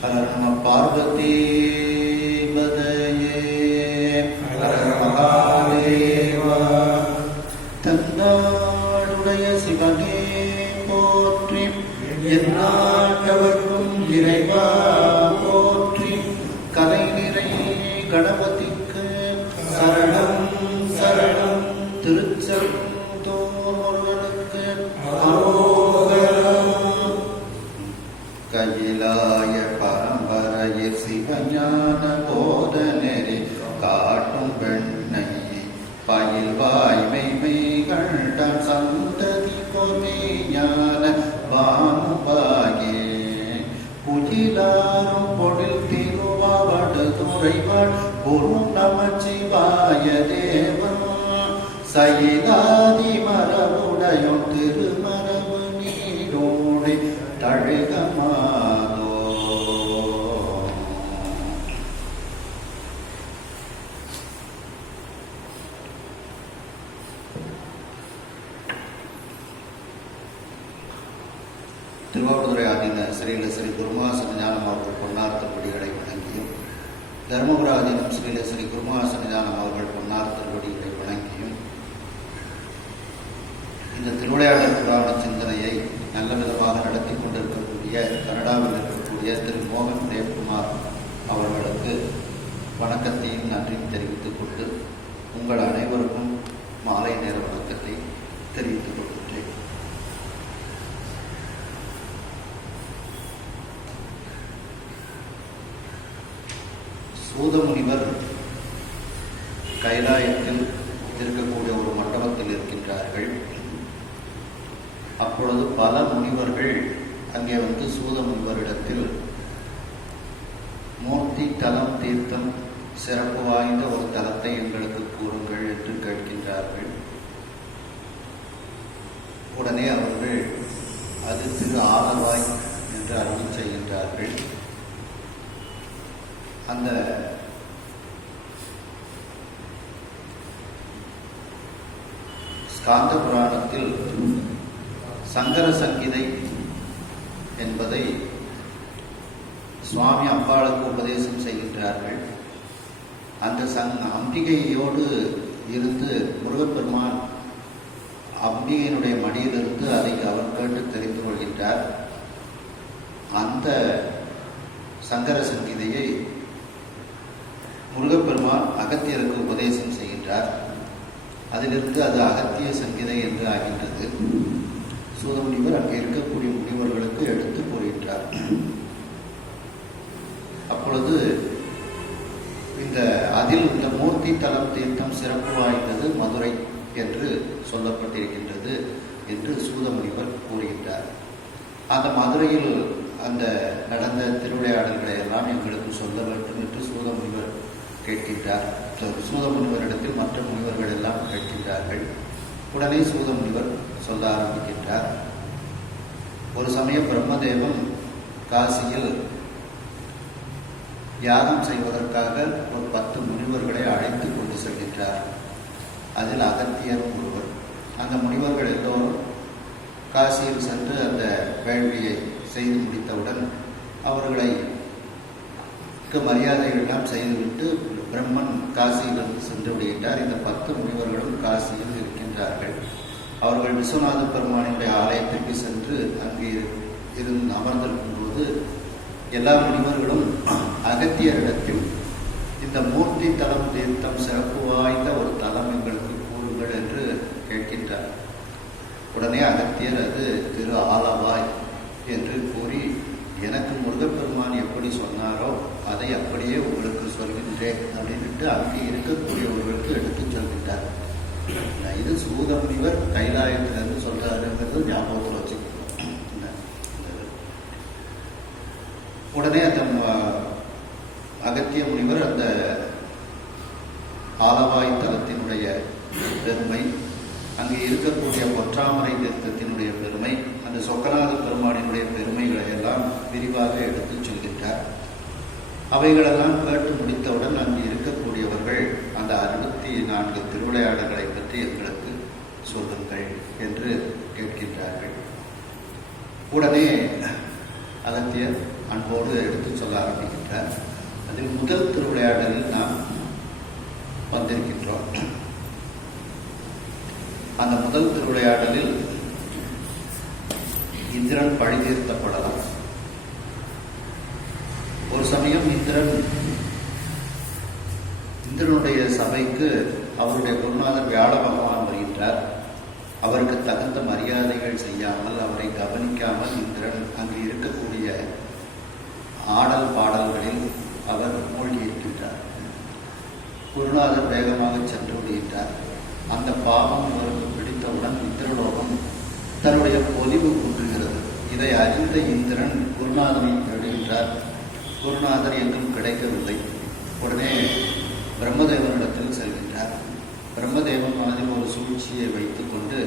ஹர நம பார்வதி பதயே ஹர மகாதேவா. தன்னாடுடைய சிவனே போற்றி, எந்நாட்டவர்க்கும் இறைவா போற்றி. கலை நிறை கணபதிக்கு சரணம் சரணம். திருச்செந்தூர் முருகனுக்கு அரோகரம். கையிலாய பரம்பரையில் சிவஞான போதனரை காட்டும் பெண்ணை பயில் வாய்மைகள் தான் சந்ததி கொமையான வாமுபாயே. குயிலாரும் பொழில் திருவாவடு துறைவாள் குரு நமச்சிவாய தேவன். சயிலாதி மரபுடையும் திருமரபு நீரோடை தழுகமாதோ. திருவாவடுதுறை ஆதீன ஸ்ரீல ஸ்ரீ குருமாசன ஞானம் அவர்கள் பொன்னார்த்த கொடிகளை வணங்கியும், தர்மபுர ஆதீனம் ஸ்ரீல ஸ்ரீ குருமாசன ஞானம் அவர்கள் பொன்னார்த்த கொடிகளை வணங்கியும், இந்த திருவிளையாடல் புராண சிந்தனையை நல்ல விதமாக நடத்தி கொண்டிருக்கக்கூடிய கனடாவில் இருக்கக்கூடிய திரு மோகன் தேவ்குமார் அவர்களுக்கு வணக்கத்தையும் நன்றியும் தெரிவித்துக் கொண்டு உங்கள் அனைவருக்கும் மாலை நேர வணக்கத்தை தெரிவித்துக் கொள்கின்றேன். சூதமுனிவர் கைலாயத்தில் இருக்கக்கூடிய ஒரு மண்டபத்தில் இருக்கின்றார்கள். அப்பொழுது பல முனிவர்கள் அங்கே வந்து சூதமுனிவரிடத்தில் மூர்த்தி தலம் தீர்த்தம் சிறப்பு வாய்ந்த ஒரு தலத்தை எங்களுக்கு கூறுங்கள் என்று கேட்கின்றார்கள். உடனே அவர்கள் அது திரு ஆலவாய் என்று அருள் செய்கின்றார்கள். அந்த ஸ்காந்த புராணத்தில் சங்கர சங்கீதை என்பதை சுவாமி அம்பாளுக்கு உபதேசம் செய்கின்றார்கள். அந்த அம்பிகையோடு இருந்து முருகப்பெருமான் அம்பிகையினுடைய மடியிலிருந்து அதை அவர் கேட்டு தெரிந்து கொள்கின்றார். அந்த சங்கர சங்கீதையை முருகப்பெருமான் அகத்தியருக்கு உபதேசம் செய்கின்றார். அதிலிருந்து அது அகத்திய சங்கீதை என்று ஆகின்றது. சூதமுனிவர் அங்கே இருக்கக்கூடிய முனிவர்களுக்கு எடுத்து கூறுகின்றார். அப்பொழுது இந்த மூர்த்தி தலம் தீர்த்தம் சிறப்பு வாய்ந்தது மதுரை என்று சொல்லப்பட்டிருக்கின்றது என்று சூதமுனிவர் கூறுகின்றார். அந்த மதுரையில் அந்த நடந்த திருவிளையாடல்களை எல்லாம் எங்களுக்கு சொல்ல வேண்டும் என்று சூதமுனிவர் கேட்கின்றார். சூதமுனிவரிடத்தில் மற்ற முனிவர்கள் எல்லாம் கேட்கின்றார்கள். உடனே சூதமுனிவர் சொல்ல ஆரம்பிக்கின்றார். ஒரு சமயம் பிரம்மதேவன் காசியில் யாகம் செய்வதற்காக ஒரு 10 முனிவர்களை அழைத்து கொண்டு செல்கின்றார். அதில் அகத்தியர் ஒருவர். அந்த முனிவர்கள் எல்லோரும் காசியில் சென்று அந்த வேள்வியை செய்து முடித்தவுடன் அவர்களை மரியாதைகளெல்லாம் செய்துவிட்டு பிரம்மன் காசியிலிருந்து சென்று விடுகின்றார். இந்த 10 முனிவர்களும் காசியில் இருக்கின்றார்கள். அவர்கள் விஸ்வநாத பெருமானுடைய ஆலயத்திற்கு சென்று அங்கே இருந்து அமர்ந்திருக்கும் போது எல்லா முனிவர்களும் அகத்தியரிடத்தில் இந்த மூர்த்தி தலம் தீர்த்தம் சிறப்பு வாய்ந்த ஒரு தலம் எங்களுக்கு கூறுங்கள் என்று கேட்கின்றார். உடனே அகத்தியர் அது திரு ஆலவாய் என்று கூறி, எனக்கு முருகப்பெருமான் எப்படி சொன்னாரோ அதை அப்படியே உங்களுக்கு சொல்கின்றேன் அப்படின்ட்டு அங்கே இருக்கக்கூடியவர்களுக்கு எடுத்து சொல்கின்றார். இது சூதமுனிவர் கைலாயத்திலிருந்து சொல்றாருங்கிறது ஞாபகத்தில் வச்சுக்கணும். உடனே அந்த அகத்திய முனிவர் அந்த ஆலவாய் தலத்தினுடைய பெருமை, அங்கே இருக்கக்கூடிய பொற்றாமரை தீர்த்தத்தினுடைய பெருமை, அந்த சொக்கநாத பெருமானினுடைய பெருமைகளை எல்லாம் விரிவாக எடுத்துச் சொல்கின்றார். அவைகளெல்லாம் கேட்டு முடித்தவுடன் அங்கு இருக்கக்கூடியவர்கள் அந்த 64 திருவிளையாடல்களை பற்றி எங்களுக்கு சொல்லுங்கள் என்று கேட்கின்றார்கள். உடனே அகத்தியர் அன்போடு எடுத்துச் சொல்ல ஆரம்பிக்கின்றார். அதில் முதல் திருவிளையாடலில் நாம் வந்திருக்கின்றோம். அந்த முதல் திருவிளையாடலில் இந்திரன் பழிதீர்த்தப்படலாம். ஒரு சமயம் இந்திரனுடைய சபைக்கு அவருடைய குருநாதர் வியாழ பகவான் வருகின்றார். அவருக்கு தகுந்த மரியாதைகள் செய்யாமல், அவரை கவனிக்காமல் இந்திரன் அங்கு இருக்கக்கூடிய ஆடல் பாடல்களில் அவர் மூழ்கி இருக்கின்றார். குருநாதர் வேகமாக சென்று விடுகின்றார். அந்த பாவம் அவருக்கு பிடித்தவுடன் இந்திரலோகம் தன்னுடைய பொலிவு குன்றுகிறது. இதை அறிந்த இந்திரன் குருநாதனை தேடுகின்றார். குருநாதர் எங்கும் கிடைக்கவில்லை. உடனே பிரம்மதேவனிடத்தில் செல்கின்றார். பிரம்மதேவன் மனதில் ஒரு சூழ்ச்சியை வைத்துக் கொண்டு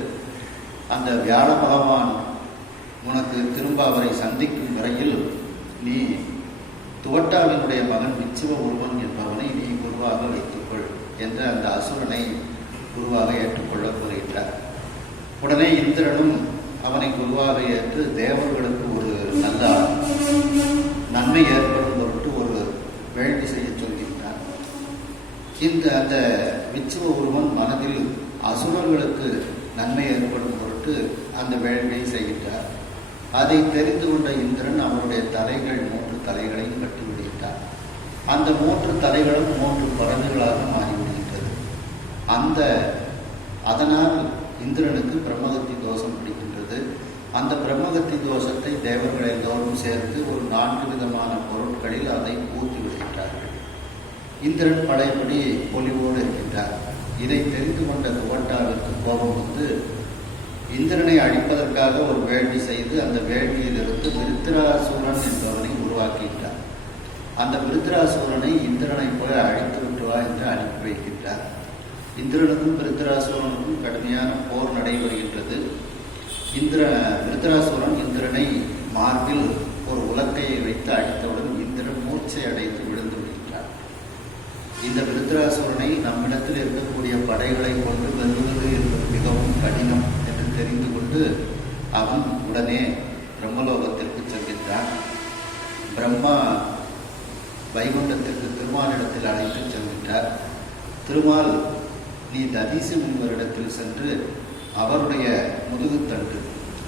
அந்த வியாழ பகவான் உனக்கு திரும்ப அவரை சந்திக்கும் வரையில் நீ துவட்டாவினுடைய மகன் விச்சுவ உருவன் என்பவனை நீ குருவாக வைத்துக்கொள் என்று அந்த அசுரனை குருவாக ஏற்றுக்கொள்ளக் கூறுகின்றார். உடனே இந்திரனும் அவனை குருவாக ஏற்று தேவர்களுக்கு ஒரு நல்ல நன்மை ஏற்படும் பொருட்டு ஒரு வேள்வி செய்ய சொல்கின்றார். அந்த விச்சுவ உருவன் மனதில் அசுரர்களுக்கு நன்மை ஏற்படும் பொருட்டு அந்த வேள்வியை செய்கின்றார். அதை தெரிந்து கொண்ட இந்திரன் அவருடைய தலைகள் 3 தலைகளையும் கட்டிவிடுகின்றார். அந்த 3 தலைகளும் 3 பறவைகளாக மாறிவிடுகின்றது. அதனால் இந்திரனுக்கு பிரம்மகத்தி தோஷம் பிடிக்கின்றது. அந்த பிரம்மகத்தி தோஷத்தை தேவர்கள் எல்லோரும் சேர்ந்து ஒரு 4 விதமான பொருட்களில் அதை ஊற்றி விடுகின்றார்கள். இந்திரன் பழையபடி பொலிவோடு இருக்கின்றார். இதை தெரிந்து கொண்ட துவட்டாவிற்கு கோபம் வந்து இந்திரனை அழிப்பதற்காக ஒரு வேள்வி செய்து அந்த வேள்வியிலிருந்து விருத்திராசூரன் என்பவனை உருவாக்கின்றார். அந்த விருத்திராசூரனை இந்திரனை போய் அழித்து விட்டுவா என்று அனுப்பி வைக்கின்றார். இந்திரனுக்கும் விருத்திராசூரனுக்கும் கடுமையான போர் நடைபெறுகின்றது. விருத்திராசூரன் இந்திரனை மார்பில் ஒரு உலக்கையை வைத்து அடித்தவுடன் இந்திரன் மூர்ச்சை அடைத்து விழுந்து விடுகின்றார். இந்த விருத்திராசூரனை நம்மிடத்தில் இருக்கக்கூடிய படைகளை கொண்டு வெல்வது என்பது மிகவும் கடினம் என்று தெரிந்து கொண்டு அவன் உடனே பிரம்மலோகத்திற்கு செல்கின்றான். பிரம்மா வைகுண்டத்திற்கு திருமாலிடத்தில் அழைத்து செல்கின்றார். திருமால் நீ ததீசி முனிவரிடத்தில் சென்று அவருடைய முதுகுத்தண்டு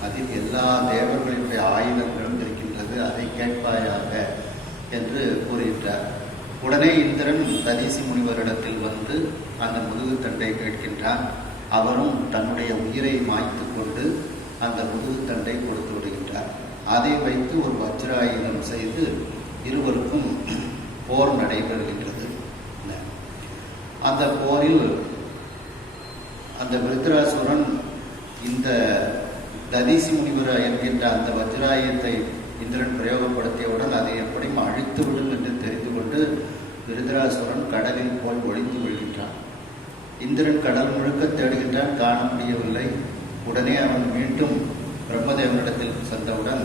அதில் எல்லா தேவர்களுடைய ஆயுதங்களும் இருக்கின்றது, அதை கேட்பாயாக என்று கூறுகின்றார். உடனே இந்திரன் ததீசி முனிவரிடத்தில் வந்து அந்த முதுகுத்தண்டை கேட்கின்றான். அவரும் தன்னுடைய உயிரை மாய்த்து கொண்டு அந்த முதுகுத்தண்டை கொடுத்து விடுகின்றார். அதை வைத்து ஒரு வஜ்ராயுதம் செய்து இருவருக்கும் போர் நடைபெறுகின்றது. அந்த போரில் அந்த விருத்திராசுரன் இந்த ததீசி முனிவர் என்கின்ற அந்த வஜ்ராயுதத்தை இந்திரன் பிரயோகப்படுத்தியவுடன் அதை எப்படியும் அழித்துவிடும் என்று தெரிந்து கொண்டு விருத்திராசுரன் கடலில் போய் ஒளிந்து கொள்கின்றான். இந்திரன் கடல் முழுக்க தேடுகின்றான், காண முடியவில்லை. உடனே அவன் மீண்டும் பிரம்மதேவனிடத்தில் சென்றவுடன்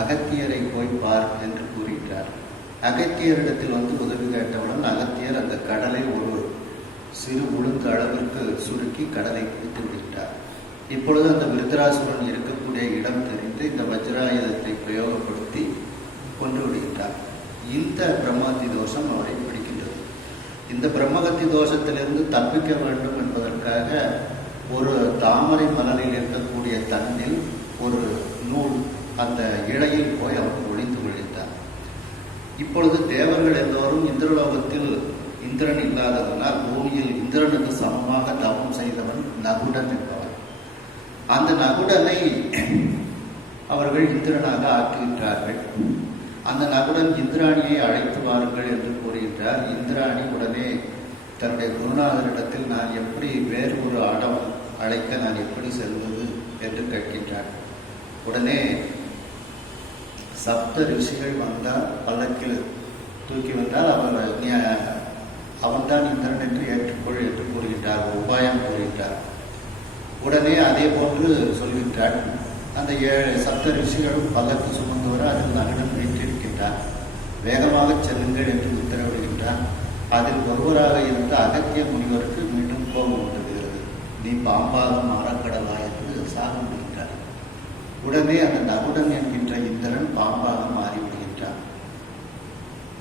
அகத்தியரை போய் பார் என்று கூறுகின்றார். அகத்தியரிடத்தில் வந்து உதவி கேட்டவுடன் அகத்தியர் அந்த கடலை ஒரு சிறு உளுக்கு அளவிற்கு சுருக்கி கடலை குடித்து விடுகின்றார். இப்பொழுது அந்த விருத்திராசுரன் இருக்கக்கூடிய இடம் தெரிந்து இந்த வஜ்ராயுதத்தை பிரயோகப்படுத்தி கொன்று விடுகின்றார். இந்த பிரம்மகத்தி தோஷம் அவரை பிடிக்கின்றது. இந்த பிரம்மகத்தி தோஷத்திலிருந்து தப்பிக்க வேண்டும் என்பதற்காக ஒரு தாமரை மலரில் இருக்கக்கூடிய தன்னில் ஒரு நூல் அந்த இழையில் போய் அவர் ஒளிந்து கொள்கின்றார். இப்பொழுது தேவர்கள் எல்லோரும் இந்திரலோகத்தில் இந்திரன் இல்லாததனால் பூமியில் இந்திரனுக்கு சமமாக தவம் செய்தவன் நகுடன் என்பவன். அந்த நகுடனை அவர்கள் இந்திரனாக ஆக்குகின்றார்கள். அந்த நகுடன் இந்திராணியை அழைத்து வாருங்கள் என்று கூறுகின்றார். இந்திராணி உடனே தன்னுடைய குருநாதரிடத்தில் நான் எப்படி வேறு ஒரு ஆடவன் அழைக்க நான் எப்படி செல்வது என்று கேட்கின்றார். உடனே சப்த ரிஷிகள் வந்தால் பல்லக்கில் தூக்கி வந்தால் அவன்தான் இந்திரன் என்று ஏற்றுக்கொள் என்று கூறுகின்றார். உபாயம் கூறுகின்றார். உடனே அதே போன்று சொல்கின்றார். அந்த 7 சப்த ரிஷிகளும் பல்லக்கு சுமந்து வர அதில் நகுடன் வீற்றிருக்கின்றார். வேகமாக செல்லுங்கள் என்று உத்தரவிடுகின்றார். அதில் ஒருவராக இருந்த அகத்திய முனிவருக்கு மீண்டும் கோபம் உண்டுகிறது. நீ பாம்பாக மாறக்கடலா என்று சாக முடிகின்றார். உடனே அந்த நகுடன் என்கின்ற இந்திரன் பாம்பாக மாறிவிடுகின்றார்.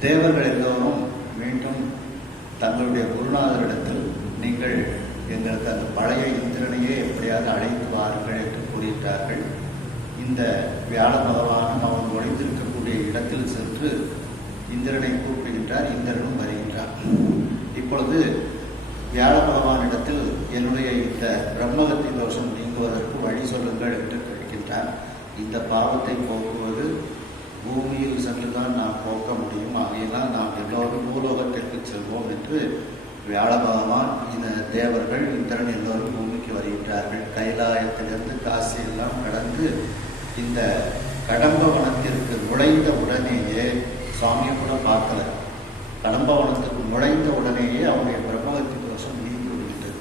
தேவர்கள் எல்லோரும் மீண்டும் தங்களுடைய குருநாதரிடத்தில் நீங்கள் எங்களுக்கு அந்த பழைய இந்திரனையே எப்படியாவது அழைத்து வாருங்கள் என்று கூறிட்டார்கள். இந்த வியாழ பகவானும் அவன் ஒளிந்திருக்கக்கூடிய இடத்தில் சென்று இந்திரனை கூப்பிடுகின்றார். இந்திரனும் வருகின்றார். இப்பொழுது வியாழ பகவானிடத்தில் என்னுடைய இந்த பிரம்மகத்தி தோஷம் நீங்குவதற்கு வழி சொல்லுங்கள் என்று கேட்கின்றார். இந்த பாவத்தை போக்குவது பூமியில் சென்றுதான் நாம் போக்க முடியும், ஆகையெல்லாம் நாம் எல்லோரும் பூலோகத்திற்கு செல்வோம் என்று வியாழ பகவான் இந்த தேவர்கள் இந்திரன் எல்லோரும் பூமிக்கு வருகின்றார்கள். கைலாயத்திலிருந்து காசியெல்லாம் கடந்து இந்த கடம்பவனத்திற்கு நுழைந்த உடனேயே, சுவாமியை கூட பார்க்கல, கடம்பவனத்துக்கு நுழைந்த உடனேயே அவனுடைய பிரம்மகத்தி தோஷம் நீங்கி விடுகின்றது.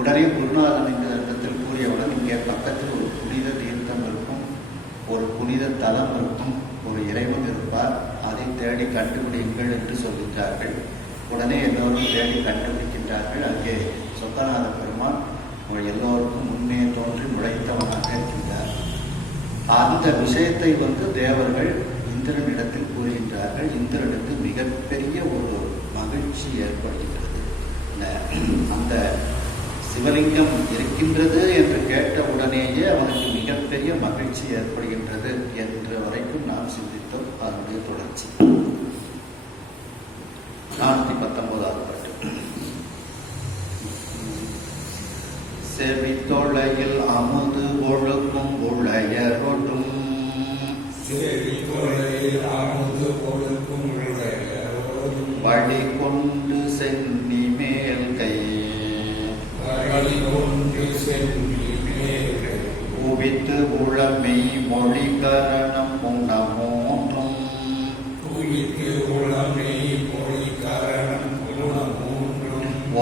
உடனே குருநாதன் இந்த இடத்தில் கூறியவுடன் இங்கே பக்கத்தில் ஒரு புனித தீர்த்தம் இருக்கும், ஒரு புனித தலம் இருக்கும், ஒரு இறைவன் இருப்பார், அதை தேடி கண்டுபிடிங்கள் என்று சொல்கின்றார்கள். உடனே எல்லோரும் தேடி கண்டுபிடிக்கின்றார்கள். அங்கே சொக்கநாத பெருமான் எல்லோருக்கும் முன்னே தோன்றி முளைத்தவனாக இருக்கின்றார். அந்த விஷயத்தை தேவர்கள் இந்திரனிடத்தில் கூறுகின்றார்கள். இந்திரனுக்கு மிகப்பெரிய ஒரு மகிழ்ச்சி ஏற்படுகின்றது. அந்த சிவலிங்கம் இருக்கின்றது என்று கேட்ட உடனேயே அவனுக்கு மிகப்பெரிய மகிழ்ச்சி ஏற்படுகின்றது என்ற வரைக்கும் நாம் சிந்தித்தோம். அதனுடைய தொடர்ச்சி 419வது பாட்டு. செவித்தொளையில் அமுது ஒழுக்கும் உளையரொடும், வழி கொண்டு சென்னி மேல் கை, உவித்து உளமை மொழி கரணம் உணமூன்றும்,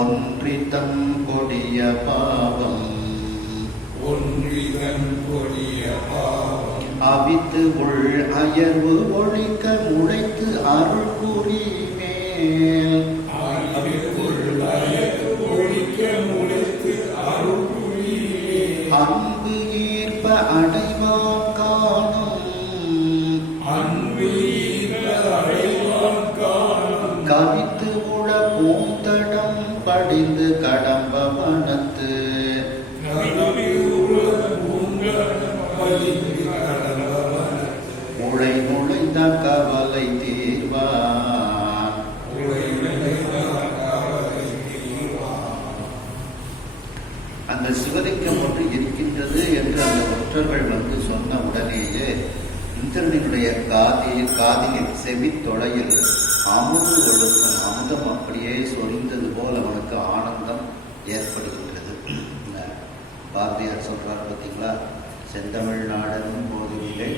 ஒன்றிதன் கொடிய பாவம், அவித்து உள் அயர்வு ஒழிக்க முளைத்து அருள் புரி மேல், அன்பு ஈர்ப்ப அடைவான் காணும், கவித்து உள பூந்தடம் படிந்து கடம்பவனத்து, உளை நுழைந்த கவலை தீர்வான். அந்த சிவலிங்கம் ஒன்று இருக்கின்றது என்று அந்த ஒற்றர்கள் சொன்ன உடனேயே இந்திரனுடைய காதில் செவித்தொலையில் அமுது ஒழுக்கும், அமுதம் அப்படியே சொரிந்தது போல் அவனுக்கு ஆனந்தம் ஏற்படுகின்றது. பாரதியார் சொல்றார் பார்த்தீங்களா, செந்தமிழ்நாடனும் போதுவிலே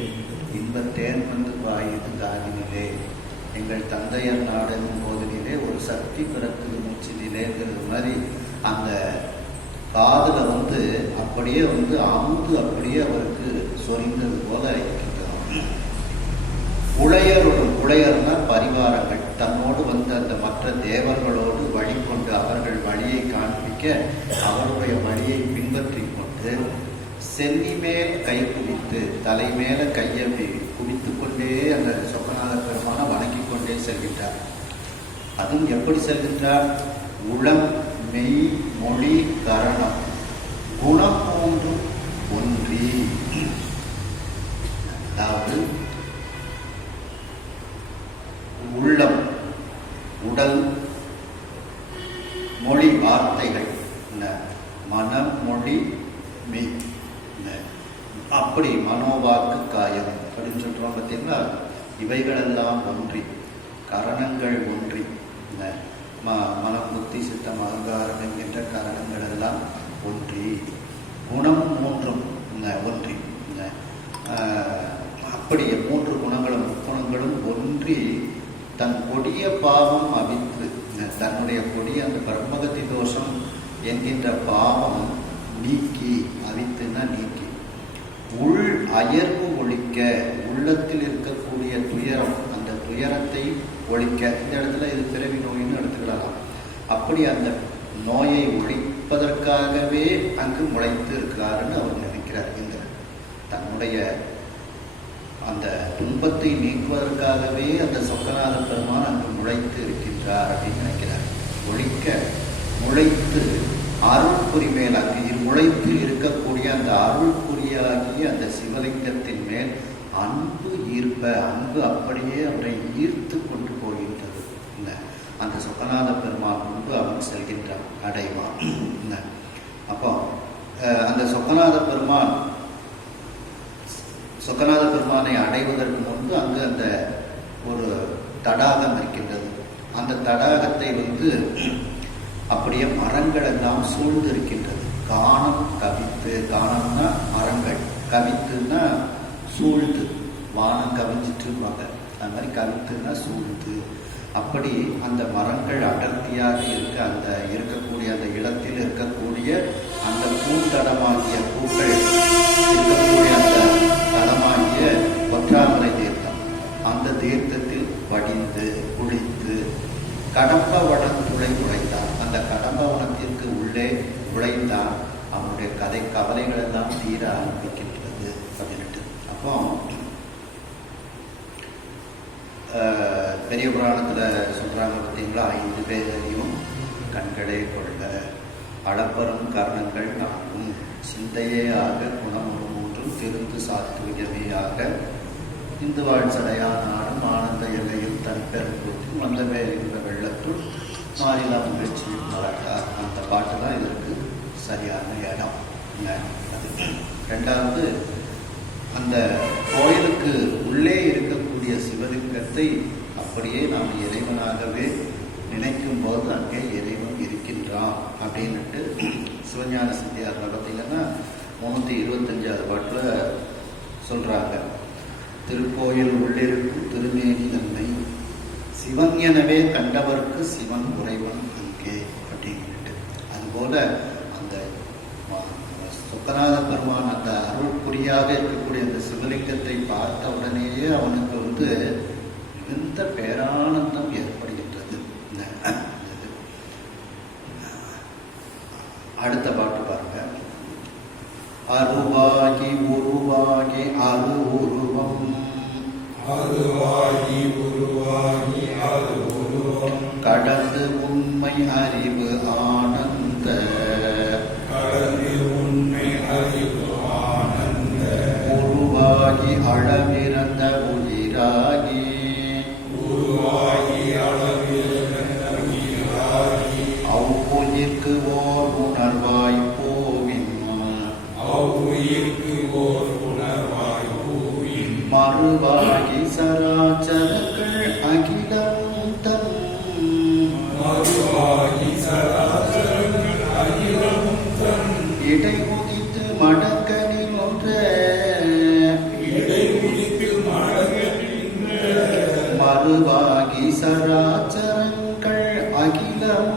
இன்பத்தேன் பாயுது காதினிலே, எங்கள் தந்தையர் நாடனும் போதினிலே ஒரு சக்தி பிறக்குது மூச்சினிலேங்கிறது மாதிரி அந்த காதுல அப்படியே அமுது அப்படியே அவருக்கு சொரிந்தது போல இருக்கின்றன. உளையர்னா பரிவாரங்கள் தன்னோடு அந்த மற்ற தேவர்களோடு வழி கொண்டு அவர்கள் வழியை காண்பிக்க அவருடைய வழியை பின்பற்றி கொண்டு சென்னி மேல் கை குவித்து, தலை மேல கையை குவித்து கொண்டே அந்த சொக்கநாத பெருமான வணங்கிக் கொண்டே செல்கின்றார். அதுவும் எப்படி செல்கின்றார்? உளம் மெய் மொழி கரணம் குணம் மூன்றும் ஒன்றி, அதாவது உள்ளம், உடல், மொழி, வார்த்தைகள், மனம், மொழி, மெய், அப்படி மனோவாக்கு காயம் அப்படின்னு சொல்றோம் பார்த்தீங்களா. இவைகளெல்லாம் ஒன்றி, கரணங்கள் ஒன்றி, மனம், புத்தி, சித்தம், அகங்காரம் என்கின்ற கரணங்கள் எல்லாம் ஒன்றி, குணம் மூன்றும் ஒன்றி, அப்படியே மூன்று குணங்களும் முக்குணங்களும் ஒன்றி தன் கொடிய பாவம் அவித்து, தன்னுடைய கொடிய அந்த பிரம்மகத்தி தோஷம் என்கின்ற பாவம் நீக்கி, அவித்துன்னா நீக்கி, உள் அயர்வு ஒழிக்க, உள்ளத்தில் இருக்கக்கூடிய துயரம், அந்த துயரத்தை ஒழிக்க, இந்த இடத்துல இது பிறவி நோயின்னு எடுத்துக்கலாம். அப்படி அந்த நோயை ஒழிப்பதற்காகவே அங்கு முளைத்து இருக்கிறாருன்னு அவர் நினைக்கிறார். இந்த தன்னுடைய அந்த துன்பத்தை நீக்குவதற்காகவே அந்த சொக்கநாத பெருமான் அங்கு முளைத்து இருக்கின்றார் அப்படின்னு நினைக்கிறார். முளைத்து அருள் குறி மேல் அங்கு முளைத்து இருக்கக்கூடிய அந்த அருள் குறியாகிய அந்த சிவலிங்கத்தின் மேல் அன்பு அன்பு அப்படியே அவரை ஈர்த்து கொண்டு போகின்றது. அந்த சொக்கநாத பெருமான் முன்பு அவன் செல்கின்றான், அடைவான். அப்போ அந்த சொக்கநாத பெருமானை அடைவதற்கு முன்பு அங்கு அந்த ஒரு தடாகம் இருக்கின்றது. அந்த தடாகத்தை அப்படியே மரங்கள் எல்லாம் சூழ்ந்து இருக்கின்றது. காணம் கவித்து, காணம்னா மரங்கள், கவித்துன்னா சூழ்ந்து, வானம் கவிஞ்சிட்டு இருப்பாங்க, அது மாதிரி கவித்துன்னா சூழ்ந்து. அப்படி அந்த மரங்கள் அடர்த்தியாக இருக்கக்கூடிய அந்த இடத்தில் இருக்கக்கூடிய அந்த பூந்தடமாகிய பூக்கள் இருக்கக்கூடிய அந்த தடமாகிய ஒற்றாமலை தீர்த்தம், அந்த தீர்த்தத்தில் வடிந்து குளித்து கடம்பவனம் துளை உழைத்தான். அந்த கடம்பவனத்திற்கு உள்ளே உழைத்தான். அவனுடைய கவலைகள் எல்லாம் தீர ஆரம்பிக்கின்றது. 18. அப்போ பெரிய புராணத்தில் சொல்கிறாங்க பார்த்தீங்களா, 5 பேரையும் கண்களே கொள்ள, அளப்பரும் காரணங்கள் 4, சிந்தையே ஆக, குணமுறு 3, திருந்து சாத்துவியமே ஆக, இந்து வாழ் சடையா நாடும் ஆனந்த எல்லையில் தன் பெரும்பூத்தும் வந்தவே என்ற வெள்ளத்துள் மாறிலா முயற்சியும் வளர்த்தார். அந்த பாட்டு தான் இதற்கு சரியான இடம். அது 2வது, அந்த கோயிலுக்கு உள்ளே இருக்கக்கூடிய சிவலிங்கத்தை அப்படியே நாம் இறைவனாகவே நினைக்கும் போது அங்கே இறைவன் இருக்கின்றான் அப்படின்னுட்டு சிவஞான சித்தியாரில் பார்த்தீங்கன்னா 325வது பாட்டில் சொல்கிறாங்க. திருக்கோயில் உள்ளிருக்கும் திருமேனி தன்னை சிவன் எனவே கண்டவர்க்கு சிவன் உறைவன் அங்கே அப்படின்ட்டு. அதுபோல அந்த சொக்கநாத பெருமான் அந்த அருள்புரியாக இருக்கக்கூடிய அந்த சிவலிங்கத்தை பார்த்த உடனேயே அவனுக்கு மிகுந்த பேரானந்தம் ஏற்படுகின்றது. அடுத்த பாட்டு பாருங்க. அருவாகி உருவாகி அரு உருவம், அருவாகி உருவாகி அரு உருவம், கடந்து உண்மை அறிவு ஆனந்த, கடந்து உண்மை அறிவு ஆனந்த, உருவாகி அளவிறந்த உயிராகி, உருவாகி அளவிறந்த உயிராகி, அவ்வுயிர்க்கு ஓர் உணர்வாய் போவின், அவ்வுயிர்க்கு ஓர் உணர்வாய் போவின், மறுவாகி சராச்சரங்கள் அகிலம் தம், மறுவாகி சராசரங்கள் அகிலம் தன், இடை உதித்து மடக்கனில் ஒன்ற, இடை உதித்து மடங்குகின்ற, மறுவாகி சராச்சரங்கள் அகிலம்,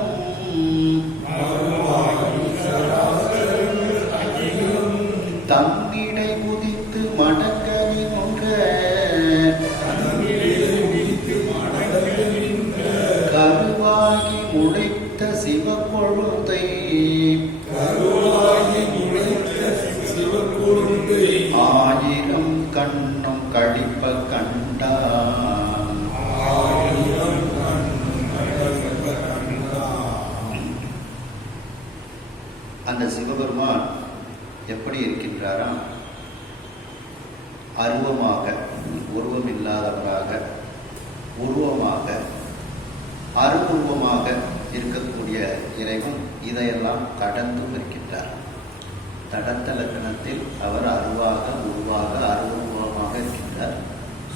மறுவாகி சராசரங்கள் அகிலம் தன்னிடை உதித்து மடக்கனில் ஒன்ற, கருவாகி முளைத்த சிவக்கொழுந்தை, கருவாகி முளைத்த சிவக்கொழுந்தை, ஆயிரம் கண்ணும் கழிப்ப கண்டான். ஆயிரம் கண்ணும் கழிப்ப கண்டான். அந்த சிவபெருமான் எப்படி இருக்கின்றாராம்? அருவமாக, உருவம் இல்லாதவராக, உருவமாக, அருவுருவமாக இருக்கக்கூடிய இறைவன் இதையெல்லாம் கடந்தும் இருக்கின்றார். தடத்த லக்கணத்தில் அவர் அருவாக, உருவாக, அருவுருவமாக இருக்கின்றார்.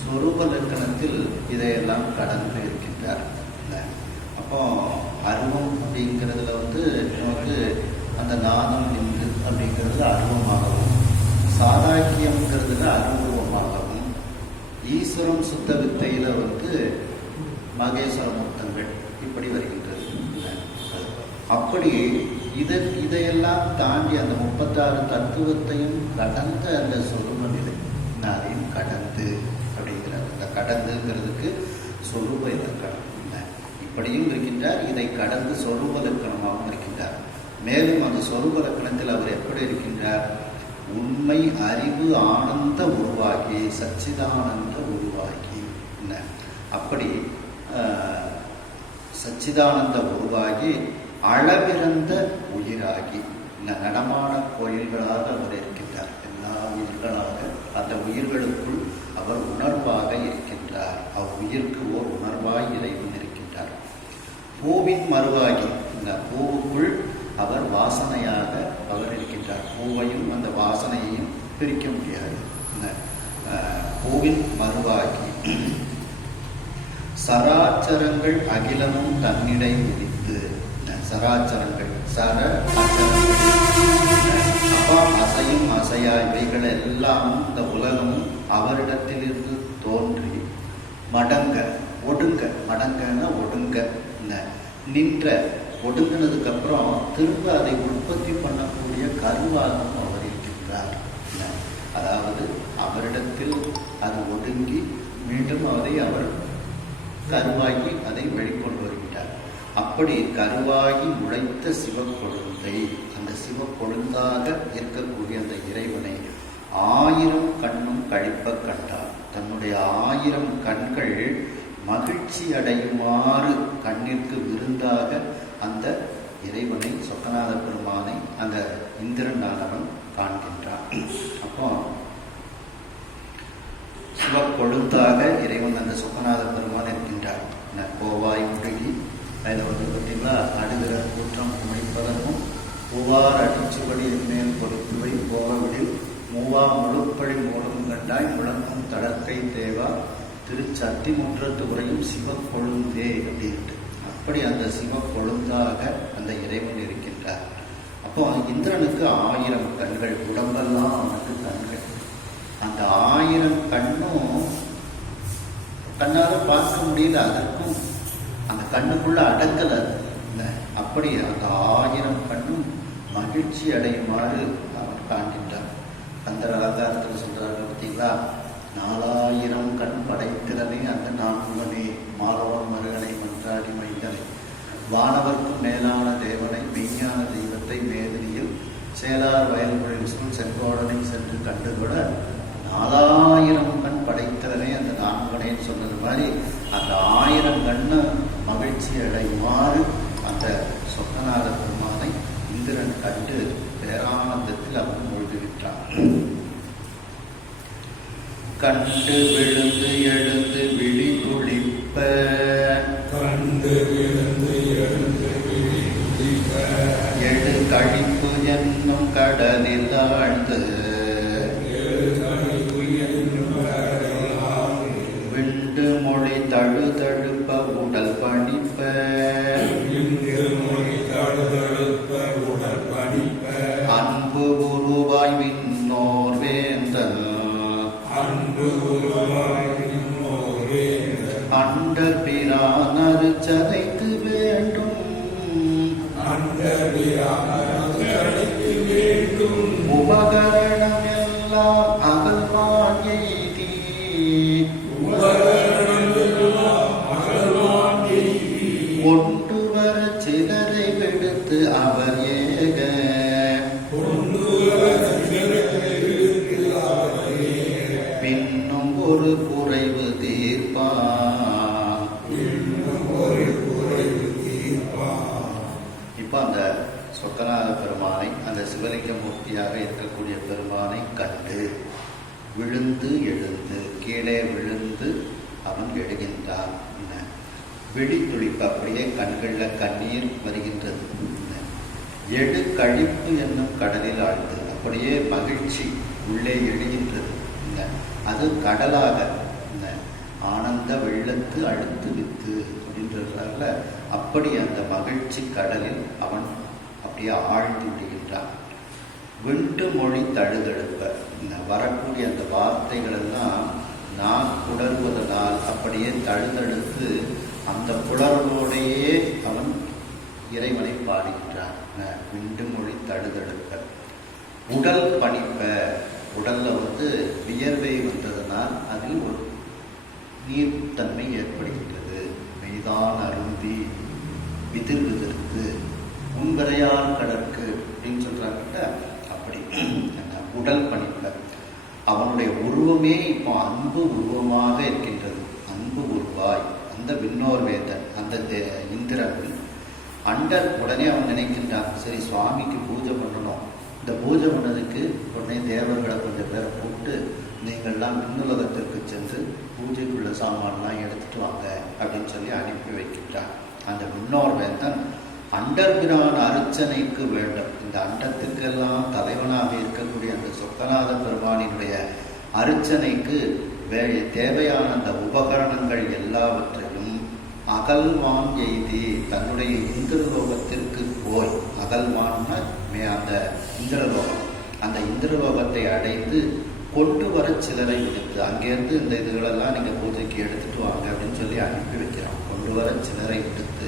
சொரூப லக்கணத்தில் இதையெல்லாம் கடந்து இருக்கின்றார். அப்போ அருவம் அப்படிங்கிறதுல நமக்கு அந்த நாதம் நின்று அப்படிங்கிறது அருவமாகவும், சாதாக்கியம்ங்கிறதுல அருவுருவமாகவும், ஈஸ்வரம் சுத்த வித்தையில மகேஸ்வர மூர்த்தங்கள் இப்படி வருகின்றது. அப்படி இதையெல்லாம் தாண்டி அந்த 36 தத்துவத்தையும் கடந்த அந்த சொரூப நிலை, அதையும் கடந்து அப்படிங்கிறது. அந்த கடந்துங்கிறதுக்கு சொரூப இலக்கணம் இப்படியும் இருக்கின்றார். இதை கடந்து சொரூப இலக்கணமாகவும் இருக்கின்றார். மேலும் அந்த சொரூப இலக்கணத்தில் அவர் எப்படி இருக்கின்றார்? உண்மை அறிவு ஆனந்த உருவாகி சச்சிதானந்த உருவாகி அப்படி சச்சிதானந்த உருவாகி அளவிறந்த உயிராகி நடமான கோயில்களாக அவர் இருக்கின்றார். எல்லா உயிர்களாக அந்த உயிர்களுக்குள் அவர் உணர்வாக இருக்கின்றார். உயிருக்கு ஓர் உணர்வாய் இறைவன் இருக்கின்றார். பூவின் மறுவாகி இந்த பூவுக்குள் அவர் வாசனையாக அவர் இருக்கின்றார். பூவையும் அந்த வாசனையையும் பிரிக்க முடியாது. பூவின் மறுவாகி சராச்சரங்கள் அகிலமும் தன்னிடை விதித்து சராச்சரங்கள் அப்பா அசையும் அசையா இவைகள் எல்லாமும் இந்த உலகமும் அவரிடத்திலிருந்து தோன்றி மடங்க மடங்கன்னா ஒடுங்க நின்ற ஒடுங்கினதுக்கு அப்புறம் திரும்ப அதை உற்பத்தி பண்ணக்கூடிய கருவாகவும் அவர் இருக்கின்றார். அதாவது அவரிடத்தில் அது ஒடுங்கி மீண்டும் அவர் கருவாகி அதை வெளிக்கொண்டு வருகிறார். அப்படி கருவாகி உழைத்த சிவக்கொழுந்தை, அந்த சிவக்கொழுந்தாக இருக்கக்கூடிய அந்த இறைவனை 1000 கண்ணும் கழிப்ப கண்டார். தன்னுடைய 1000 கண்கள் மகிழ்ச்சி அடையுமாறு கண்ணிற்கு விருந்தாக அந்த இறைவனை சொக்கநாத பெருமானை அந்த இந்திரனானவன் காண்கின்றான். அப்போ சிவக்கொழுந்தாக இறைவன் அந்த சொக்கநாத பெருமான் இருக்கின்றார். கோவாய் முருகி அதில் பார்த்தீங்களா, அடுகிற கூற்றம் குமைப்பதனும் பூவார் அடிச்சுபடி மேல் பொறுப்புவை போகவிடில் மூவா முழுப்பழி மூலம் கண்டாய் முழங்கும் தடக்கை தேவா திருச்சத்தி முற்றத்து உரையும் சிவக்கொழுந்தே அப்படின்ட்டு. அப்படி அந்த சிவக்கொழுந்தாக அந்த இறைவன் இருக்கின்றார். அப்போ இந்திரனுக்கு 1000 கண்கள், உடம்பெல்லாம் அவனுக்கு கண்கள். அந்த 1000 கண்ணும் கண்ணால பார்க்க முடியல, அதற்கும் அந்த கண்ணுக்குள்ள அடக்கல. அப்படி அந்த 1000 கண்ணும் மகிழ்ச்சி அடையுமாறு அவன் காண்கின்றான். கந்தர் அலங்காரத்தில் சொல்றார்கள் பார்த்தீங்களா, 4000 கண் படைத்திறனே அந்த நான்குவனே மாலவன் மருகனை மன்றாடி மைந்தனை வானவர்க்கும் மேலான தேவனை மெய்ஞான தெய்வத்தை மேதினியில் சேலார் வயல்முறையில் சூழ் செங்கோடனை சென்று கண்டுகொட 4000 கண் படைத்தவனே அந்த நான்குவனேன்னு சொன்னது மாதிரி அந்த 1000 கண்ணை மகிழ்ச்சி அடையுமாறு அந்த சொக்கநாத பெருமானை இந்திரன் கண்டு பேரானந்தத்தில் அவன் மூழ்கிவிட்டான். கண்டு விழுந்து எழுந்து விழி குளிப்ப எழு கழிப்பு என்னும் கடலில் ஆழ்ந்து விண்டு மொழி தழுதழுப்ப உடல் பணிப்ப அன்பு குருவாய் விண்ணோர் வேந்தன் அண்டர் பிரானரு சதைத்து வேண்டும் உபகரணம் எல்லாம் அகல்வான் எய்தி ஒன்று வர சிலரை விடுத்து அவர் ஏக பின்னும் ஒரு குறைவு தீர்ப்பான். இப்ப அந்த சொக்கநாத பெருமானை, அந்த சிவலிங்க மூர்த்தியாக இருக்கக்கூடிய பெருமானை கண்டு விழுந்து எழுந்து கீழே விழுந்து அவன் எழுகின்றான். விழி துளிப்பு, அப்படியே கண்களில் கண்ணீர் வருகின்றது. எழு கழிப்பு என்னும் கடலில் ஆழ்ந்து, அப்படியே மகிழ்ச்சி உள்ளே எழுகின்றது. அது கடலாக ஆனந்த வெள்ளத்து அழுத்து வித்து அப்படின்றதுனால அப்படி அந்த மகிழ்ச்சி கடலில் அவன் அப்படியே ஆழ்ந்து விடுகின்றான். விண்டு மொழி தழுதழுப்ப, வரக்கூடிய அந்த வார்த்தைகள் எல்லாம் நான் புலர்வதனால் அப்படியே தழுதழுத்து அந்த புலர்வோடையே அவன் இறைவனை பாடுகின்றான். விண்டு மொழி தழுதழுப்ப உடல் பணிப்ப, உடல்ல வியர்வை வந்ததனால் அதில் ஒரு நீர்த்தன்மை ஏற்படுகின்றது. மெய்தான் அருந்தி விதிர் விதிர்த்து முன்வரையால் கடற்கு அப்படின்னு சொல்றாங்க. அப்படி உடல் பணிப்ப அவனுடைய உருவமே இப்போ அன்பு உருவமாக இருக்கின்றது. அன்பு உருவாய் அந்த விண்ணோர் வேந்தன் அந்த இந்திரன் அண்டர் உடனே அவன் நினைக்கின்றான், சரி சுவாமிக்கு பூஜை பண்ணணும். இந்த பூஜை பண்ணதுக்கு உடனே தேவர்களை கொஞ்சம் பேரை கூப்பிட்டு நீங்கள்லாம் விண்ணுலகத்திற்கு சென்று பூஜைக்குள்ள சாமான்லாம் எடுத்துட்டு வாங்க அப்படின்னு சொல்லி அனுப்பி வைக்கின்றான். அந்த விண்ணோர் வேந்தன் அண்டர்பிரான் அர்ச்சனைக்கு வேண்டும். இந்த அண்டத்துக்கெல்லாம் தலைவனாக இருக்கக்கூடிய அந்த சொக்கநாத பெருமானினுடைய அர்ச்சனைக்கு தேவையான அந்த உபகரணங்கள் எல்லாவற்றையும் அகல்வான் எய்தி தன்னுடைய இந்திரலோகத்திற்கு போய், அகல்வான்னா அந்த இந்திரலோகம், அந்த இந்திரலோகத்தை அடைந்து கொண்டு வர சிலரை விடுத்து, அங்கேருந்து இந்த இதுகளெல்லாம் நீங்கள் பூஜைக்கு எடுத்துட்டு வாங்க அப்படின்னு சொல்லி அனுப்பி வைக்கிறான். கொண்டு வர சிலரை விடுத்து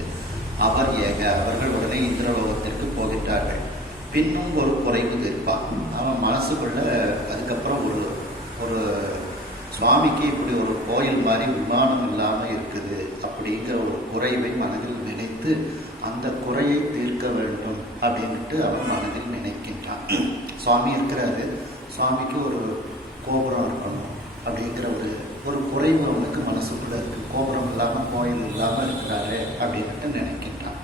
அவர் அவர்கள் உடனே இந்திரலோகத்திற்கு போகின்றார்கள். பின்னும் ஒரு குறைவு தீர்ப்பான். அவன் மனசுக்குள்ள அதுக்கப்புறம் ஒரு சுவாமிக்கு இப்படி ஒரு கோயில் மாதிரி விமானம் இல்லாமல் இருக்குது அப்படிங்கிற ஒரு குறைவை மனதில் நினைத்து அந்த குறையை தீர்க்க வேண்டும் அப்படின்ட்டு அவன் மனதில் நினைக்கின்றான். சுவாமி இருக்கிறாரு, சுவாமிக்கு ஒரு கோபுரம் இருக்கணும் அப்படிங்கிற ஒரு குறைவு அவனுக்கு மனசுக்குள்ள இருக்கு. கோபுரம் இல்லாமல் கோயில் இல்லாமல் இருக்கிறாரு அப்படின்ட்டு நினைக்கின்றான்.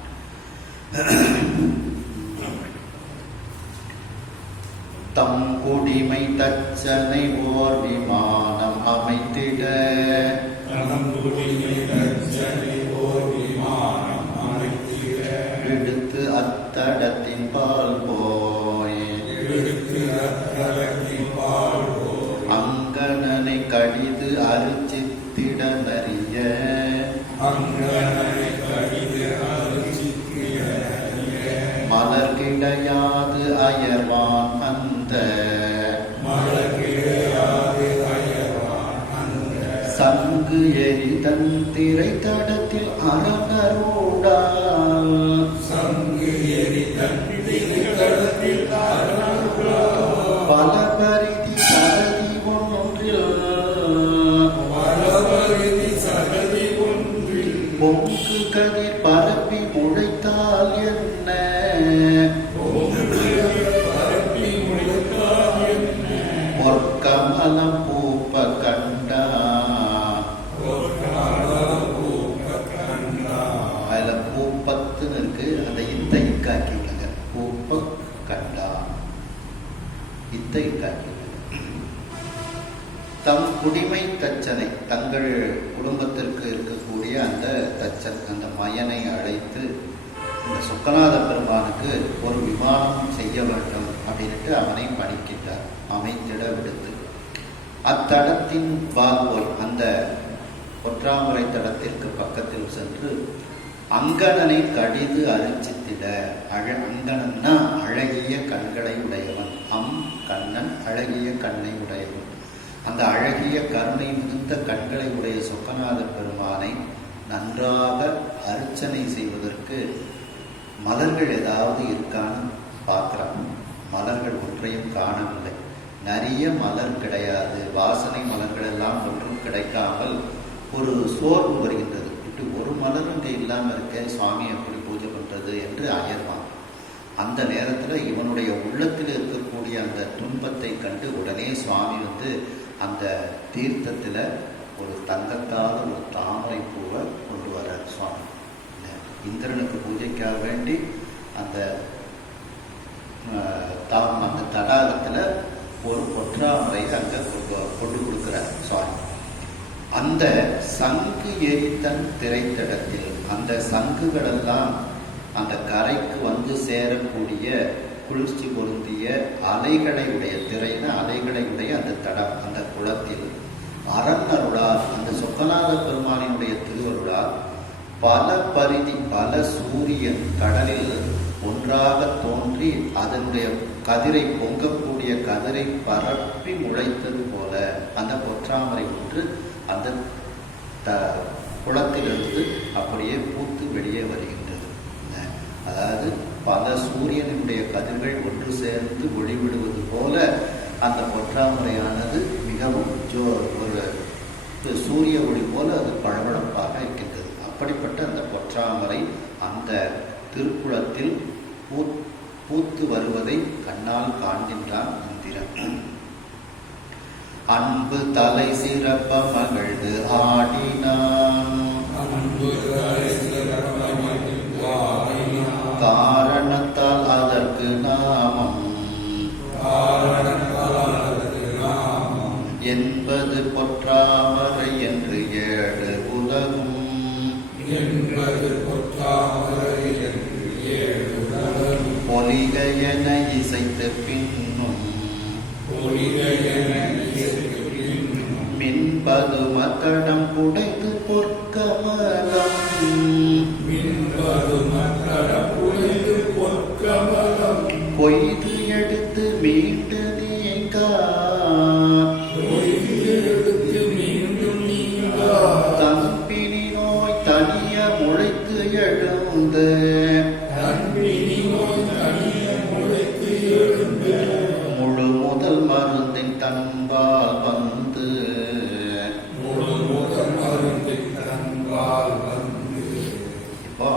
தம் குடிமை தச்சனை ஓர் விமானம் அமைத்திட எடுத்து அத்தடத்தின் பால் போய் அங்கணனை கடிது அரிச்சித்திட நறிய மலர் கிடையாது அயர்வான் அந்த சங்கு எரி தன் திரை தடத்தில் அரணருடால் பல பரிதி சரதி ஒன்றில் பொங்கு கதிர் பரப்பி முளைத்தால் என்ன பொற்கமலம் பூப்ப கண்டா. அதுல பூப்பத்துன்னு இருக்கு, அந்த இத்த இக்காக்கிங்க பூப்ப கண்டா, இத்த இக்காக்கிங்க. தம் குடிமை தச்சனை, தங்கள் குடும்பத்திற்கு இருக்கக்கூடிய அந்த தச்சன், அந்த மயனை அழைத்து இந்த சொக்கநாத பெருமானுக்கு ஒரு விமானம் செய்ய வேண்டும் அப்படின்ட்டு அவனை பணிக்கின்றார். அமைத்திட விடுத்து அத்தடத்தின் பால்போய் அந்த ஒற்றாமுறை தடத்திற்கு பக்கத்தில் சென்று அங்கணனை கடிது அரிச்சித்திட. அங்கணன்னா அழகிய கண்களை உடையவன். கண்ணன் அழகிய கண்ணை உடையவன். அந்த அழகிய கருணை மிகுந்த கண்களை உடைய சொக்கநாத பெருமானை நன்றாக அர்ச்சனை செய்வதற்கு மலர்கள் ஏதாவது இருக்கான்னு பார்க்குறான். மலர்கள் ஒன்றையும் காணவில்லை. நிறைய மலர் கிடையாது. வாசனை மலர்கள் எல்லாம் ஒன்றும் கிடைக்காமல் ஒரு சோர்வு வருகின்றது. இப்படி ஒரு மலரும் இங்கே இல்லாமல் இருக்க, சுவாமி எப்படி பூஜை பண்ணுறது என்று அயர்வான். அந்த நேரத்தில் இவனுடைய உள்ளத்தில் இருக்கக்கூடிய அந்த துன்பத்தை கண்டு உடனே சுவாமி அந்த தீர்த்தத்தில் ஒரு தங்கத்தால் ஒரு தாமரை பூவை கொண்டு வர்றார் சுவாமி. இந்திரனுக்கு பூஜைக்காக வேண்டி அந்த தடாகத்தில் ஒரு பொற்றாமரை அங்கே கொண்டு கொடுக்கிறார் சுவாமி. அந்த சங்கு எரித்தன் திரைத்தடத்தில் அந்த சங்குகளெல்லாம் அந்த கரைக்கு சேரக்கூடிய குளிர்ச்சி பொருந்திய அலைகளை உடைய திரைன அலைகளை உடைய அந்த தடம், அந்த குளத்தில் அரண்அருளால் அந்த சொக்கநாத பெருமானினுடைய திருவருளால் பல பரிதி பல சூரியன் கடலில் ஒன்றாக தோன்றி அதனுடைய கதிரை பொங்கக்கூடிய கதிரை பரப்பி முளைத்தது போல அந்த பொற்றாமரை ஒன்று அந்த குளத்திலிருந்து அப்படியே பூத்து வெளியே வருகின்றது. அதாவது பல சூரியனுடைய கதிர்கள் ஒன்று சேர்ந்து ஒளிவிடுவது போல அந்த பொற்றாமரையானது மிகவும் ஒரு சூரிய ஒளி போல அது பளபளப்பாக இருக்கின்றது. அப்படிப்பட்ட அந்த பொற்றாமரை அந்த திருக்குளத்தில் பூத்து வருவதை கண்ணால் காண்கின்றான் இந்திரன். அன்பு தலை சிறப்ப மகிழ்ந்து ஆடினான். காரணத்தால் அதற்கு நாமம் என்பது பொற்றாமரை என்று ஏழு உலகும் பொலிக என இசைத்து பின்னும் மின்பது மத்தடம் புடைத்து பொற்கமலம் கொய்து எடுத்து மீண்டு நீங்கா தம்பினி நோய் தனிய முளைத்து எழுந்து முழு முதல் மருந்தின் தன்பால் வந்து இப்போ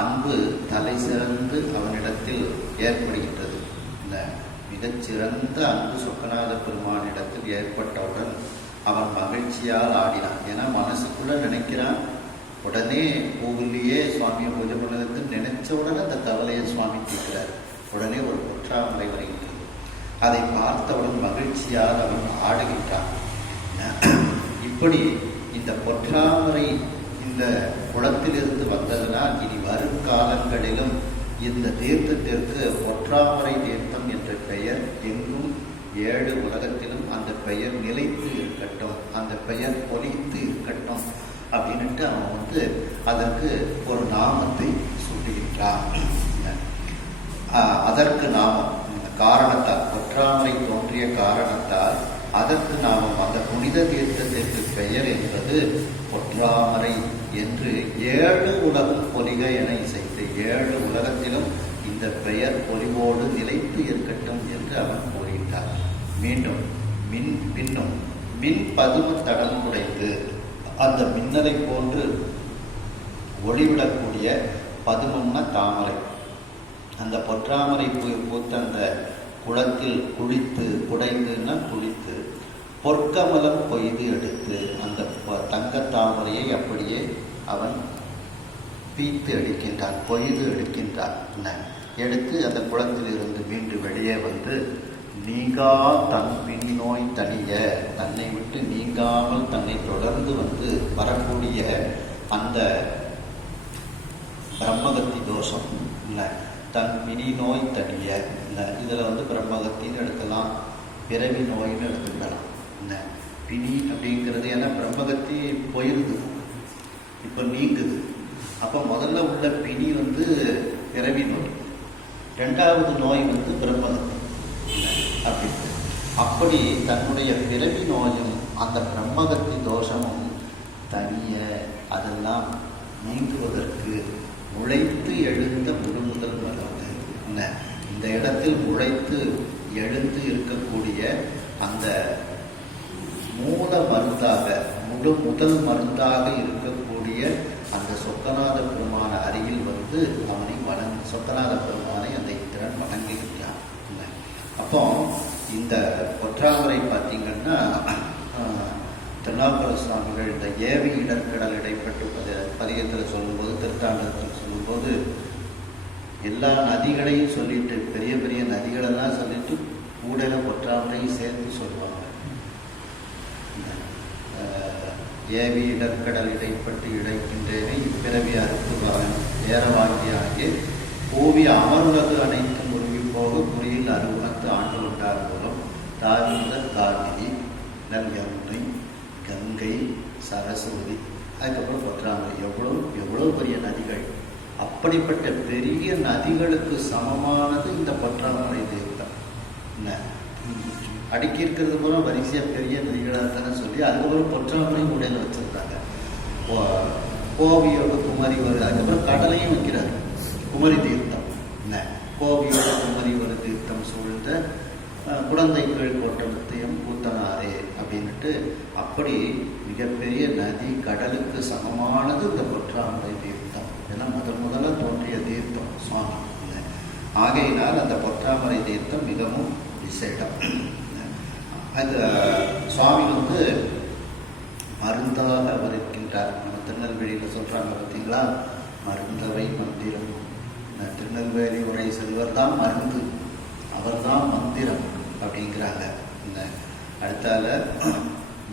அன்பு தலை சிறந்து அவனிடத்தில் ஏற்படுகின்றது. இந்த மிகச்சிறந்த அன்பு சொக்கநாத பெருமானிடத்தில் ஏற்பட்டவுடன் அவன் மகிழ்ச்சியால் ஆடினான். ஏன்னா மனசுக்குள்ள நினைக்கிறான், உடனே கோவிலேயே சுவாமியை பூஜை பண்ணதுக்கு நினைச்ச உடனே அந்த கவலையை சுவாமி தீர்க்கிறார். உடனே ஒரு பொற்றாமரை வருகின்றது. அதை பார்த்தவுடன் மகிழ்ச்சியால் அவன் ஆடுகின்றான். இப்படி இந்த பொற்றாமரை இந்த குளத்திலிருந்து வந்ததனால் இனி வரும் காலங்களிலும் இந்த தீர்த்தத்திற்கு பொற்றாமரை தீர்த்தம் என்ற பெயர் எங்கும் ஏழு உலகத்திலும் அந்த பெயர் நிலைத்து இருக்கட்டும், அந்த பெயர் பொலித்து இருக்கட்டும் அப்படின்ட்டு அவன் அதற்கு ஒரு நாமத்தை சூட்டுகின்றான். அதற்கு நாமம் காரணத்தால், பொற்றாமரை தோன்றிய காரணத்தால் அதற்கு நாமம் அந்த புனித தீர்த்தத்திற்கு பெயர் என்பது பொற்றாமரை என்று ஏழு உலகம் பொலிக என இசைத்து ஏழு உலகத்திலும் இந்த பெயர் பொலிவோடு நிலைத்து இருக்கட்டும் என்று அவன் கூறுகின்றார். மீண்டும் பின்னும் மின் பதும தடம் உடைத்து அந்த மின்னலை போன்று ஒளிவிடக்கூடிய பதுமம்னா தாமரை, அந்த பொற்றாமரை பூத்த அந்த குளத்தில் குடைந்துன்னா குளித்து பொற்கமலம் கொய்து எடுத்து அந்த தங்க தாமரையை அப்படியே அவன் பீத்து எடுக்கின்றான், கொய்து எடுக்கின்றான். எடுத்து அந்த குளத்தில் இருந்து மீண்டு வெளியே வந்து நீங்கா தன் பிணி நோய் தனிய, தன்னை விட்டு நீங்காமல் தன்னை தொடர்ந்து வரக்கூடிய அந்த பிரம்மகத்தி தோஷம் இல்லை, தன் பிணி நோய் தனிய இல்லை, இதில் பிரம்மகத்தின்னு எடுக்கலாம், பிறவி நோயின்னு எடுத்துக்கலாம். இல்லை பிணி அப்படிங்கிறது ஏன்னா பிரம்மகத்தி போயிருது, இப்போ நீங்குது. அப்போ முதல்ல உள்ள பிணி பிறவி நோய், ரெண்டாவது நோய் பிரம்மகத்தி அப்படின்ட்டு. அப்படி தன்னுடைய பிறவி நோயும் அந்த பிரம்மகத்தி தோஷமும் தனிய அதெல்லாம் நீங்குவதற்கு முளைத்து எழுந்த முதல் மருந்து என்ன, இந்த இடத்தில் முளைத்து எழுந்து இருக்கக்கூடிய அந்த மூல மருந்தாக முதல் மருந்தாக இருக்கக்கூடிய அந்த சொக்கநாத பெருமான அருகில் அவனை சொக்கநாத பெருமானை அந்த இந்திரன் வணங்குகின்றான். அப்போ இந்த பொற்றாமரை பார்த்தீங்கன்னா திருநாவுக்கர சுவாமிகள் இந்த ஏவி இடர்கடல் இடைப்பட்டு பதிகத்தில் சொல்லும்போது, திருத்தாண்டத்தில் சொல்லும்போது எல்லா நதிகளையும் சொல்லிட்டு பெரிய பெரிய நதிகளெல்லாம் சொல்லிட்டு கூடல பொற்றாமரையும் சேர்த்து சொல்லுவாங்க. ஏவி இடர்கடல் இடைப்பட்டு இழைக்கின்றேனே இப்பிறவி அறுத்துவான் ஏறவாங்கியாகிய ஓவி அமருலகு அனைத்தும் உருகி போக குறியில் அறுபத்து ஆண்டு கொண்டார் மூலம் தாரிமுதல் காவிரி நல் யமுனை கங்கை சரஸ்வதி, அதுக்கப்புறம் பொற்றாமரை, எவ்வளோ பெரிய நதிகள். அப்படிப்பட்ட பெரிய நதிகளுக்கு சமமானது இந்த பொற்றாமரை தீர்த்தம். என்ன அடுக்கி இருக்கிறது போல வரிசையாக பெரிய நதிகளாக தானே சொல்லி அதுக்கப்புறம் பொற்றாமரை உடையில வச்சிருக்காங்க. கோவியோட குமரி வருது, அதுக்கப்புறம் கடலையும் வைக்கிறார் குமரி தீர்த்தம். என்ன கோவியோட குமரி ஒரு தீர்த்தம் சூழ்ந்த குழந்தை கீழ் கோட்டத்தையும் கூத்தனாரே அப்படின்ட்டு அப்படி மிகப்பெரிய நதி கடலுக்கு சமமானது இந்த பொற்றாமரை தீர்த்தம். இதெல்லாம் முதல்ல தோன்றிய தீர்த்தம் சுவாமி. ஆகையினால் அந்த பொற்றாமரை தீர்த்தம் மிகவும் விசேடம். அந்த சுவாமி வந்து மருந்தாக அவர் இருக்கின்றார். நம்ம திருநெல்வேலியில் சொல்றாங்க பார்த்தீங்களா, மருந்தவை மந்திரம். திருநெல்வேலி உரை செல்வர் தான் மருந்து, அவர் தான் மந்திரம் அப்படிங்கிறாங்க. இந்த அடுத்தால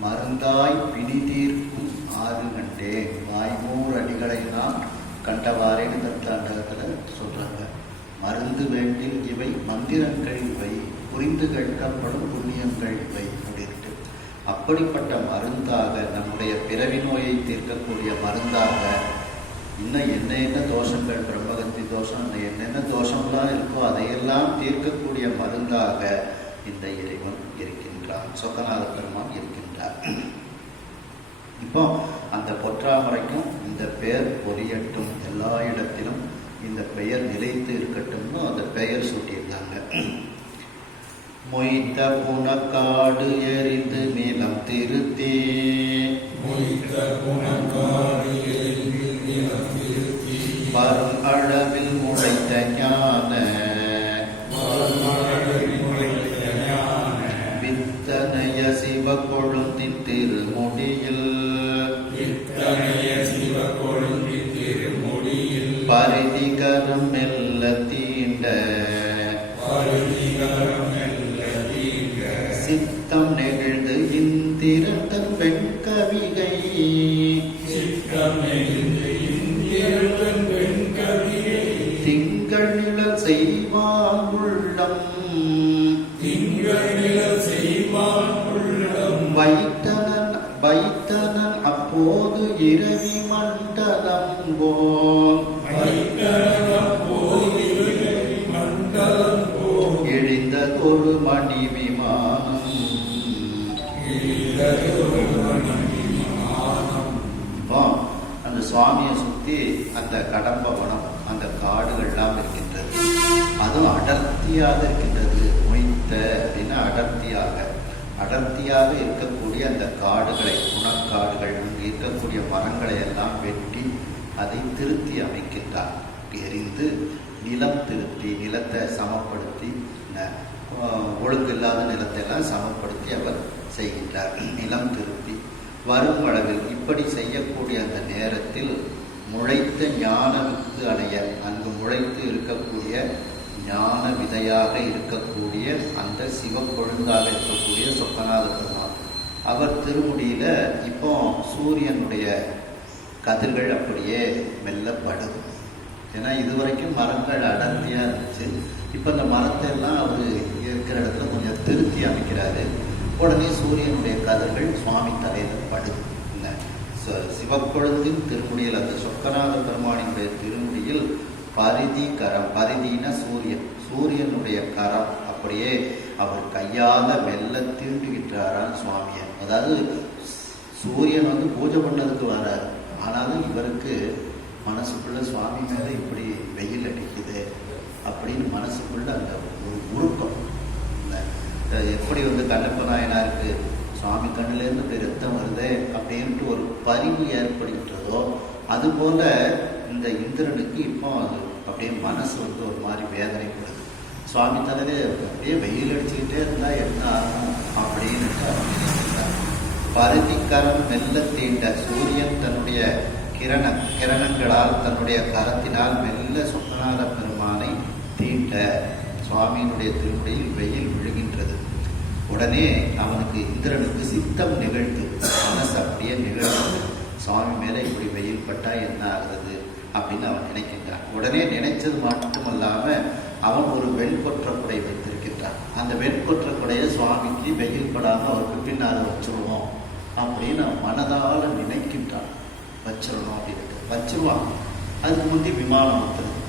மருந்தாய் பிணிதீர்க்கும் ஆறு கண்டேன் வாய்மூர் அடிகளை நான் கண்டவாறேன்னு தத்தாண்டகத்தில் சொல்றாங்க. மருந்து வேண்டில் இவை மந்திரங்கள் இவை, புரிந்து கேட்கப்படும் புண்ணியங்கள் இவை அப்படின்ட்டு. அப்படிப்பட்ட மருந்தாக, நம்முடைய பிறவி நோயை தீர்க்கக்கூடிய மருந்தாக, இன்னும் என்ன தோஷங்கள், பிரம்மகத்தி தோஷம், என்னென்ன தோஷம்லாம் இருக்கோ அதையெல்லாம் தீர்க்கக்கூடிய மருந்தாக இந்த இறைவன் இருக்கின்றான், சொக்கநாத பெருமான் இருக்கின்றார். இப்போ அந்த பொற்றாமரைக்கும் இந்த பெயர் பொலியட்டும், எல்லா இடத்திலும் இந்த பெயர் நிலைத்து இருக்கட்டும்னு அந்த பெயர் சூட்டியிருந்தாங்க. மொய்த்த புனக்காடு எரிந்து நிலம் திருத்தி, வரும் அளவில் முளைத்த ஞான வித்தனைய சிவ கொழுந்தின் திருமுடியில் பரிதிகரம் மெல்ல தீண்ட சித்தம் நெகிழ்ந்து இந்திரன் பெண் கவிகை திங்கள் நிழல் செய்வான் உள்ளம் வைத்தனன் அப்போது இரவி மண்டலம் போல் எழுந்ததொரு மணி விமானம். அந்த சுவாமியை சுத்தி அந்த கடம்பவனம், அந்த காடுகள்லாம் இருக்கின்றது. அதுவும் அடர்த்தியாக இருக்கின்றது. மொய்த்த அப்படின்னா அடர்த்தியாக இருக்கக்கூடிய அந்த காடுகளை, குணக்காடுகள், அங்கு இருக்கக்கூடிய மரங்களை எல்லாம் வெட்டி அதை திருத்தி அமைக்கின்றார். எரிந்து நிலம் திருத்தி, நிலத்தை சமப்படுத்தி, ஒழுங்கு இல்லாத நிலத்தை எல்லாம் சமப்படுத்தி அவர் செய்கின்றார். நிலம் திருத்தி வரும் அளவில் இப்படி செய்யக்கூடிய அந்த நேரத்தில் முளைத்த ஞான வித்து அணைய, அங்கு முளைத்து இருக்கக்கூடிய ஞான விதையாக இருக்கக்கூடிய அந்த சிவக்கொழுந்தாக இருக்கக்கூடிய சொக்கநாத பெருமான், அவர் திருமுடியில இப்போ சூரியனுடைய கதிர்கள் அப்படியே மெல்ல படுது. ஏன்னா இதுவரைக்கும் மரங்கள் அடர்த்தியா இருந்துச்சு. இப்போ இந்த மரத்தை எல்லாம் அவர் இருக்கிற இடத்துல கொஞ்சம் திருத்தி அமைக்கிறாரு. உடனே சூரியனுடைய கதிர்கள் சுவாமி தலையில படுது. சிவக்கொழுந்தின் திருமுடியில், அந்த சொக்கநாத பெருமானினுடைய திருமுடியில் பரிதி கரம், பரிதின சூரியனுடைய கரம் அப்படியே அவர் கையால மெல்ல தீண்டுகின்றாரான் சுவாமியை. அதாவது சூரியன் வந்து பூஜை பண்ணதுக்கு வராரு, ஆனாலும் இவருக்கு மனசுக்குள்ள சுவாமி மேல இப்படி வெயில் அடிக்குது அப்படின்னு மனசுக்குள்ள அந்த ஒரு உருக்கம். எப்படி வந்து கண்ணப்ப நாயனாருக்கு சுவாமி கண்ணிலேருந்து இப்படி ரத்தம் வருது அப்படின்ட்டு ஒரு பரிவு ஏற்படுகின்றதோ, அதுபோல இந்த இந்திரனுக்கு இப்போ அது அப்படியே மனசு வந்து ஒரு மாதிரி வேதனைப்படுது. சுவாமி தலையில அப்படியே வெயில் அடிச்சுக்கிட்டே இருந்தா என்ன ஆகும் அப்படின்னு பருத்திக்கரம் மெல்ல தீண்ட சூரியன் தன்னுடைய கிரணங்களால் தன்னுடைய கரத்தினால் மெல்ல சொக்கநாத பெருமானை தீண்ட சுவாமியினுடைய திருமுடியில் வெயில் விழுகின்றது. உடனே அவனுக்கு இந்திரனுக்கு சித்தம் நிகழ்ந்து, மனசு அப்படியே நிகழ்ந்து, சுவாமி மேல இப்படி வெயில் பட்டா என்ன ஆகுது அப்படின்னு அவன் நினைக்கின்றான். உடனே நினைச்சது மட்டுமல்லாம அவன் ஒரு வெண்கொற்ற குடை வைத்திருக்கின்றான். அந்த வெண்கொற்ற குடையை சுவாமிக்கு வெயில் படாம அவருக்கு பின்னால் வச்சிருவோம் அப்படின்னு அவன் மனதால நினைக்கின்றான். வச்சிடணும் அப்படின்ட்டு வச்சிருவான். அதுக்கு முந்தி விமானம் வந்துடுது.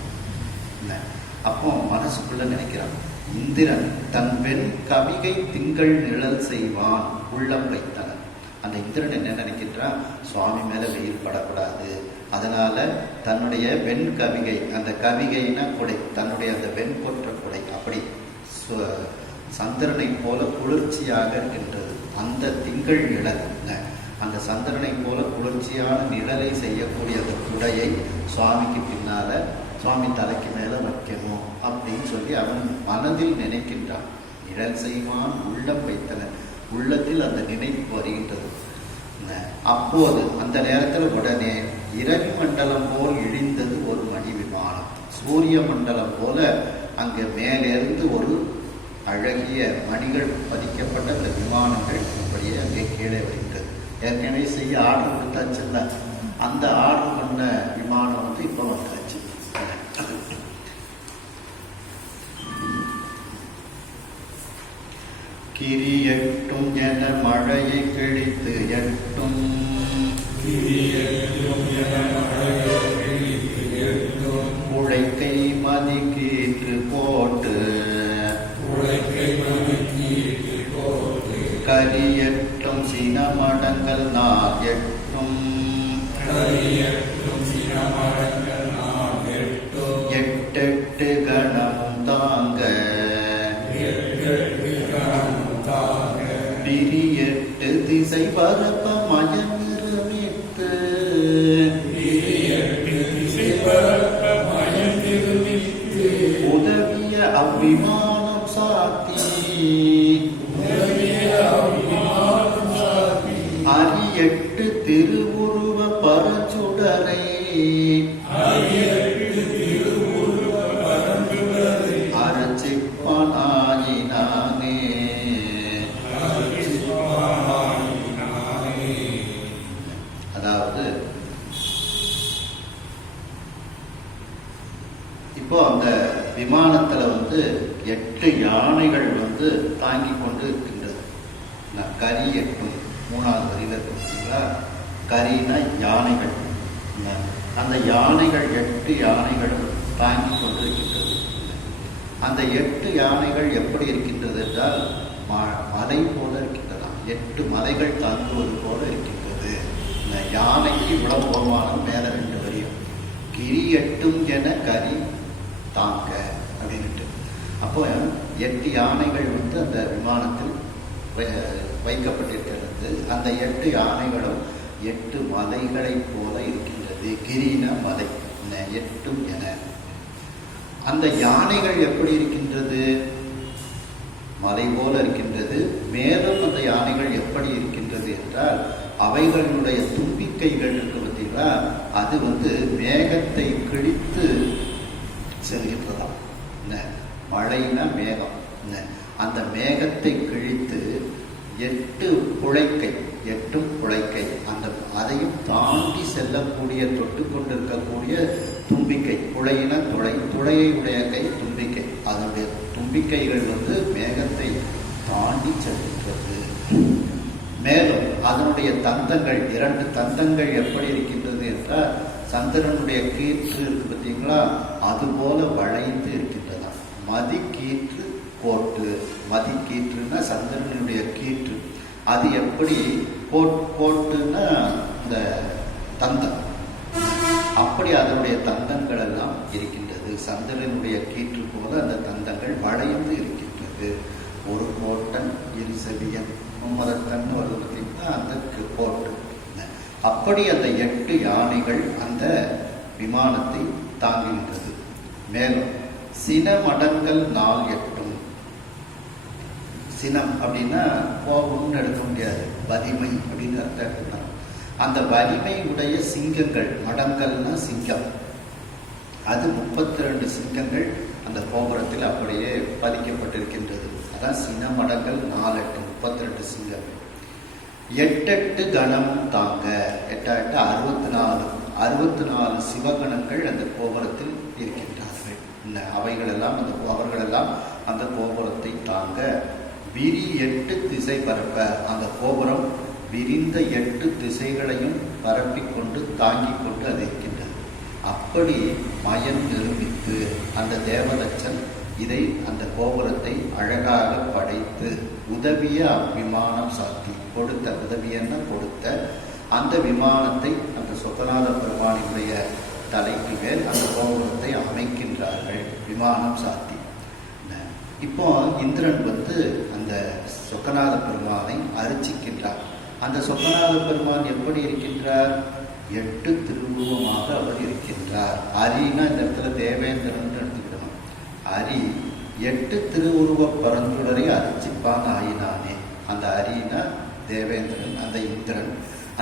அப்போ மனசுக்குள்ள நினைக்கிறான், இந்திரன் தன் வெண் கவிகை திங்கள் நிழல் செய்வான் உள்ளம் வைத்தனன். அந்த இந்திரன் என்ன நினைக்கின்றான், சுவாமி மேல வெயில் படக்கூடாது, அதனால தன்னுடைய வெண் கவிகை, அந்த கவிகைனா குடை, தன்னுடைய அந்த வெண்கொற்ற குடை அப்படி சந்திரனை போல குளிர்ச்சியாக இருக்கின்றது. அந்த திங்கள் நிழல், அந்த சந்திரனை போல குளிர்ச்சியான நிழலை செய்யக்கூடிய அந்த குடையை சுவாமிக்கு பின்னால, சுவாமி தலைக்கு மேல வைக்கணும் அப்படின்னு சொல்லி அவன் மனதில் நினைக்கின்றான். நிழல் செய்வான் உள்ளம் வைத்தன. உள்ளத்தில் அந்த நினைப்பு வருகின்றது. அப்போது அந்த நேரத்தில் உடனே இரவி மண்டலம் போல் இழிந்தது ஒரு மணி விமானம். சூரிய மண்டலம் போல அங்கே மேலிருந்து ஒரு அழகிய மணிகள் பதிக்கப்பட்ட அந்த விமானங்கள் அப்படியே அங்கே கீழே வருகின்றது. ஏற்கனவே செய்ய ஆர்டர் கொடுத்தாச்சுல்ல, அந்த ஆர்டர் பண்ண விமானம் வந்து இப்போ வந்தாச்சு. கிரி எட்டும் என மழையை கிழித்து எட்டும், உழைக்கை மதிக்கீற்று போட்டு, கரியட்டும் சினமடங்கள் நாள் எட்டும், எட்டெட்டு கணமும் தாங்க, பிரியெட்டு திசை பரப்ப மயம் நிறுமித்து, உதவிய அவ்விமானம் சாத்தி, அரியெட்டு திருவுருவ பரச்சுடரை, அரசிப்பான் ஆயினானே. அதாவது இப்போ அந்த விமானத்துல வந்து 8 யானைகள் வந்து தாங்கி கொண்டு இருக்கின்றது. கரி எட்டும் 3வது வரியில இருக்கீங்களா, கரினா யானைகள். அந்த யானைகள் 8 யானைகளும் தாங்கி கொண்டு இருக்கின்றது. அந்த 8 யானைகள் எப்படி இருக்கின்றது என்றால் மலை போல இருக்கின்றதாம். 8 மலைகள் தாங்குவது போல இருக்கின்றது. இந்த யானைக்கு இவ்வளவு போமானம் மேல 2 வரியும் கிரி எட்டும் என கரி தாங்க அப்படின்ட்டு. அப்போ 8 யானைகள் வந்து அந்த விமானத்தில் வைக்கப்பட்டிருக்கிறது. அந்த 8 யானைகளும் 8 மலைகளை போல இருக்கின்றது. கிரினா மலை, 8 என. அந்த யானைகள் எப்படி இருக்கின்றது? மலை போல இருக்கின்றது. மேலும் அந்த யானைகள் எப்படி இருக்கின்றது என்றால், அவைகளுடைய தும்பிக்கைகள் இருக்கு பார்த்தீங்களா, அது வந்து மேகத்தை கிழித்து செல்கின்றதாம். மழைனா மேகம். அந்த மேகத்தை கிழித்து 8 புழைக்கை, 8 புழைக்கை, அந்த அதையும் தாண்டி செல்லக்கூடிய தொட்டு கொண்டிருக்கக்கூடிய தும்பிக்கை. புழையின துளை, துளையை உடைய கை தும்பிக்கை. அதனுடைய தும்பிக்கைகள் வந்து மேகத்தை தாண்டி செல்கின்றது. மேலும் அதனுடைய தந்தங்கள், 2 தந்தங்கள் எப்படி இருக்கின்றது என்றால், சந்திரனுடைய கீற்று இருக்கு பார்த்தீங்களா, அதுபோல வளைந்து இருக்கின்றதா. மதி கீற்று கோட்டு. மதி கீற்றுன்னா சந்திரனுடைய கீற்று. அது எப்படி கோட்டுன்னா இந்த தந்தம், அப்படி அதனுடைய தந்தங்கள் எல்லாம் இருக்கின்றது. சந்திரனுடைய கீற்று போல அந்த தந்தங்கள் வளைந்து இருக்கின்றது. ஒரு கோட்டன் இரு செவியன் மும்மதத்தன் வருது பார்த்தீங்கன்னா, அந்த கோட்டு. அப்படி அந்த 8 யானைகள் அந்த விமானத்தை தாங்குகின்றது. மேலும் சின மடங்கள் 4 எட்டும். சினம் அப்படின்னா கோபம்னு எடுக்க முடியாது, வலிமை அப்படின்னு அர்த்தம் எடுக்கணும். அந்த வலிமை உடைய சிங்கங்கள், மடங்கள்னா சிங்கம், அது 32 சிங்கங்கள் அந்த கோபுரத்தில் அப்படியே பதிக்கப்பட்டிருக்கின்றது. அதான் சின மடங்கள் 4 எட்டு, 32 சிங்கம். 8 கணமும் தாங்க. 8 64, 64 சிவகணங்கள் அந்த கோபுரத்தில் இருக்கின்றார்கள். அவைகளெல்லாம் அவர்களெல்லாம் அந்த கோபுரத்தை தாங்க. விரி 8 திசை பரப்ப. அந்த கோபுரம் விரிந்த 8 திசைகளையும் பரப்பிக்கொண்டு தாங்கிக் கொண்டு அது இருக்கின்றது. அப்படி மயன் நிரூபித்து அந்த தேவதச்சன் இதை அந்த கோபுரத்தை அழகாக படைத்து உதவிய அவ்விமானம் சாத்தி கொடுத்த, உதவியன்னு கொடுத்த அந்த விமானத்தை அந்த சொக்கநாத பெருமானுடைய தலைக்கு மேல் அந்த கோபுரத்தை அமைக்கின்றார்கள், விமானம் சாத்தி. இப்போ இந்திரன் வந்து அந்த சொக்கநாத பெருமானை அர்ச்சிக்கின்றார். அந்த சொக்கநாத பெருமான் எப்படி இருக்கின்றார்? 8 திருவுருவமாக அவர் இருக்கின்றார். அரினா இந்த இடத்துல தேவேந்திரன் எடுத்துக்கிடணும். அரி 8 திருவுருவ பரந்துடரை அர்ச்சிப்பான் ஆயினானே. அந்த அரினா தேவேந்திரன், அந்த இந்திரன்,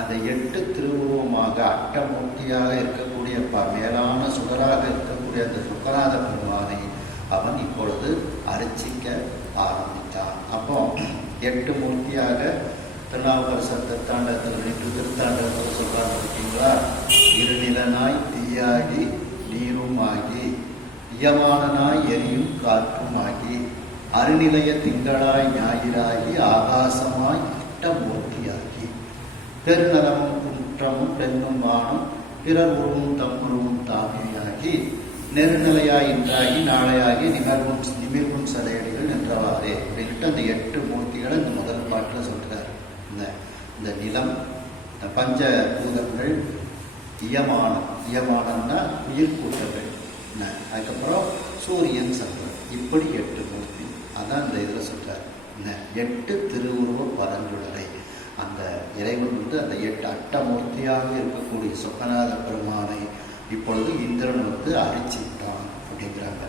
அந்த 8 திருவுருவமாக அட்டமூர்த்தியாக இருக்கக்கூடிய மேலான சுடராக இருக்கக்கூடிய அந்த சுக்கநாத பெருமானை அவன் இப்பொழுது அர்ச்சிக்க ஆரம்பித்தான். அப்போ 8 மூர்த்தியாக திருநாவுக்கரசர் திருத்தாண்டத்தில் 2 திருத்தாண்டத்தில் சொல்றாங்க பார்த்தீங்களா? இருநிலனாய் தீயாகி நீருமாகி இயமானனாய் எரியும் காற்றுமாகி அருநிலைய திங்களாய் ஞாயிறாகி ஆகாசமாய் இட்டமூர்த்தியாகி பெருநலமும் குற்றமும் பெண்ணும் வானும் பிறர் உருவும் தம்முருவும் தாமியாகி நெருநிலையாய் இன்றாகி நாளையாகி நிமிர்வும் சதையடிகள் என்றவாறே அப்படின்ட்டு அந்த 8 மூர்த்திகளை இந்த முதல் பாட்டில் சொல்றார். இந்த நிலம், இந்த பஞ்ச பூதங்கள், இயமானம்னா உயிர்கூட்டங்கள், அதுக்கப்புறம் சூரியன், சந்திரன், இப்படி 8 மூர்த்தி. அதான் இந்த இதில் சொல்றார். 8 திருவுருவ பரஞ்சுடரை அந்த இறைவன் அந்த 8 அட்டமூர்த்தியாக இருக்கக்கூடிய சொக்கநாத பெருமானை இப்பொழுது இந்திரன் அரிச்சிட்டான் அப்படிங்கிறாங்க.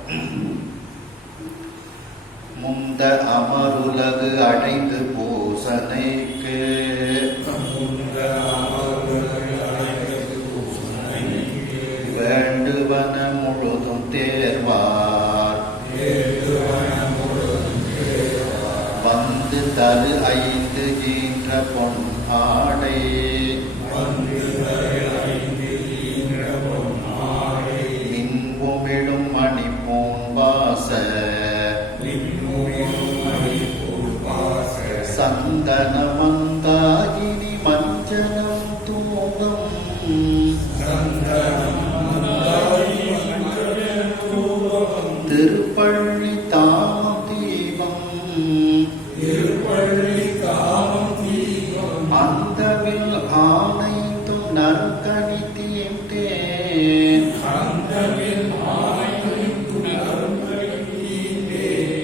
முந்த அமருலகு அடைந்து பூசனைக்கு வேண்டுவன முழுதும் தேர்வார் வந்து தரு 5 ஈன்ற பொன் ஆடை மின்குமிழும் மணி பூம்பாச சந்தன மந்தாகினி மஞ்சனம் தூங்கம் திருப்பள்ளி தாமம் தீபம் அந்தவில் ஆனைந்து நற்கனி தீண்டேன்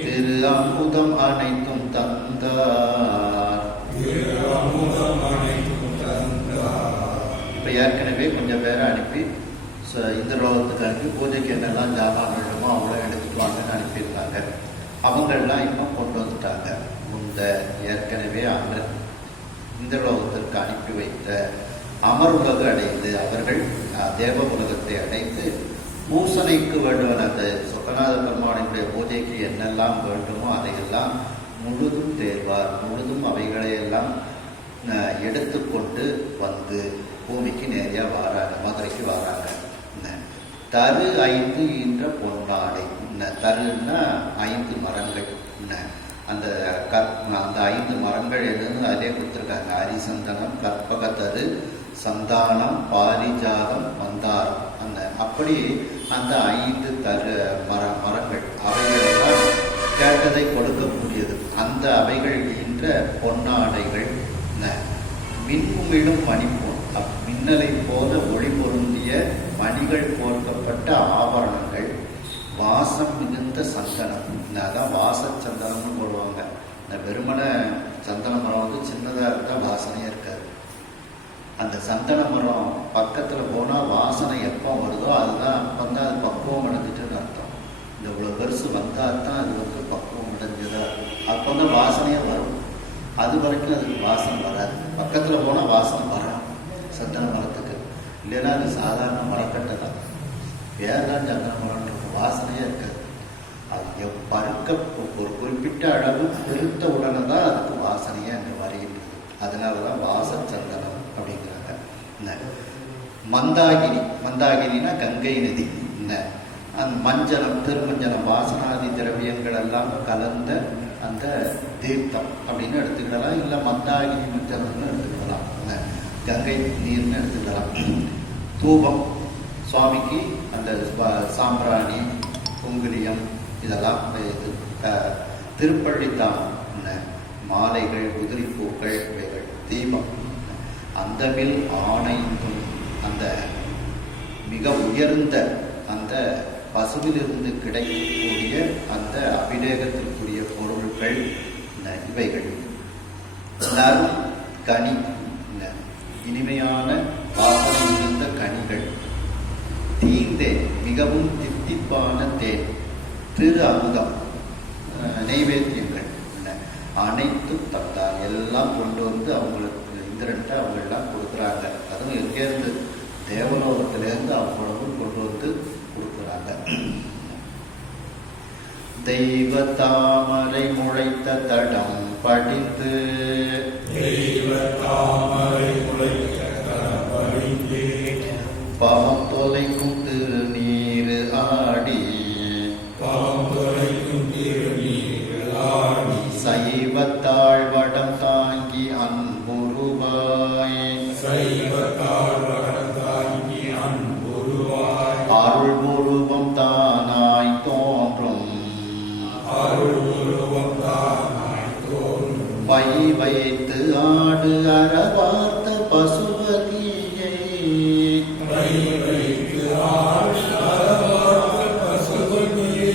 திரு அமுதம் அனைத்தும் தந்தார். இப்ப ஏற்கனவே கொஞ்சம் பேரை அனுப்பி இந்த லோகத்துக்கு அனுப்பி பூஜைக்கு என்னெல்லாம் ஜாமான் வேணுமோ அவங்கள எடுத்துட்டு வாங்கன்னு அனுப்பியிருக்காங்க. அவங்களெல்லாம் இன்னும் கொண்டு வந்துட்டாங்க. ஏற்கனவே அமர் இந்த லோகத்திற்கு அனுப்பி வைத்த அமருலகு அடைந்து அவர்கள் தேவ உலகத்தை அடைந்து பூசணைக்கு வேண்டுவன அந்த சொக்கநாத பெருமானுடைய பூஜைக்கு என்னெல்லாம் வேண்டுமோ அதையெல்லாம் முழுதும் தேர்வார். முழுதும் அவைகளையெல்லாம் எடுத்துக்கொண்டு வந்து பூமிக்கு நேரியா வாராங்க, மதுரைக்கு வாராங்க. தரு 5 ஈன்ற பொன்னாடை. தருன்னா 5 மரங்கள். அந்த 5 மரங்கள் எதுன்னு அதிலே கொடுத்துருக்காங்க. அரிசந்தனம், கற்பகத்தரு, சந்தானம், பாரிஜாதம், மந்தாரம். அப்படி அந்த 5 மரங்கள் அவைகளெல்லாம் கேட்டதை கொடுக்கக்கூடியது. அந்த அவைகள் ஈன்ற பொன்னாடைகள், மின்குமிழும் மணிப்போன், மின்னலை போல ஒளி பொருந்திய மணிகள் கோர்க்கப்பட்ட ஆபரணங்கள், வாசம் மிகுந்த சந்தனம். அதான் வாச சந்தனம்னு போடுவாங்க. இந்த வெறுமன சந்தன மரம் சின்னதாக இருந்தால் வாசனையாக இருக்காது. அந்த சந்தன மரம் பக்கத்தில் போனால் வாசனை எப்போ வருதோ அதுதான் அப்போ தான் அது பக்குவம் அடைஞ்சிட்டுன்னு அர்த்தம். இந்த இவ்வளோ பெருசு வந்தால் தான் அது பக்குவம் அடைஞ்சதா அப்போ தான் வாசனையாக வரும். அது வரைக்கும் அதுக்கு வாசனை வராது. பக்கத்தில் போனால் வாசனை வரணும் சந்தன மரத்துக்கு. இல்லைன்னா அது சாதாரண மரக்கட்டை தான். வேறதான் சந்தன மரம் வாசனையாக இருக்காது. அது பருக்க ஒரு குறிப்பிட்ட அளவு பெருத்த உடனே தான் அதுக்கு வாசனையாக அங்கே வருகின்றது. அதனால தான் வாசச்சந்தனம் அப்படிங்கிறாங்க. மந்தாகினினா கங்கை நதி. அந்த மஞ்சனம், திருமஞ்சனம், வாசனாதி திரவியங்கள் எல்லாம் கலந்த அந்த தீர்த்தம் அப்படின்னு எடுத்துக்கிடலாம். இல்லை மந்தாகினி மஞ்சள்னு எடுத்துக்கலாம். கங்கை நீர்னு எடுத்துக்கலாம். தூபம், சுவாமிக்கு அந்த சாம்பிராணி, குங்குலியம் இதெல்லாம் திருப்பள்ளித்தாமம், மாலைகள், உதிரிப்பூக்கள், இவைகள், தீபம். அந்தவில் ஆணைந்தும் அந்த மிக உயர்ந்த அந்த பசுவிலிருந்து கிடைக்கக்கூடிய அந்த அபிஷேகத்திற்குரிய பொருட்கள் இவைகள். நறும் கனி, இனிமையான வாசனை இருந்த கனிகள். தீந்தேன், மிகவும் தித்திப்பான தேன். திரு அமுதம், நைவேத்தியங்கள் அனைத்தும் தந்தார். தெய்வ தாமரை முளைத்த தடம் படிந்து தெய்வ தாமரை முளைத்த தடம் படிந்து பாவம் தொலைக்கும் திருநீர் ஆடி பாவம் தொலைக்கும் திருநீர் ஆடி சைவத்தாழ் வடம் தாங்கி அன்புருவாய் சைவத்தால் வளர்ந்தாங்கி அன்புருவாய் அருள் உருவம் தானாய் தோன்றும் அருள் உருவம் தானாய் தோன்றும் பை வைத்து ஆடு அறவார்த்த பசுபதியை கை வைத்து ஆடி அறவார்த்த பசுபதியை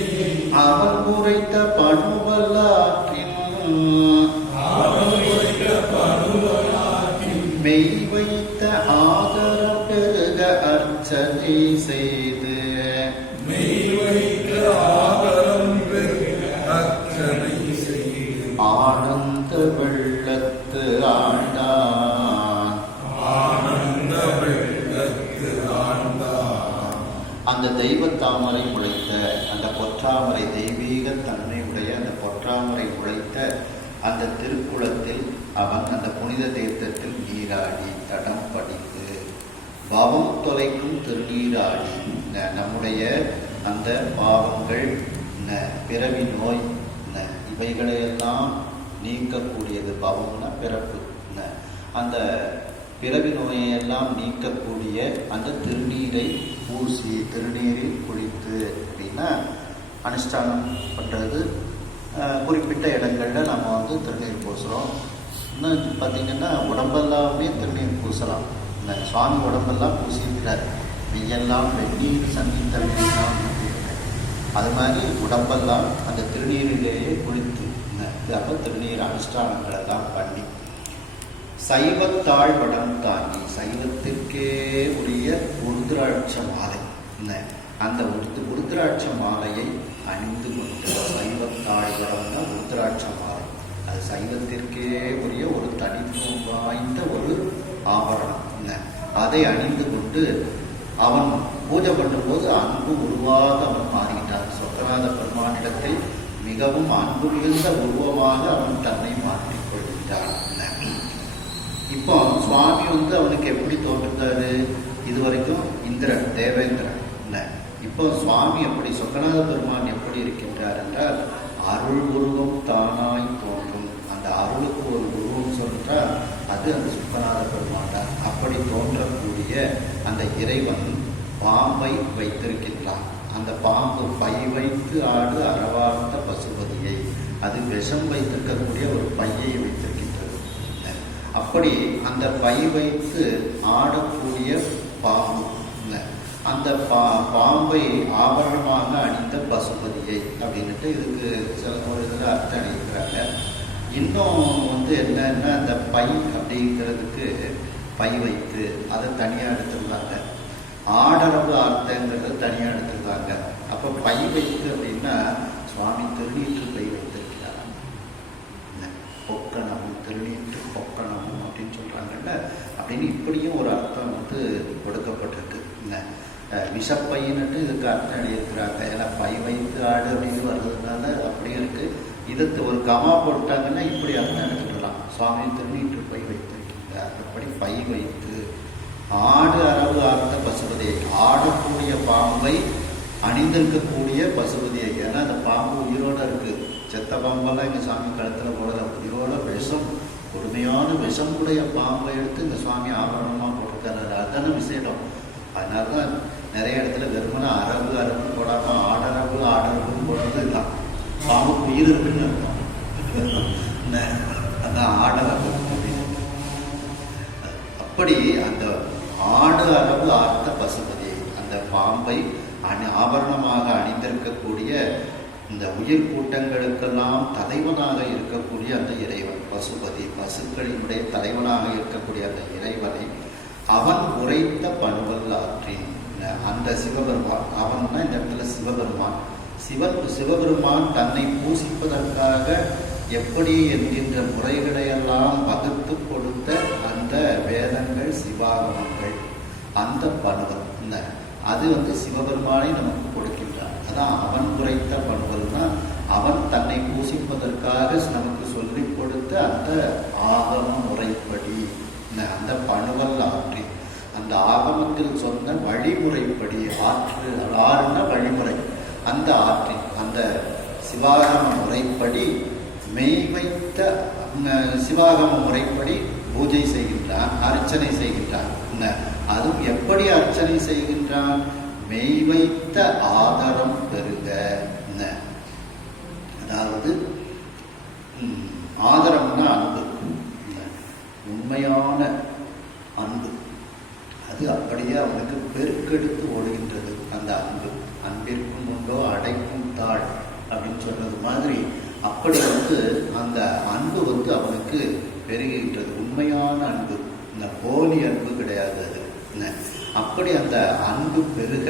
அவன் உரைத்த பணுவல்லாற்றின் அவன் உரைத்த பணுவலாற்றின் மெய் வைத்த ஆதரம் பெருக அர்ச்சனை செய்து மெய் வைத்த ஆதரம் பெருக அர்ச்சனை செய்து ஆனந்த வெள்ளத்து ஆண்டான். ஆனந்த வெள்ளத்து ஆண்டான். அந்த தெய்வ தாமரை முளைத்த அந்த பொற்றாமரை தெய்வீக தன்மை உடைய அந்த பொற்றாமரை முளைத்த அந்த திருக்குளத்தில் அவன் அந்த புனித தீர்த்தத்தில் நீராடி தடம் படித்து பாவம் தொலைக்கும் திருநீராடி நம்முடைய அந்த பாவங்கள் பிறவி நோய் இவைகளையெல்லாம் நீக்கக்கூடியது. பாவம்னா பிறப்பு. அந்த பிறவி நோயையெல்லாம் நீக்கக்கூடிய அந்த திருநீரை பூசி திருநீரில் குளித்து அப்படின்னா அனுஷ்டானம் பண்ணுறது குறிப்பிட்ட இடங்களில் நம்ம வந்து திருநீர் பூசுகிறோம். இன்னும் பார்த்திங்கன்னா உடம்பெல்லாமே திருநீர் பூசலாம். இந்த சுவாமி உடம்பெல்லாம் பூசியிருக்கிறார். மெய்யெல்லாம் வெந்நீர் சந்தித்தல் அது மாதிரி உடம்பெல்லாம் அந்த திருநீரிலேயே குளித்து அப்போ திருநீர் அனுஷ்டானங்களெல்லாம் பண்ணி சைவத்தாழ் வடம் தாங்கி சைவத்திற்கே உரிய உருத்ராட்ச மாலை அந்த உருத்ராட்ச மாலையை அணிந்து கொண்டு சைவத்தாழ் வடம்னா உருத்ராட்ச மாலை அது சைவத்திற்கே உரிய ஒரு தனித்துவம் வாய்ந்த ஒரு ஆபரணம். அதை அணிந்து கொண்டு அவன் பூஜை பண்ணும்போது அன்பு உருவாக அவன் மாறிட்டான். சொக்கநாத பெருமானிடத்தில் மிகவும் அன்பு மிகுந்த உருவமாக அவன் தன்னை மாற்றிக் கொள்கின்றான். இப்போ சுவாமி வந்து அவனுக்கு எப்படி தோன்றுறாரு? இதுவரைக்கும் இந்திரன் தேவேந்திரன். இப்போ சுவாமி எப்படி சொக்கநாத பெருமான் எப்படி இருக்கின்றார் என்றால் அருள் உருவம் தானாய் தோன்றும். அந்த அருளுக்கு ஒரு உருவம் சொல்றால் அது அந்த சொக்கநாத பெருமான் தான். அப்படி தோன்றக்கூடிய அந்த இறைவன் பாம்பை வைத்திருக்கின்றான். அந்த பாம்பு பை வைத்து ஆடு அறவார்த்த பசுபதியை அது விஷம் வைத்திருக்கக்கூடிய ஒரு பையை வைத்திருக்கின்றது. அப்படி அந்த பை வைத்து ஆடக்கூடிய பாம்பு அந்த பாம்பை ஆபரணமாக அணிந்த பசுபதியை அப்படின்ட்டு இதுக்கு சில ஒரு இதில் அர்த்தம் அணிக்கிறாங்க. இன்னும் வந்து என்னன்னா அந்த பை அப்படிங்கிறதுக்கு பை வைத்து அதை தனியாக எடுத்துருந்தாங்க. ஆடரவு அர்த்தங்கிறத தனியாக எடுத்துருந்தாங்க. அப்போ பை வைத்து அப்படின்னா சுவாமி திருநீற்று பை வைத்திருக்கிறார். பொக்கணமும் திருநீற்று பொக்கணமும் அப்படின்னு சொல்கிறாங்கல்ல. அப்படின்னு இப்படியும் ஒரு அர்த்தம் வந்து கொடுக்கப்பட்டிருக்கு. விஷப்பையின்ட்டு இதுக்கு அர்த்தம் எழுதியிருக்கிறாங்க. ஏன்னா பை வைத்து ஆடு அப்படின்னு வர்றதுனால அப்படி இருக்கு. இதுக்கு ஒரு கமா போட்டாங்கன்னா இப்படி அர்த்தம் எடுத்துக்கலாம். சுவாமி திருநீற்று பை வைத்திருக்கிறார். அப்படி பை வைத்து ஆடு அரவு ஆர்த்த பசுபதியை ஆடக்கூடிய பாம்பை அணிந்திருக்கக்கூடிய பசுபதியை. ஏன்னா அந்த பாம்பு உயிரோட இருக்கு. செத்த பாம்பெல்லாம் எங்கள் சாமி கழுத்தில் போடல. உயிரோட விஷம் கொடுமையான விஷம் உடைய பாம்பை எடுத்து இந்த சுவாமி ஆபரணமாக போட்டிருக்காரு. அதுதானே விசேடம். அதனால தான் நிறைய இடத்துல வெறுமனை அரவு போடாமல் ஆடரவு போடுறது தான். பாம்பு உயிர் இருக்குன்னு அர்த்தம். அதான் ஆடரவு அப்படின்னு. அப்படி அந்த ஆடு அரவு ஆர்த்த பசுபதி அந்த பாம்பை ஆபரணமாக அணிந்திருக்கக்கூடிய இந்த உயிர் கூட்டங்களுக்கெல்லாம் தலைவனாக இருக்கக்கூடிய அந்த இறைவன் பசுபதி, பசுக்களினுடைய தலைவனாக இருக்கக்கூடிய அந்த இறைவனை அவன் உரைத்த பணுவல் ஆற்றின் அந்த சிவபெருமான். அவன்னா இந்த இடத்துல சிவபெருமான். சிவபெருமான் தன்னை பூசிப்பதற்காக எப்படி என்கின்ற முறைகளையெல்லாம் வகுத்து கொடுத்த அந்த வேதங்கள் சிவாகமங்கள் அந்த பணுவல் அது வந்து சிவபெருமானை நமக்கு கொடுக்கின்றான். அதான் அவன் உரைத்த பணுவல்னா அவன் தன்னை பூசிப்பதற்காக நமக்கு சொல்லிக் கொடுத்த அந்த ஆகம முறைப்படி, அந்த பணுவல் ஆற்றி, அந்த ஆகமத்தில் சொன்ன வழிமுறைப்படி, ஆறுன வழிமுறை, அந்த ஆற்றி அந்த சிவாகம முறைப்படி மெய் வைத்த சிவாகம முறைப்படி பூஜை செய்கின்றான், அர்ச்சனை செய்கின்றான். அதுவும் எப்படி அர்ச்சனை செய்கின்றான்? மெய் வைத்த ஆதரம் பெறுக. அதாவது ஆதரம்னா அன்பு, உண்மையான அன்பு. அது அப்படியே அவனுக்கு பெருக்கெடுத்து ஓடுகின்றது. அந்த அன்பு, அன்பிற்கும் உண்டோ அடைக்கும் தாழ் அப்படின்னு சொன்னது மாதிரி அப்படி அந்த அன்பு அவனுக்கு பெருகின்றது. உண்மையான அன்பு, இந்த போலி அன்பு கிடையாது அது. அப்படி அந்த அன்பு பெருக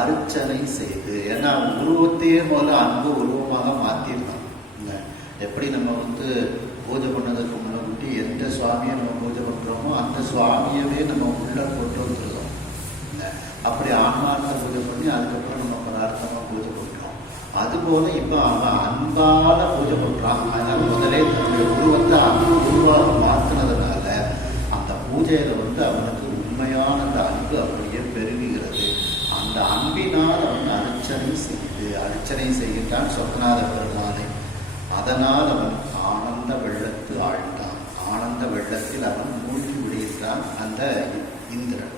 அர்ச்சனை செய்து, ஏன்னா உருவத்தையே முதல்ல அன்பு உருவமாக மாற்றிடலாம். எப்படி நம்ம பூஜை பண்ணதுக்கு முன்னாடி எந்த சுவாமியை நம்ம பூஜை பண்ணுறோமோ அந்த சுவாமியவே நம்ம உள்ள கொண்டு வந்துருக்கோம். அப்படி ஆன்மார்த்த பூஜை பண்ணி அதுக்கப்புறம் நம்ம பதார்த்தமாக பூஜை பண்ணுறோம். அதுபோல இப்போ அவன் அன்பால பூஜை பண்ணுறான். அதனால முதலே தன்னுடைய உருவத்தை அன்பு உருவாக மாற்றினதுனால அந்த பூஜையில அவனுக்கு உண்மையான அந்த அன்பு அப்படியே பெருகுகிறது. அந்த அன்பினால் அவன் அர்ச்சனை செய்கின்றான் சொக்கநாத பெருமானை. அதனால் அவன் ஆனந்த வெள்ளத்து ஆழ்ந்தான். ஆனந்த வெள்ளத்தில் அவன் மூழ்கி விடுகின்றான் அந்த இந்திரன்.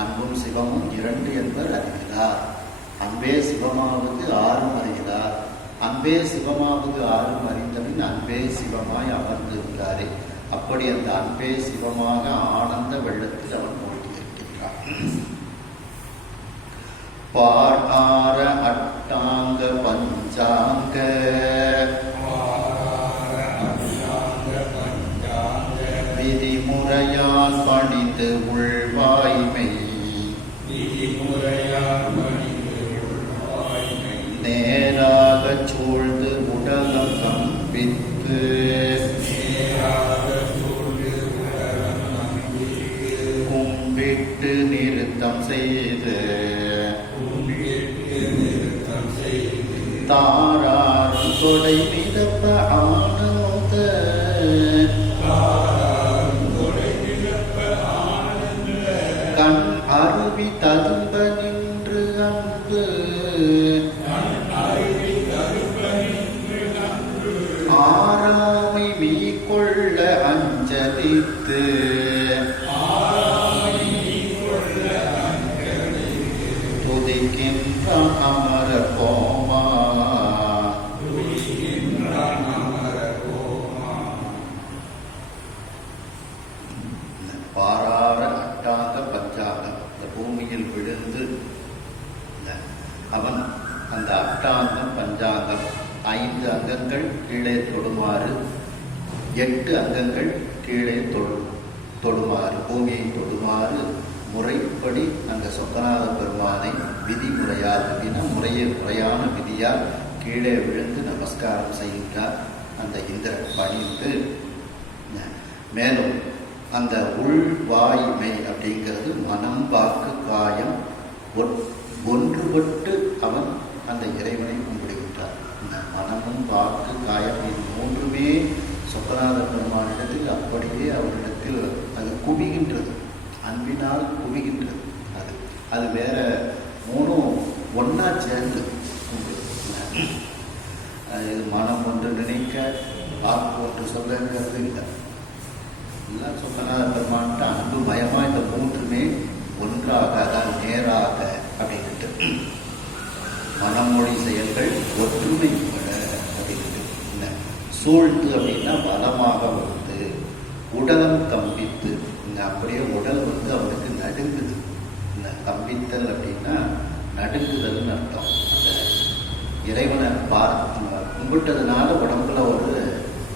அன்பும் சிவமும் இரண்டு என்பர் அறிகிறார். அன்பே சிவமாவது ஆறும் அறிகிறார். அன்பே சிவமாவது ஆறும் அறிந்தபின் அன்பே சிவமாய் அமர்ந்திருந்தாரே. அப்படி அந்த அன்பே சிவமாக ஆனந்த வெள்ளத்தில் அவன் மூழ்கி இருக்கின்றான். பாடார அட்டாங்க பஞ்சாங்க விதிமுறையால் பணிந்து உள்வாய்மை நேராக சூழ்ந்து உடலம் கம்பித்து கும்பிட்டு நிறுத்தம் செய்து தாராரும் கொடை மிதப்ப ஆனந்த கண் அருவி ததும்ப நின்று அன்பு ஆராமை மீ கொள்ள அஞ்சலித்து துதிக்கின்றான் அமர கோமா. பாரார அட்டாங்க பஞ்சாங்கம், இந்த பூமியில் விழுந்து அவன் அந்த அட்டாங்கம் பஞ்சாங்கம் 5 அங்கங்கள் கீழே தொடுமாறு, 8 அங்கங்கள் கீழே தொடுமாறு, பூமியை தொடுமாறு முறைப்படி அந்த சொக்கநாத பெருமானை விதிமுறையால், அப்படின்னா முறையான விதியால் கீழே விழுந்து நமஸ்காரம் செய்கின்றார் அந்த இந்திரன் பணிந்து. மேலும் அந்த உள்வாய்மை அப்படிங்கிறது மனம் வாக்கு காயம் ஒன்றுபட்டு அவன் அந்த இறைவனை கும்பிடுகின்றார். இந்த மனமும் வாக்கு காயம் இது 3மே சொக்கநாத பெருமானிடத்தில் அப்படியே அவரிடத்தில் அது குவிகின்றது, அன்பினால் குவிகின்றது. அது வேற 3ம் ஒன்னா சேர்ந்து இது மனம் ஒன்று நினைக்க வாக்கு ஒன்று சொல்லுங்கிறது இல்லை. எல்லாம் சொக்கநாத பெருமான்ட்டு அன்பு மயமா இந்த 3மே ஒன்றாக, அதான் நேராக அப்படின்ட்டு மனமொழி செயல்கள் ஒற்றுமை அப்படின்ட்டு. சூழ்த்து அப்படின்னா பலமாக உடலம் கம்பித்து, அப்படியே உடல் அவனுக்கு நடுங்குது. கம்பித்தல் அப்படின்னா நடுங்குதல்னு அர்த்தம். அந்த இறைவனை கும்பிட்டதுனால உடம்புல ஒரு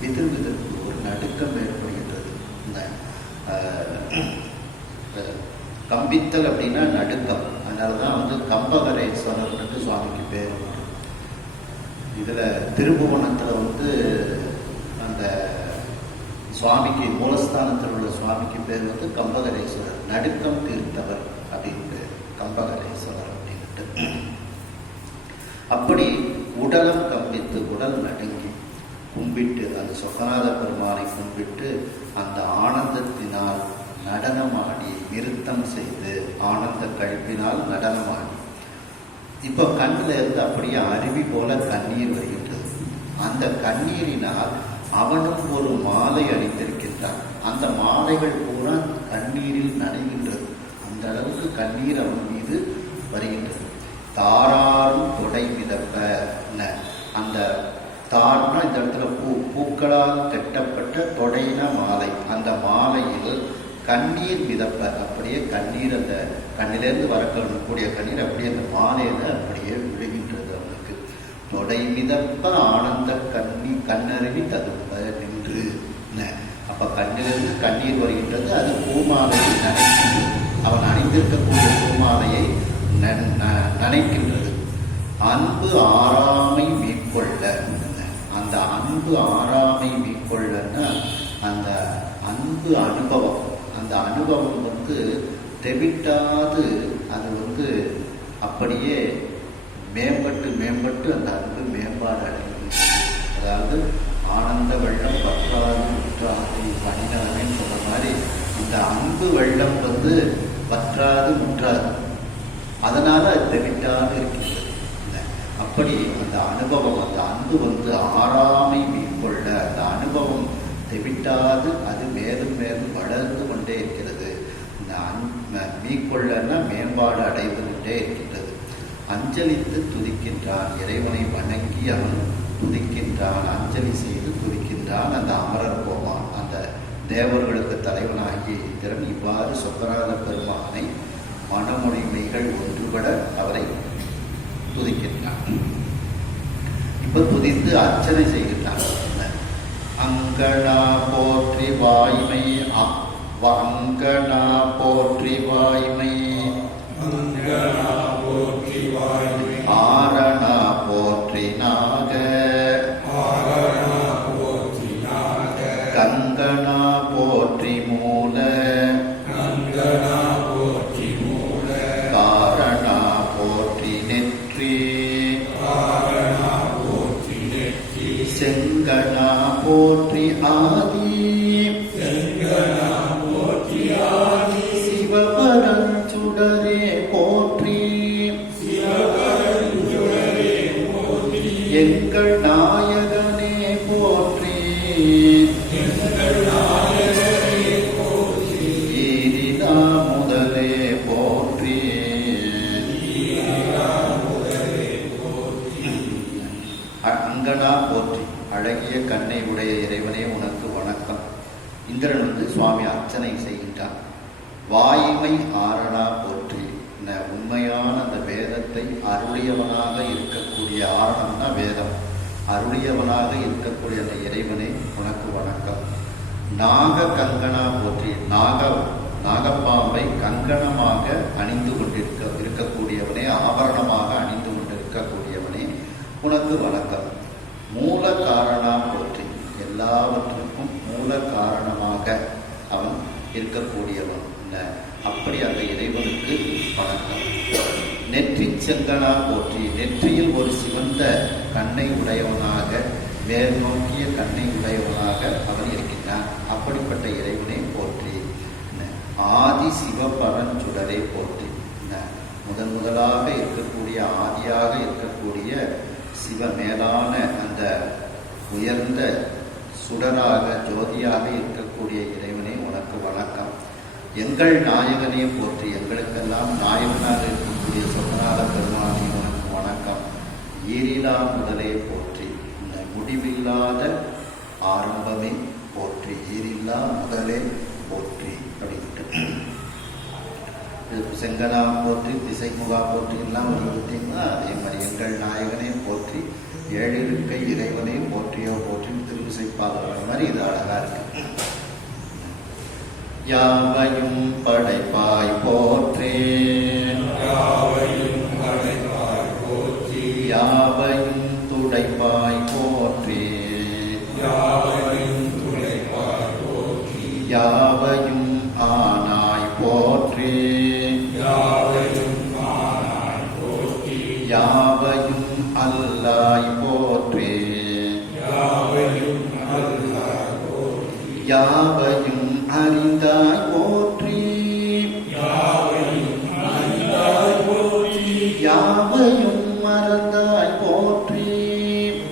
விதிர்விதிர்ப்பு, ஒரு நடுக்கம் ஏற்படுகின்றது. கம்பித்தல் அப்படின்னா நடுக்கம். அதனாலதான் கம்பகரேஸ்வரர்னு சுவாமிக்கு பேர். இதுல திருபுவனத்துல அந்த சுவாமிக்கு மூலஸ்தானத்தில் உள்ள சுவாமிக்கு பேர் கம்பகரேஸ்வரர், நடுக்கம் தீர்த்தவர் அப்படின்ட்டு கம்பகரேஸ்வரர் அப்படின்ட்டு. அப்படி உடலம் கம்பித்து உடல் நடுங்கி கும்பிட்டு அந்த சொக்கநாத பெருமானை கும்பிட்டு அந்த ஆனந்தத்தினால் நடனமாடி நிறுத்தம் செய்து ஆனந்த கழிப்பினால் நடனமாடி இப்போ கண்ணில் இருந்து அப்படியே அருவி போல கண்ணீர் வருகின்றது. அந்த கண்ணீரினால் அவனும் ஒரு மாலை அணிந்திருக்கின்றான். அந்த மாலைகள் பூரா கண்ணீரில் நனைகின்றது. அந்த அளவுக்கு கண்ணீர் அவன் மீது வருகின்றது. தாராரும் தொடை மிதப்ப, அந்த தார்னா இந்த இடத்துல பூக்களால் கட்டப்பட்ட தொடைன மாலை, அந்த மாலையில் கண்ணீர் மிதப்ப, அப்படியே கண்ணீர் அந்த கண்ணிலேருந்து வரக்கூடிய கண்ணீர் அப்படியே அந்த மாலையில அப்படியே விழுகின்றது அவனுக்கு. தொடை மிதப்ப ஆனந்த கண்ணருவி ததுப்ப நின்று. அப்ப கண்ணிலிருந்து கண்ணீர் வருகின்றது. அது பூமாலையை நனைக்கின்றது. அவன் அணிந்திருக்கக்கூடிய பூமாலையை நனைக்கின்றது. அன்பு ஆறாமை மேற்கொள்ள, அந்த அன்பு ஆறாமை மேற்கொள்ளன்னா அந்த அன்பு அனுபவம், அந்த அனுபவம் தெவிட்டாது அது அப்படியே மேம்பட்டு மேம்பட்டு அந்த அன்பு மேம்பாடு அடைகிறது. அதாவது ஆனந்த வெள்ளம் பற்றாது முற்றாது பணிநலமேன்னு சொல்ற மாதிரி இந்த அன்பு வெள்ளம் பற்றாது முற்றாது, அதனால தெவிட்டாது இருக்கின்றது. அப்படி அந்த அனுபவம், அந்த அன்பு ஆறாமை மேற்கொள்ள, அந்த அனுபவம் தெவிட்டாது அது மேலும் மேலும் வளர்ந்து கொண்டே இருக்கிறது. இந்த மீட்கொள்ளன்னா மேம்பாடு அடைந்து கொண்டே இருக்கின்றது. அஞ்சலித்து துதிக்கின்றான், இறைவனை வணங்கி அவன் துதிக்கின்றான், அஞ்சலி செய்து துதிக்கின்றான். அந்த அமரர் போவான், அந்த தேவர்களுக்கு தலைவனாகிய இந்திரன் இவ்வாறு சொக்கநாத பெருமானை மனமொழிமைகள் ஒன்றுபட அவரை துதிக்கின்றான். இப்ப துதித்து அர்ச்சனை செய்கின்றான். அங்கனா போற்றி வாய்மை, அங்கனா போற்றி வாய்மை, அங்கனா போற்றி வாய்மை, ஆரணா போற்றி நாக, ஆரணா போற்றி நாக, கங்கனா போற்றி மூல, கங்கனா போற்றி மூல, காரணா போற்றி நெற்றி, காரணா போற்றி நெற்றி, செங்கனா போற்றி ஆதி, செங்கனா போற்றி ஆதி, சிவபரஞ்சுடரே போற்றி, சிவபரஞ்சுடரே போற்றி, எங்கள் நாயகனே போற்றி, எங்கள் நாயகனே போற்றி, ஈரிலா முதலே போற்றி. ஈரா முதலே போற்றி. அங்கனா போற்றி, அழகிய கண்ணை உடைய இறைவனே உனக்கு வணக்கம். இந்திரன் சுவாமி அர்ச்சனை செய்கின்றான். வாய்மை ஆரணா போற்றி, உண்மையான அந்த வேதத்தை அருளியவனாக இருக்கக்கூடிய, ஆரணம்னா வேதம், அருளியவனாக இருக்கக்கூடிய அந்த இறைவனே உனக்கு வணக்கம். நாக கங்கனா போற்றி, நாகப்பாம்பை கங்கணமாக அணிந்து இருக்கக்கூடியவனே, ஆபரணமாக அணிந்து கொண்டிருக்கக்கூடியவனே உனக்கு வணக்கம். மூல காரணா போற்றி, எல்லாவற்றுக்கும் மூல காரணமாக அவன் இருக்கக்கூடியவன். அப்படி அந்த இறைவனுக்கு வணக்கம். நெற்றி செங்கனா போற்றி, நெற்றியில் ஒரு சிவந்த கண்ணை உடையவனாக, மேல் நோக்கிய கண்ணை உடையவனாக அவன் இருக்கின்றான். அப்படிப்பட்ட இறைவனை போற்றி. ஆதி சிவபரஞ்சுடரை போற்றி, முதலாக இருக்கக்கூடிய, ஆதியாக இருக்கக்கூடிய சிவ மேலான அந்த உயர்ந்த சுடராக ஜோதியாக இருக்கக்கூடிய இறைவனே உனக்கு வணக்கம். எங்கள் நாயகனே போற்றி, எங்களுக்கெல்லாம் நாயகனாக இருக்கக்கூடிய சொக்கநாத பெருமானே உனக்கு வணக்கம். ஈரிலா முதலே போற்றி, இந்த முடிவில்லாத ஆரம்பமே போற்றி, ஈரில்லா முதலே போற்றி அப்படின்ட்டு. செங்கனா போற்றி, திசைமுகா போற்றி எல்லாம் பார்த்தீங்கன்னா அதே மாதிரி எங்கள் நாயகனே போற்றி, ஏழிருக்கை இறைவனே போற்றியோ போற்றி திருவிசைப்பாடுற மாதிரி இது அழகா இருக்கு. யாவையும் படைப்பாய் போற்றே, யாவையும் படைப்பாய் போற்றி, யாவையும் துடைப்பாய் போற்றே, யாவையும் துடைப்பாய் போற்றி, யாவையும் ஆனாய் போற்றே, யாவையும் ஆனாய் போற்றி, யாவையும் யாவையும் அறிந்தாய் போற்றி யாவையும் அறிந்தாய் போற்றி யாவையும் மறந்தாய் போற்றி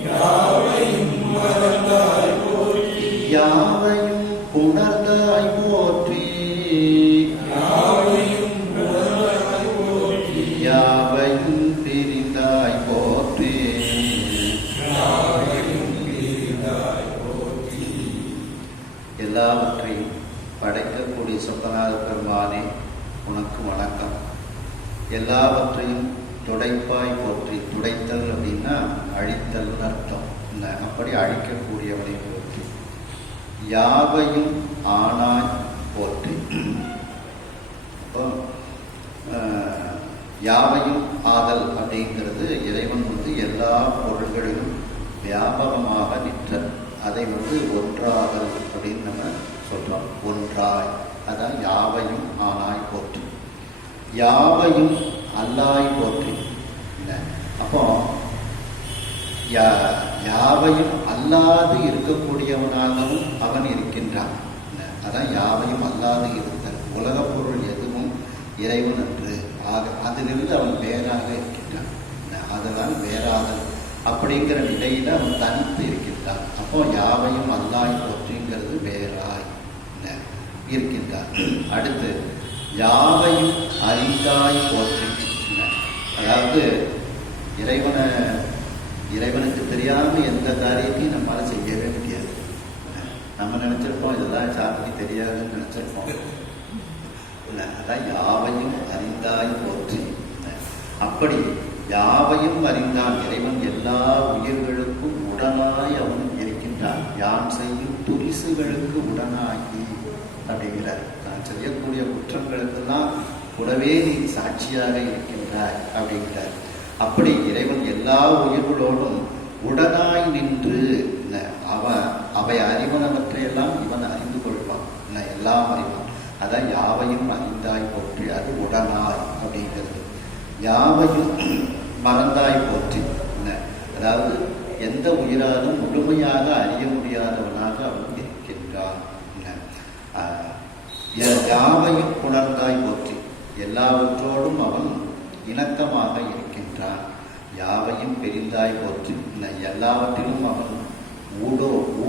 யாவையும் மறந்தாய் போற்றி யாவையும் உணர்ந்தாய் போற்றி யாவையும் உணர்ந்தாய் போற்றி யாவையும் பிரிந்தாய் போற்றி யாவையும் பிரிந்தாய் போற்றி எல்லாவற்றையும் படைக்கக்கூடிய சொப்பநாத பெருமானே உனக்கு வணக்கம். எல்லாவற்றையும் துடைப்பாய் போற்றி. துடைத்தல் அப்படின்னா அழித்தல் அர்த்தம். அப்படி அழிக்கக்கூடியவனை போற்றி. யாவையும் ஆனாய் போற்றி. அப்போ யாவையும் ஆதல் அப்படிங்கிறது இறைவன் எல்லா பொருள்களிலும் வியாபகமாக நிற்றல். அதை ஒன்றாதல் அப்படின்னு நம்ம சொல்றோம். ஒன்றாய், அதான் யாவையும் ஆனாய் போற்றி. யாவையும் அல்லாய் போற்றி. அப்போ யாவையும் அல்லாது இருக்கக்கூடியவனாகவும் அவன் இருக்கின்றான். அதான் யாவையும் அல்லாது இருத்தல். உலகப் பொருள் எதுவும் இறைவன் என்று அதிலிருந்து அவன் வேறாக இருக்கின்றான். அதனால் வேறாதல் அப்படிங்கிற நிலையில அவன் தனித்து இருக்கின்றான். அப்போ யாவையும் அல்லாய் போற்றிங்கிறது வேறாய் இருக்கின்றான். அடுத்து யாவையும் அறிந்தாய் போற்றி. அதாவது இறைவனுக்கு தெரியாம எந்த காரியத்தையும் நம்மளால செய்யவே முடியாது. நம்ம நினைச்சிருப்போம் இதெல்லாம் சாப்பிட்டு தெரியாதுன்னு நினைச்சிருப்போம். அதான் யாவையும் அறிந்தாய் போற்றி. அப்படி யாவையும் அறிந்தான் இறைவன் எல்லா உயிர்களுக்கும் உடனாய் அவன் இருக்கின்றான். யான் செய்யும் துரிசுகளுக்கு உடனாகி அப்படிங்கிறார். நான் செய்யக்கூடிய குற்றங்களுக்கெல்லாம் கூடவே நீ சாட்சியாக இருக்கின்றாய் அப்படிங்கிறார். அப்படி இறைவன் எல்லா உயிர்களோடும் உடனாய் நின்று அவை அறிவனவற்றையெல்லாம் இவன் அறிந்து கொள்வான். எல்லாம் அறிவான். அதான் யாவையும் அறிந்தாய் போற்றி. அது உடனாய் அப்படிங்கிறது. யாவையும் மறந்தாய் போற்றி. அதாவது எந்த உயிராலும் முழுமையாக அறிய முடியாதவனாக அவன் இருக்கின்றான். யாவையும் உணர்ந்தாய் போற்றி. எல்லாவற்றோடும் அவன் இணக்கமாக இருக்கின்றான். யாவையும் பிரிந்தாய் போற்றி. எல்லாவற்றிலும் அவன்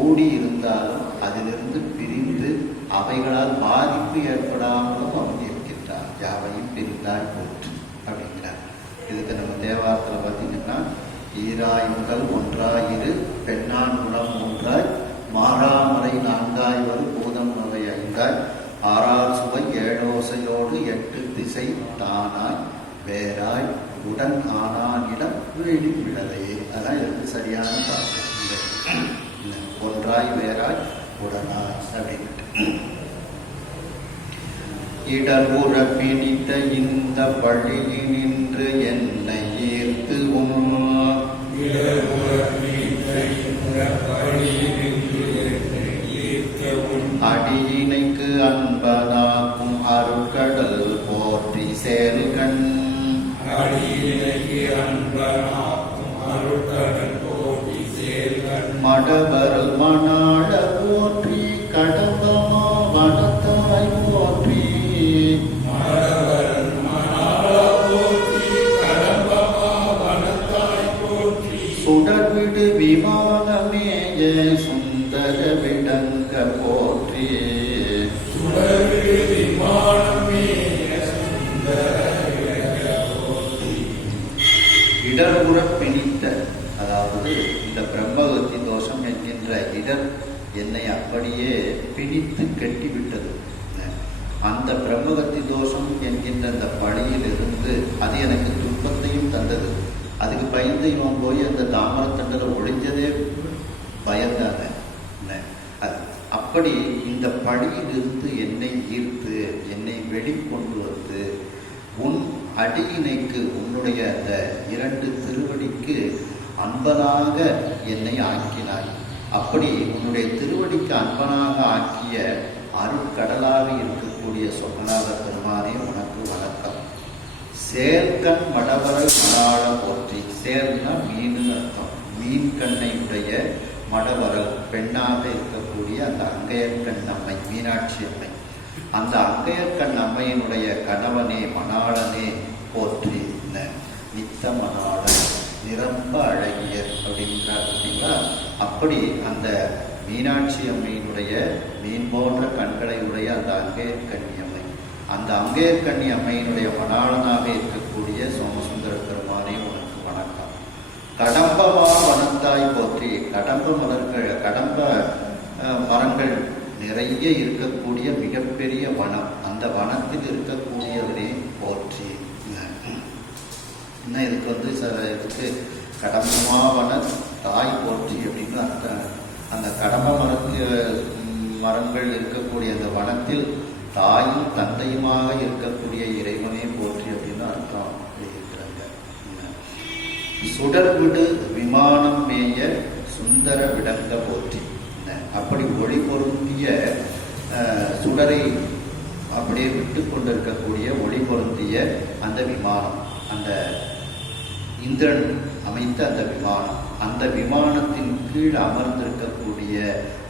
ஊடி இருந்தாலும் அதிலிருந்து பிரிந்து அவைகளால் பாதிப்பு ஏற்படாமலும் அவன் இருக்கின்றான். யாவையும் பிரிந்தாய் போற்றி அப்படிங்கிறார். இதுக்கு நம்ம தேவாரத்தில் பார்த்தீங்கன்னா ஈராயுங்கள் ஒன்றாயிரு பெண்ணான் குணம் ஒன்றாய் மாறாமறை நான்காய் வரு பூதம் நவை ஐந்தாய் ஆறார் சுவை ஏழோசையோடு எட்டு திசை தானாய் வேறாய் உடன் ஆனானிடம் வீடி விடலையே. அதான் இதற்கு சரியான பாட்டு. ஒன்றாய் வேறாய் உடனாய் அப்படின்ட்டு இடர்புற பிணித்த இந்த பள்ளியினின்று என்னை ஈர்த்து அடியினைக்கு அன்பனாக்கும் அருட்கடல் போற்றி சேருகண். மடவரல் மணாள போற்றி கடம்பமா வனத்தாய் போற்றி. சுடர்விடு விமானமேய சுந்தர விடங்க போற்றி. இடர்புற பிணித்த, அதாவது இந்த பிரம்மகத்தி தோஷம் என்கின்ற இடர் என்னை அப்படியே பிணித்து கட்டிவிட்டது. அந்த பிரம்மகத்தி தோஷம் என்கின்ற அந்த பழியிலிருந்து அது எனக்கு துன்பத்தையும் தந்தது. அதுக்கு பயந்து இவன் போய் அந்த தாமரத்தண்டல ஒழிஞ்சதே பயந்தாங்க. அப்படி இந்த பழியிலிருந்து என்னை ஈர்த்து என்னை வெளிக்கொண்டு வந்து உன் அடியினைக்கு உன்னுடைய அந்த இரண்டு திருவடிக்கு அன்பனாக என்னை ஆக்கினாய். அப்படி உன்னுடைய திருவடிக்கு அன்பனாக ஆக்கிய அருட்கடலாக இருக்கக்கூடிய சொப்பநாத பெருமானே உனக்கு வணக்கம். சேர்கண் மடவரல் மணாள போற்றி. சேர்னா மீன் அர்த்தம். மீன் கண்ணை உடைய மடவரல் பெண்ணாக இருக்கக்கூடிய இருக்கக்கூடிய அந்த அங்கையர்கண் அம்மை மீனாட்சி அம்மை, அந்த அங்கையர்கண் அம்மையினுடைய கணவனே மணாளனே போற்றி, நித்த மணாளன் நிரம்ப அழகியர் அப்படிங்கிறார் அப்படிங்களா. அப்படி அந்த மீனாட்சி அம்மையினுடைய மீன் போன்ற கண்களை உடைய அந்த அங்கையர்கண்ணி அம்மை, அந்த அங்கையர்கண்ணி அம்மையினுடைய மணாளனாக இருக்கக்கூடிய சோமசுந்தர பெருமானே உனக்கு வணக்கம். கடம்பமா வனத்தாய் போற்றி, கடம்ப மரங்கள் நிறைய இருக்கக்கூடிய மிகப்பெரிய வனம், அந்த வனத்தில் இருக்கக்கூடியவரே போற்றி. இன்னும் இதுக்கு இதுக்கு கடம்பமாவன தாய் போற்றி அப்படின்னு அர்த்தம். அந்த கடம்ப மரங்கள் இருக்கக்கூடிய அந்த வனத்தில் தாயும் தந்தையுமாக இருக்கக்கூடிய இறைவனே போற்றி அப்படின்னு அர்த்தம் இருக்கிறாங்க. சுடர்விடு விமானம் மேய சுந்தர விடங்க போற்றி. அப்படி ஒளி பொருந்திய சுடரை அப்படியே விட்டு கொண்டிருக்கக்கூடிய ஒளி பொருந்திய அந்த விமானம், அந்த இந்திரன் அமைத்த அந்த விமானம், அந்த விமானத்தின் கீழ் அமர்ந்திருக்கக்கூடிய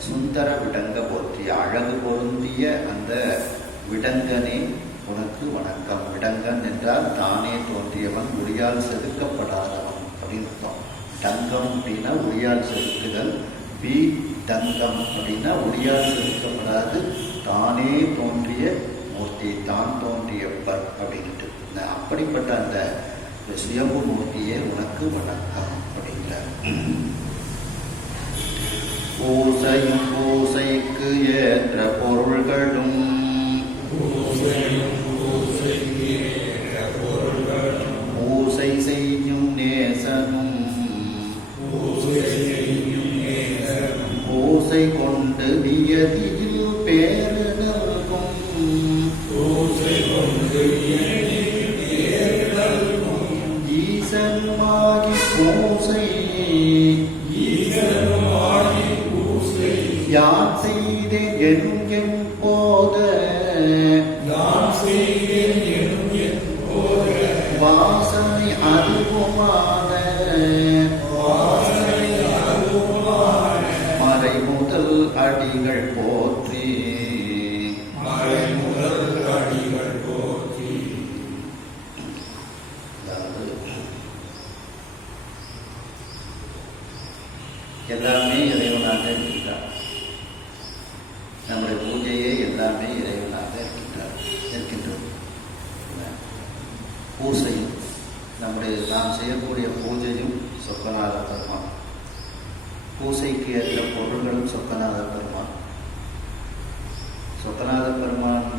சுந்தர விடங்க போற்றி, அழகு பொருந்திய அந்த விடங்கனே உனக்கு வணக்கம். விடங்கன் என்றால் தானே தோன்றியவன், ஒளியால் செதுக்கப்படாதவன் அப்படின்னு அர்த்தம். டங்கம் அப்படின்னா ஒளியால் செதுக்குதல், வி டங்கம் அப்படின்னா ஒளியால் செதுக்கப்படாது, தானே தோன்றிய மூர்த்தி, தான் தோன்றியவர் அப்படின்ட்டு. அப்படிப்பட்ட அந்த சுயம்பு மூர்த்தியே உனக்கு வணக்கம் அப்படிங்கிறார். பூசையும் பூசைக்கு ஏற்ற பொருள்களும், பூசை செய்யும் நேசனும், பூசை கொண்டு நியதியில் பேரு நல்கும், ஈசனுமாகி பூசை யான் செய்தேன் எனும் என் போத, வாசனை அதுவுமான மறை முதல் அடிகள் போற்றி. எல்லாமே இறைவனாக இருக்கின்றார். நம்முடைய பூஜையே எல்லாமே இறைவனாக இருக்கின்றோம். பூசையும் நாம் செய்யக்கூடிய பூஜையும் சொக்கநாத பெருமான், பூசைக்கு ஏற்ற பொருள்களும் சொக்கநாத பெருமான். சொக்கநாத பெருமான்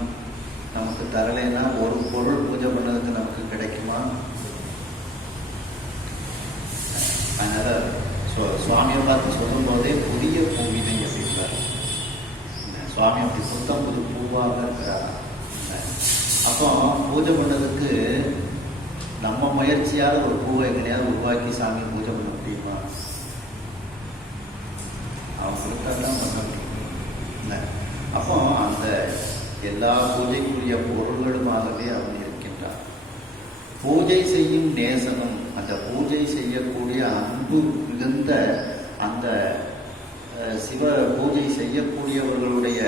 நமக்கு தரலைன்னா ஒரு பொருள் பூஜை பண்ணதுக்கு நமக்கு கிடைக்குமா? அதனால சுவாமியை பார்த்து சொல்லும் போதே புதிய பூவினை அப்படின்றார். சுவாமி அப்படி புத்தம் புது பூவாக இருக்கிறார். அப்போ பூஜை பண்ணதுக்கு நம்ம முயற்சியால் ஒரு பூவை எங்கனையாவது உருவாக்கி சாமி பூஜை பண்ண முடியுமா? அவங்களுக்கெல்லாம் பண்ண முடியும். அப்போ அந்த எல்லா பூஜைக்குரிய பொருள்களுமாகவே அவன் இருக்கின்றான். பூஜை செய்யும் நேசனும், அந்த பூஜை செய்யக்கூடிய அன்பு மிகுந்த அந்த சிவ பூஜை செய்யக்கூடியவர்களுடைய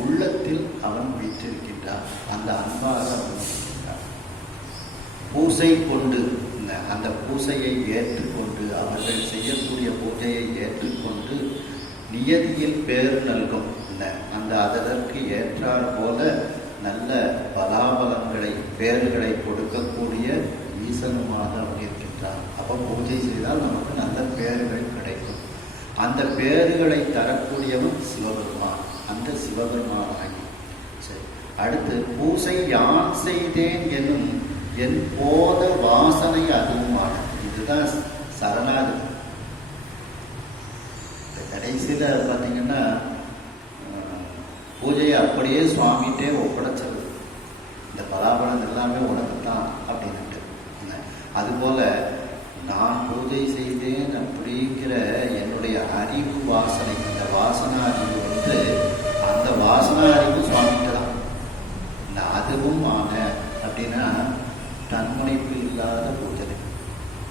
உள்ளத்தில் அவன் வீற்றிருக்கின்றான். அந்த அன்பாக அவன் இருக்கின்றான். பூசை கொண்டு, அந்த பூசையை ஏற்றுக்கொண்டு, அவர்கள் செய்யக்கூடிய பூஜையை ஏற்றுக்கொண்டு நியதியில் பேர் நல்கும், அந்த அதற்கு ஏற்றார் போல நல்ல பலாபலங்களை பேர்களை கொடுக்கக்கூடிய ஈசனுமாக அவன் இருக்கின்றான். அப்போ பூஜை செய்தால் நமக்கு நல்ல பேர்கள் கிடைக்கும். அந்த பேர்களை தரக்கூடியவன் சிவபெருமான், அந்த சிவபெருமானாகி. சரி, அடுத்து பூசை யான் செய்தேன் எனும் என் போத வாசனை அதுவுமான. இதுதான் சரணாகதி. கடைசியில் பார்த்தீங்கன்னா பூஜையை அப்படியே சுவாமிகிட்டே ஒப்படைச்சது. இந்த பலாபலம் எல்லாமே உனக்கு தான் அப்படின்ட்டு. அதுபோல நான் பூஜை செய்தேன் அப்படிங்கிற என்னுடைய அறிவு வாசனை, அந்த வாசனா அறிவு அந்த வாசனா அறிவு சுவாமிகிட்ட தான். இந்த அதுவும் ஆன அப்படின்னா தன்முனைப்பு இல்லாத பூஜை.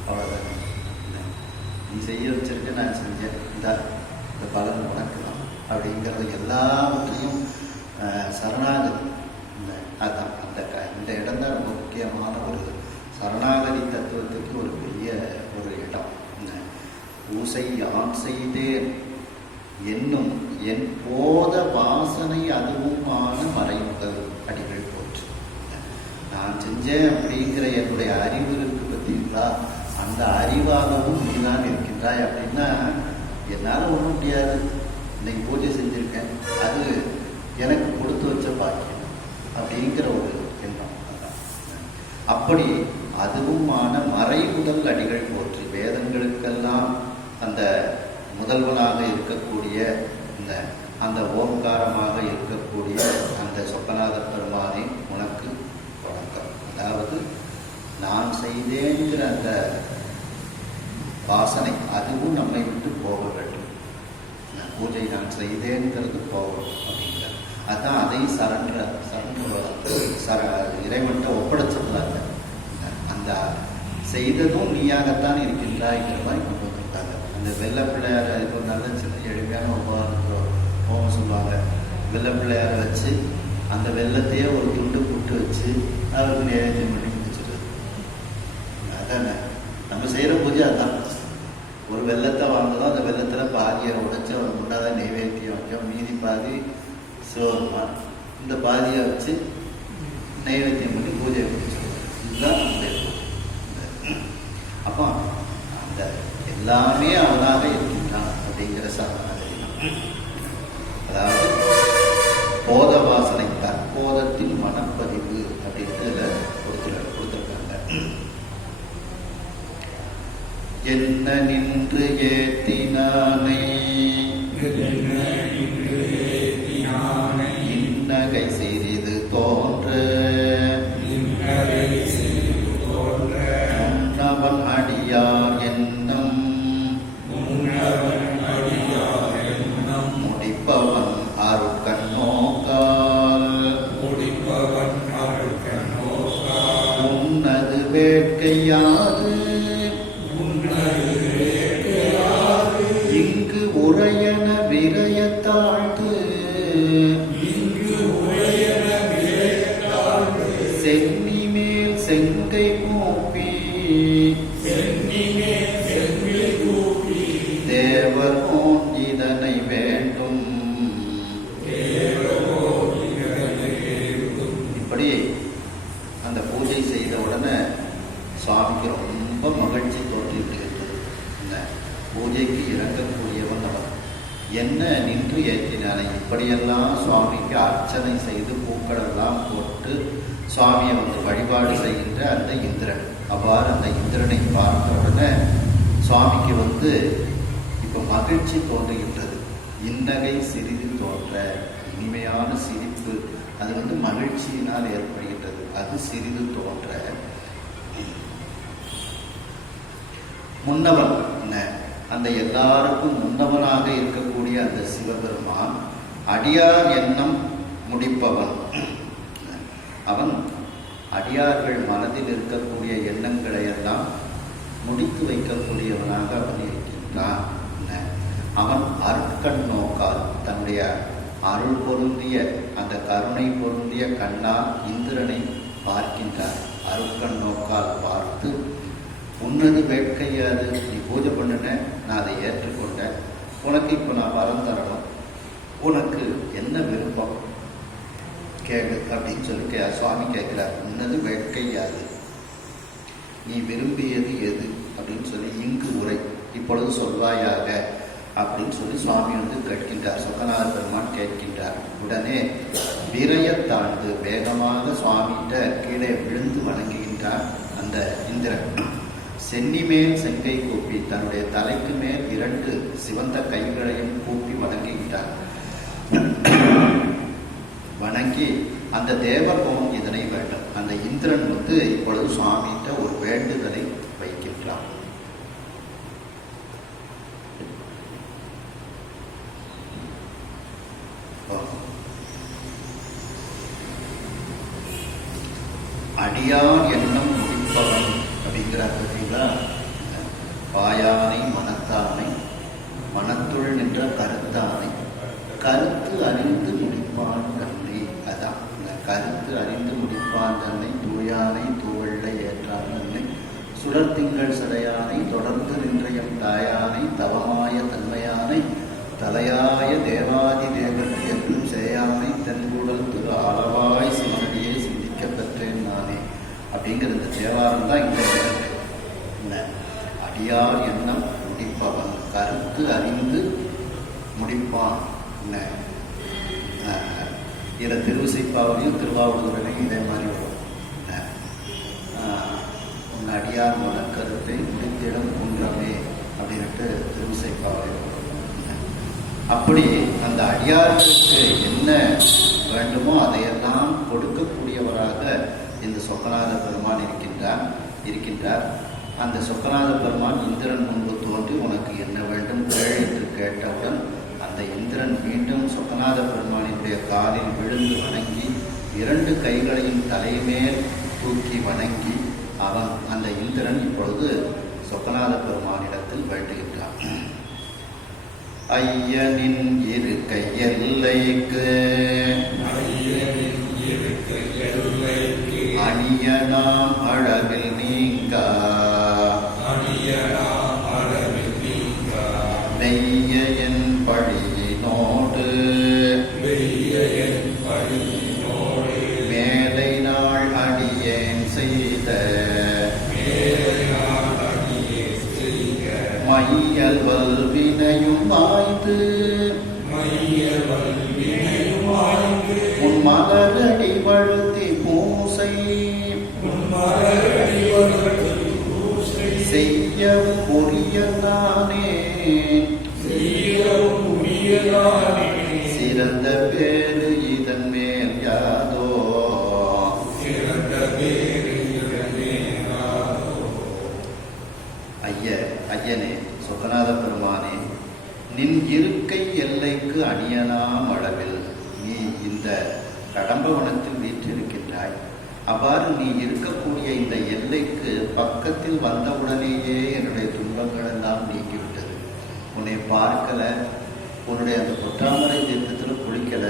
அவ்வளோதான். நீ செய்ய வச்சிருக்க, நான் செஞ்சேன், இந்த பலன் உனக்கு தான் அப்படிங்கிறத பூசை யான் செய்தேன் என்னும் என் போத வாசனை அதுவுமான மறைமுதல் அடிகள் போற்று. நான் செஞ்சேன் அப்படிங்கிற என்னுடைய அறிவு இருக்கு பார்த்தீங்களா, அந்த அறிவாகவும் நீதான் இருக்கின்றாய். அப்படின்னா என்னால் ஒன்றும் முடியாது, இன்னைக்கு பூஜை செஞ்சிருக்கேன், அது எனக்கு கொடுத்து வச்ச பாக்கியம் அப்படிங்கிற ஒரு எண்ணம். அப்படி அதுவுமான மறைமுதல் அடிகள் போற்றி. வேதங்களுக்கெல்லாம் அந்த முதல்வனாக இருக்கக்கூடிய அந்த ஓங்காரமாக இருக்கக்கூடிய அந்த சொக்கநாத பெருமானே உனக்கு வணக்கம். அதாவது நான் செய்தேங்கிற அந்த வாசனை அதுவும் நம்மை விட்டு போக வேண்டும். பூஜை நான் செய்தேங்கிறது போகணும் அப்படிங்கிற அதான் அதை இறைவன்கிட்ட ஒப்படைச்சிருந்தாங்க. அந்த செய்ததும் நீயாகத்தான் இருக்கின்றாய்ங்கிற மாதிரி கொண்டு வந்திருக்காங்க. அந்த வெள்ளை பிள்ளையார இது ஒரு நல்ல சின்ன எளிமையான ஹோமம் சொல்லுவாங்க. வெள்ளை பிள்ளையார வச்சு அந்த வெள்ளத்தையே ஒரு துண்டு புட்டு வச்சு அவருக்கு நைவேத்தியம் பண்ணி முடிச்சிடுறது. அதானே நம்ம செய்கிற பூஜை. அதுதான் ஒரு வெள்ளத்தை வாங்குறோம், அந்த வெள்ளத்தில் பாதியை உடைச்சி அவர் முன்னாடி நைவேத்தியம் வைக்கும், மீதி பாதி சிவபெருமான், இந்த பாதியை வச்சு நைவேத்தியம் பண்ணி பூஜை முடிச்சிடுவோம். இதுதான் நம்முடைய பூஜை. அப்போ அந்த எல்லாமே அவனாக இருக்கின்றான் அப்படிங்கிற சாதனை. அதாவது போத வாசனை தற்போதத்தின் மனப்பதிவு அப்படின்றத கொடுத்துருக்காங்க. என்ன நின்று ஏத்தினானை இன்னகை சிறிது தோன்ற முன்னவன் அடியார் எண்ணம் முடிப்பவன் அருக்கண் நோக்கால் உன்னது வேட்கையாது இங்கு உரையன விரயத்தாழ்த்து சென்னி மேல் செங்கை கூப்பி தேவர்கோன் இதனை வேண்டும். இப்படி அந்த பூஜை செய்த உடனே சுவாமிக்கு ரொம்ப மகிழ்ச்சி தோன்றிவிடுகிறது. பூஜைக்கு இறங்கக்கூடியவன் அவன். என்ன நின்று ஏற்றினானை. இப்படியெல்லாம் சுவாமிக்கு அர்ச்சனை செய்து பூக்களெல்லாம் போட்டு சுவாமியை வழிபாடு செய்கின்ற அந்த இந்திரன். அவ்வாறு அந்த இந்திரனை பார்த்த உடனே சுவாமிக்கு இப்போ மகிழ்ச்சி தோன்றுகின்றது. இன்னகை சிறிது தோன்ற, இனிமையான சிரிப்பு, அது மகிழ்ச்சியினால் ஏற்படுகின்றது. அது சிறிது தோன்ற. முன்னவன் அந்த எல்லாருக்கும் முன்னவனாக இருக்கக்கூடிய அந்த சிவபெருமான் அடியார் எண்ணம் முடிப்பவன். அவன் அடியார்கள் மனதில் இருக்கக்கூடிய எண்ணங்களை எல்லாம் முடித்து வைக்கக்கூடியவனாக அவன் இருக்கின்றான். அவன் அருட்கண் நோக்கால் தன்னுடைய அருள் பொருந்திய அந்த கருணை பொருந்திய கண்ணால் இந்திரனை பார்க்கின்றார். அருட்கண் நோக்கால் பார்த்து உன்னது வேட்கையாது, நீ பூஜை பண்ணுன, நான் அதை ஏற்றுக்கொண்டேன், உனக்கு இப்போ நான் வரம் தரணும், உனக்கு என்ன விருப்பம் கேளு அப்படின்னு சொல்லி சுவாமி கேட்கிறார். உன்னது வேட்கையாது, நீ விரும்பியது எது அப்படின்னு சொல்லி இங்கு உரை இப்பொழுது சொல்வாயாக அப்படின்னு சொல்லி சுவாமி கேட்கின்றார். சொக்கநாத பெருமான் கேட்கின்றார். உடனே விரைய தாழ்ந்து வேகமாக சுவாமிகிட்ட கீழே விழுந்து வணங்குகின்றார் அந்த இந்திரன். சென்னி மேல் செங்கை கூப்பி தன்னுடைய தலைக்கு மேல் 2 சிவந்த கைகளையும் கூப்பி வணங்குகின்றார். வணங்கி அந்த தேவர்கோன் இதனை வேண்டும். அந்த இந்திரன் இப்பொழுது சுவாமிகிட்ட ஒரு வேண்டுதலை வைக்கின்றார். அடியார் எண்ணம் முடிப்பவன் அப்படிங்கிறார் பார்த்தீங்களா. பாயானை மனத்தானை மனத்துள் நின்ற கருத்தானை கருத்து அறிந்து முடிப்பான் தன்னை. அதான் இந்த கருத்து அறிந்து முடிப்பான் தன்னை தூயானை தூவெள்ள ஏற்றான் தன்னை சுடர் திங்கள் சடையானை தொடர்ந்து நின்றையம் தாயானை தவமாய தன்மையானை தலையாய தேவாதி தேவர்க்கு என்றும் சேயானை தென்கூடல் திரு ஆளவாய் சிவனடியே சிந்திக்க பெற்றேன் நானே அப்படிங்கிற இந்த தேவாரம் தான் இந்த என்ன அடியார் எண்ணம் முடிப்பவன் கருத்து அறிந்து முடிப்பான். என்ன இதை திருவிசைப்பாவிலையும் திருவாவூரிலையும் இதே மாதிரி வரும். உன் அடியார் மனக்கருத்தை முடித்திடம் குன்றமே அப்படின்ட்டு திருவிசைப்பாவிலை வரும். அப்படி அந்த அடியார்களுக்கு என்ன வேண்டுமோ அதையெல்லாம் கொடுக்கக்கூடியவராக இந்த சொக்கநாத பெருமான் இருக்கின்றார். அந்த சொக்கநாத பெருமான் இந்திரன் முன்பு தோன்றி உனக்கு என்ன வேண்டும் கேள் என்று கேட்டவுடன் அந்த இந்திரன் மீண்டும் சொக்கநாத பெருமானினுடைய காலில் விழுந்து வணங்கி 2 கைகளையும் தலைமேல் தூக்கி வணங்கி அவன் அந்த இந்திரன் இப்பொழுது சொக்கநாத பெருமானிடத்தில் வேண்டுகின்றான். ஐயனின் இரு கையெல்லைக்கு அணியனாம் அளவில் நீங்க நெய்ய என் பழியினோடு மேலை நாள் அடியேன் செய்த மையல் வல்வினையும் வாய்ந்து உன் மலரடி வழுத்தி பூசை செய்யவும் உரியனானே சிறந்த பேரு இதன் மேல் யாதோ. ஐயனே சொக்கநாத பெருமானே, நின் இருக்கை எல்லைக்கு அணியனாம் அளவில் நீ இந்த கடம்பவனத்தில் வீற்றிருக்கின்றாய். அவ்வாறு நீ இருக்கக்கூடிய இந்த எல்லைக்கு பக்கத்தில் வந்தவுடனேயே என்னுடைய துன்பங்கள் எல்லாம் நீங்கிவிட்டது. உன்னை பார்க்கல, உன்னுடைய அந்த பொற்றாமரை தீர்த்தத்தில் குளிக்கல,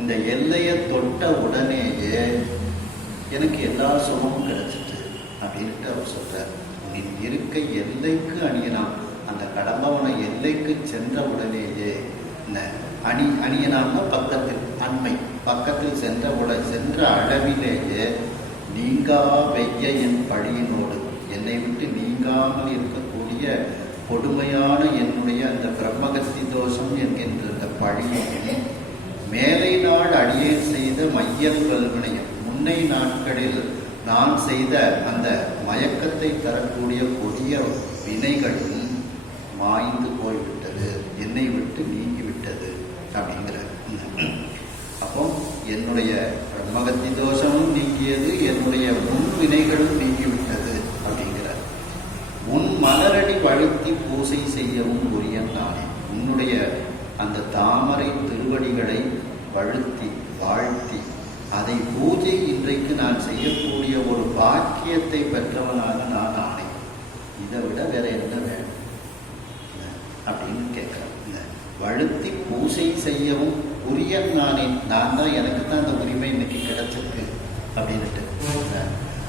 இந்த எல்லையை தொட்ட உடனேயே எனக்கு எல்லா சுகமும் கிடைச்சிட்டு அப்படின்ட்டு அவர் சொல்றார். நின் இருக்கை எல்லைக்கு அணியனாம், அந்த கடம்பவன எல்லைக்கு சென்ற உடனேயே அணியனாம்னா பக்கத்தில் அண்மை, பக்கத்தில் சென்ற அளவிலேயே நீங்கா வெய்ய என் பழியினோடு என்னை விட்டு நீங்காமல் இருக்கக்கூடிய கொடுமையான என்னுடைய அந்த பிரம்மகத்தி தோஷம் என்கின்ற அந்த பழியை மேலை நாள் அடியேன் செய்த மையல் கல்வினையும் முன்னை நாட்களில் நான் செய்த அந்த மயக்கத்தை தரக்கூடிய கொடிய வினைகளும் மாய்ந்து போய்விட்டது, என்னை விட்டு நீங்கிவிட்டது அப்படிங்கிற. அப்போ என்னுடைய பிரம்மகத்தி தோஷமும் நீங்கியது, என்னுடைய முன் வினைகளும் நீங்கிவிட்டது அப்படிங்கிறார். உன் மலரடி வழுத்தி பூசை செய்யவும் உரியன் நானே. உன்னுடைய அந்த தாமரை திருவடிகளை வழுத்தி வாழ்த்தி அதை பூஜை இன்றைக்கு நான் செய்யக்கூடிய ஒரு பாக்கியத்தை பெற்றவனாக நான் ஆனேன். இதை விட வேற என்ன வேணும் அப்படின்னு கேட்கிறேன். வழுத்தி பூசை செய்யவும் உரியன் நானே, நான் தான், எனக்கு தான் அந்த உரிமை இன்னைக்கு கிடைச்சிருக்கு அப்படின்ட்டு.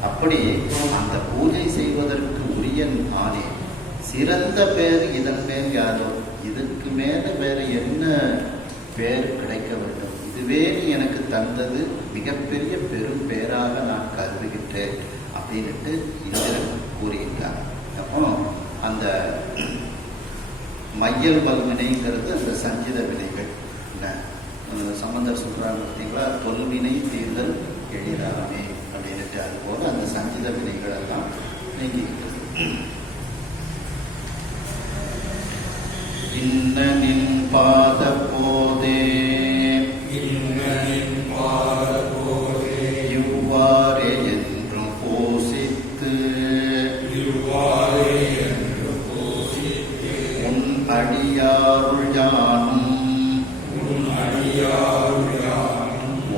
அப்படி அந்த பூஜை செய்வதற்கு உரியன் ஆனே. சிறந்த பேர் இதன் மேல் யாரோ, இதுக்கு மேல வேற என்ன பேர் கிடைக்க வேண்டும்? இதுவே நீ எனக்கு தந்தது மிகப்பெரிய பெரும் பேராக நான் கருதுகின்றேன் அப்படின்ட்டு இந்திரன் கூறுகின்றார். அப்போ அந்த மையல் வல்வினைங்கிறது அந்த சஞ்சித வினைகள். சம்பந்தர் சொல்றாங்க பார்த்தீங்களா, தொல்வினை தீர்தல் எழிலாமே அப்படின்ட்டு. அது போல அந்த சஞ்சித வினைகள் எல்லாம் நீங்கிக்கிட்டது. இன்னனின் பாத போதே இவ்வாறே என்றும் போசித்து உன் அடியாருள் யானும்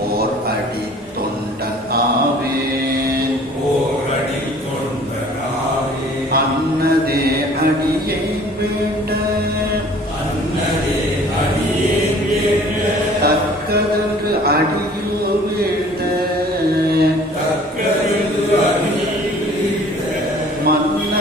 ஓர் அடி தொண்டன் ஆவேன் அன்னதே அடியை வேண்ட தக்கதென்று அடியில் வீழ்ந்த மன்ன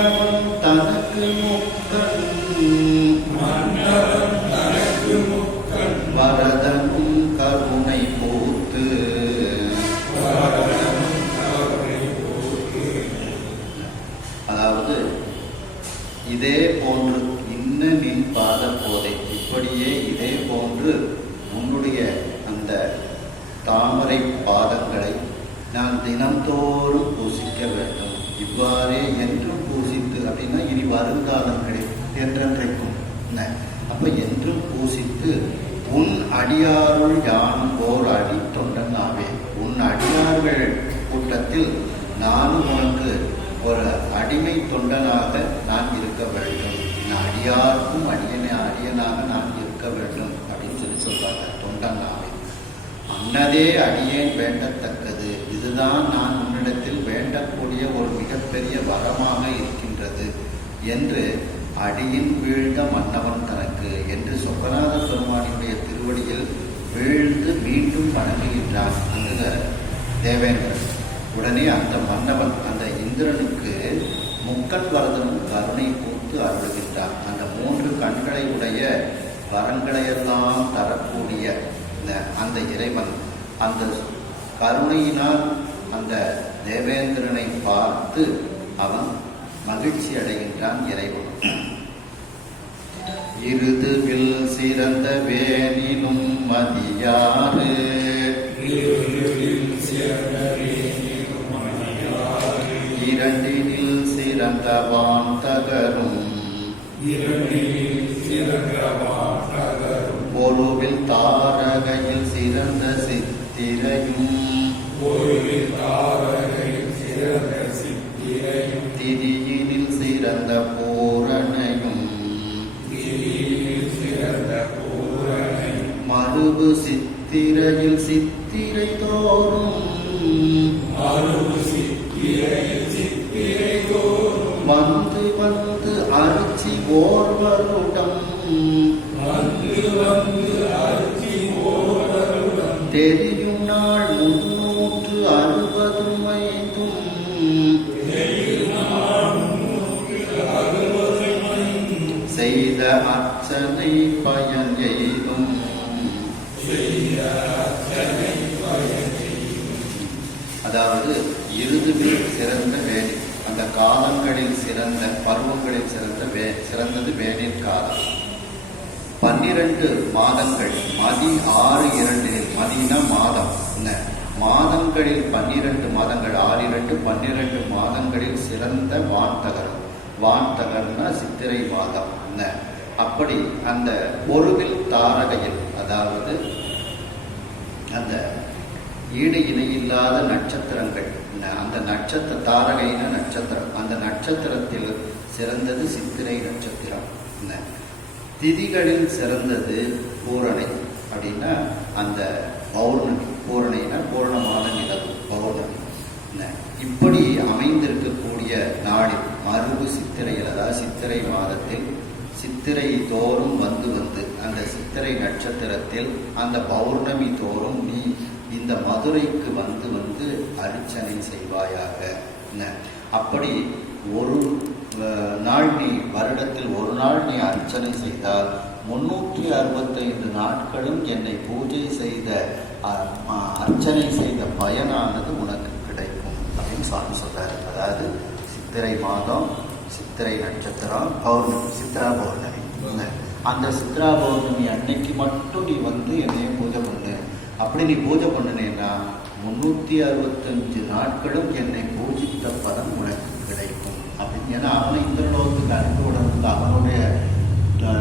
நான் தினந்தோறும் பூசிக்க வேண்டும். இவ்வாறே என்றும் பூசித்து அப்படின்னா இனி வருங்காலங்களில் என்றென்றைக்கும் அப்ப என்றும் பூசித்து உன் அடியாருள் யானும் ஓர் அடி தொண்டன் ஆவேன். உன் அடியார்கள் கூட்டத்தில் நானும் உனக்கு ஒரு அடிமை தொண்டனாக நான் இருக்க வேண்டும். அடியாருக்கும் அடியனாக நான் இருக்க வேண்டும் அப்படின்னு சொல்றாங்க. தொண்டன் ஆவேன். அன்னதே அடியேன் வேண்டத்தக்கது. இதுதான் நான் உன்னிடத்தில் வேண்டக்கூடிய ஒரு மிகப்பெரிய வரமாக இருக்கின்றது என்று அடியின் வீழ்ந்த மன்னவன் தனக்கு என்று சொப்பநாத பெருமானுடைய திருவடியில் வீழ்ந்து மீண்டும் வணங்குகின்றான் அந்த தேவேந்திரன். உடனே அந்த மன்னவன் அந்த இந்திரனுக்கு முக்கண் வரதனும் கருணை பூத்து அருள்கின்றான். அந்த 3 கண்களை உடைய வரங்களையெல்லாம் தரக்கூடிய அந்த இறைவன் அந்த கருணையினால் அந்த தேவேந்திரனை பார்த்து அவன் மகிழ்ச்சி அடைகின்றான் இறைவன். இருதுவில் சிறந்த வேனிலும் மதியாறு இரண்டினில் சிறந்த வான்தகரும் பொருவில் தாரகையில் சிறந்த சித்திரையும் திரியினில் சிறந்த பூரணையும் மறுபு சித்திரையில் சித்திரை தோறும் வந்து வந்து அரிச்சி ஓர்வருடம் தெரியும் நாள் 365 செய்த அர்ச்சனை பயன் எய்தும். அதாவது இருதுவில் சிறந்த வேலை. அந்த காலங்களில் சிறந்த பருவங்களில் சிறந்தது வேனின் காலம். 12 மாதங்கள் மதி 6-2 மதினா மாதம் மாதங்களில் 12 மாதங்கள் 6-2 12 மாதங்களில் சிறந்த வான்தகரம். வான்தகர்னா சித்திரை மாதம். அப்படி அந்த பொருவில் தாரகையில் அதாவது அந்த ஈடு இணையில்லாத நட்சத்திரங்கள் அந்த நட்சத்திர தாரகையின நட்சத்திரம். அந்த நட்சத்திரத்தில் சிறந்தது சித்திரை நட்சத்திரம். திதிகளில் சிறந்தது பூரணை அப்படின்னா அந்த பௌர்ணமி. பூரணைனா பூர்ணமான நிலவு பௌர்ணமி. இப்படி அமைந்திருக்கக்கூடிய நாளில் மறுபு சித்திரையில் அதாவது சித்திரை மாதத்தில் சித்திரை தோறும் வந்து அந்த சித்திரை நட்சத்திரத்தில் அந்த பௌர்ணமி தோறும் நீ இந்த மதுரைக்கு வந்து அர்ச்சனை செய்வாயாக. அப்படி ஒரு நாள் நீ வருடத்தில் ஒரு நாள் நீ அர்ச்சனை செய்தால் 365 நாட்களும் என்னை பூஜை செய்த அர்ச்சனை செய்த பயனானது உனக்கு கிடைக்கும் அப்படின்னு சுவாமி சொல்றாரு. அதாவது சித்திரை மாதம் சித்திரை நட்சத்திரம் பௌர்ணமி சித்ரா பௌர்ணமி. அந்த சித்ரா பௌர்ணமி அன்னைக்கு மட்டும் நீ என்னைய பூஜை பண்ணு. அப்படி நீ பூஜை பண்ணினேன்னா 365 நாட்களும் என்னை பூஜித்த பலன் உனக்கு கிடைக்கும் அப்படின்னு. ஏன்னா அவனை இந்திரலோகத்துக்கு அனுப்பி விடணும், அவனுடைய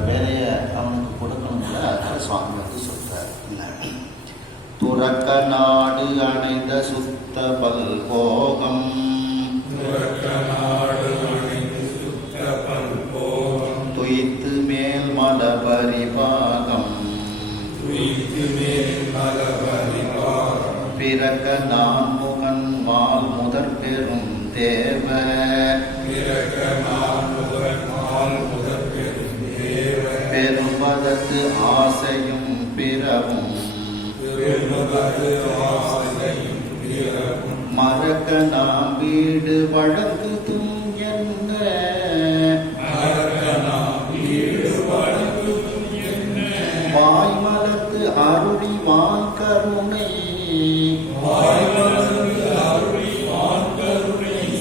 வேலையை அவனுக்கு கொடுக்கணும்ல. அதனால சுவாமி சொல்றார். துறக்க நாடு அணைந்த சுத்த பல்போகம் துய்த்து மேல் மலபரிபாகம் பிறக்க நான் முகன் மால் முதற் பெரும் தேவ பெரும்பதத்து ஆசையும் பிறவும் மறக்க நாம் வீடு வழங்குதும் என்ன வாய்மலத்து அருளி வான் கருணை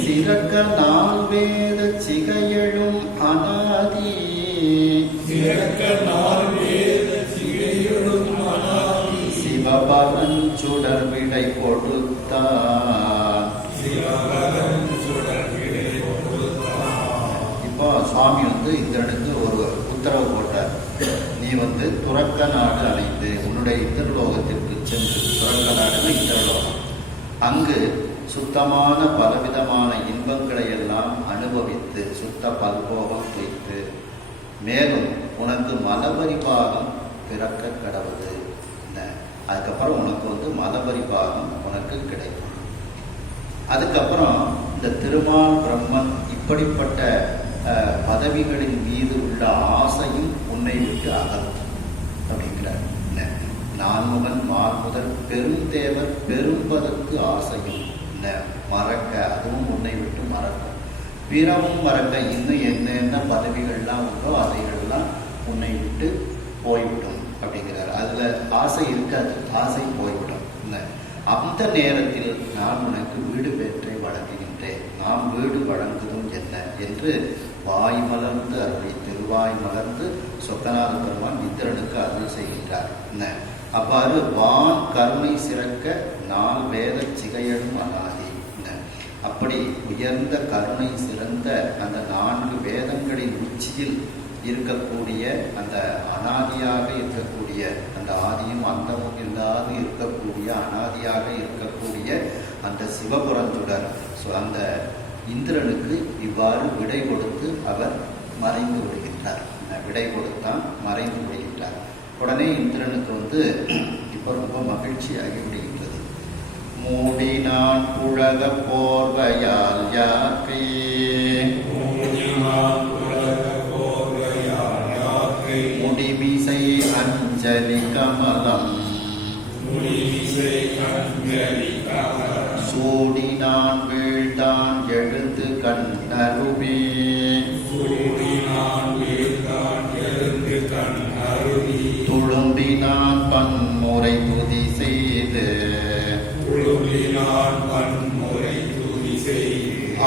சிறக்க நாள் வேத சிகையழும் அநாதி சிவபவன் சுடர் விடை கொடுத்தார் இந்திரனுக்கு ஒரு உத்தரவு போட்டார். நீ துறக்க நாடு அடைந்து உன்னுடைய இந்திரலோகத்திற்கு சென்று, துறக்க நாடுன்னு இந்திரலோகம், அங்கு சுத்தமான பலவிதமான இன்பங்களை எல்லாம் அனுபவித்து சுத்த பல்போகம் வைத்து, மேலும் உனக்கு மலபரிபாகம் பிறக்க கடவுது. அதுக்கப்புறம் உனக்கு மலபரிபாகம் உனக்கு கிடைக்கும். அதுக்கப்புறம் இந்த திருமால் பிரம்மன் இப்படிப்பட்ட பதவிகளின் மீது உள்ள ஆசையும் உன்னை விட்டு அகலும் அப்படிங்கிறார். நான்முகன் மார்முதல் பெருந்தேவர் பெரும்பதற்கு ஆசையும் மறக்க, அதுவும் உன்னை விட்டு மறக்கும். பிறவும் மறக்க, இன்னும் என்னென்ன பதவிகள்லாம் உண்டோ அதைகள்லாம் உன்னை விட்டு போய்விடும் அப்படிங்கிறார். அதுல ஆசை இருக்காது, ஆசை போய்விடும். அந்த நேரத்தில் நான் உனக்கு வீடு பெற்றை வழங்குகின்றேன். நாம் வீடு வழங்குதும் என்ன என்று வாய் மலர்ந்து அருளி, திருவாய் மலர்ந்து சொக்கநாத பெருமான் இந்திரனுக்கு அருள் செய்கின்றார். அவ்வாறு வான் கருணை சிறக்க நாள் வேத சிகையடும் அனாதி. அப்படி உயர்ந்த கருணை சிறந்த அந்த 4 வேதங்களின் உச்சியில் இருக்கக்கூடிய, அந்த அனாதியாக இருக்கக்கூடிய, அந்த ஆதியும் அந்தமும் இல்லாது இருக்கக்கூடிய, அனாதியாக இருக்கக்கூடிய அந்த சிவபுரத்துடன் அந்த இந்திரனுக்கு இவ்வாறு விடை கொடுத்து அவர் மறைந்து விடுகின்றார். விடை கொடுத்தான், மறைந்து விடுகின்றார். உடனே இந்திரனுக்கு இப்போ ரொம்ப மகிழ்ச்சியாகி விடுகின்றது. மூடினான் உலக போர்வையால் யாக்கை, முடிமிசை அஞ்சலி கமலம், சூடினான் வீழ்தான் எழுந்து கண்ணருவே, துளும்பினான் பன்முறை துதி செய்து,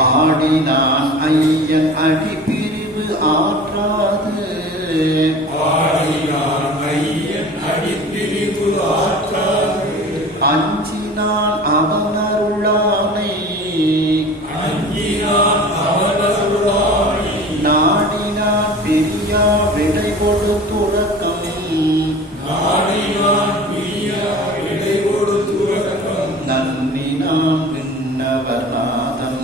ஆடினான் ஐயன் அடிப்பிரிவு ஆற்றாது, அஞ்சினான் அவன் அருளானை, நாடினான் பெரியா விடை கொடு துறக்கம், நன்னினான் விண்ணவர் நாதம்.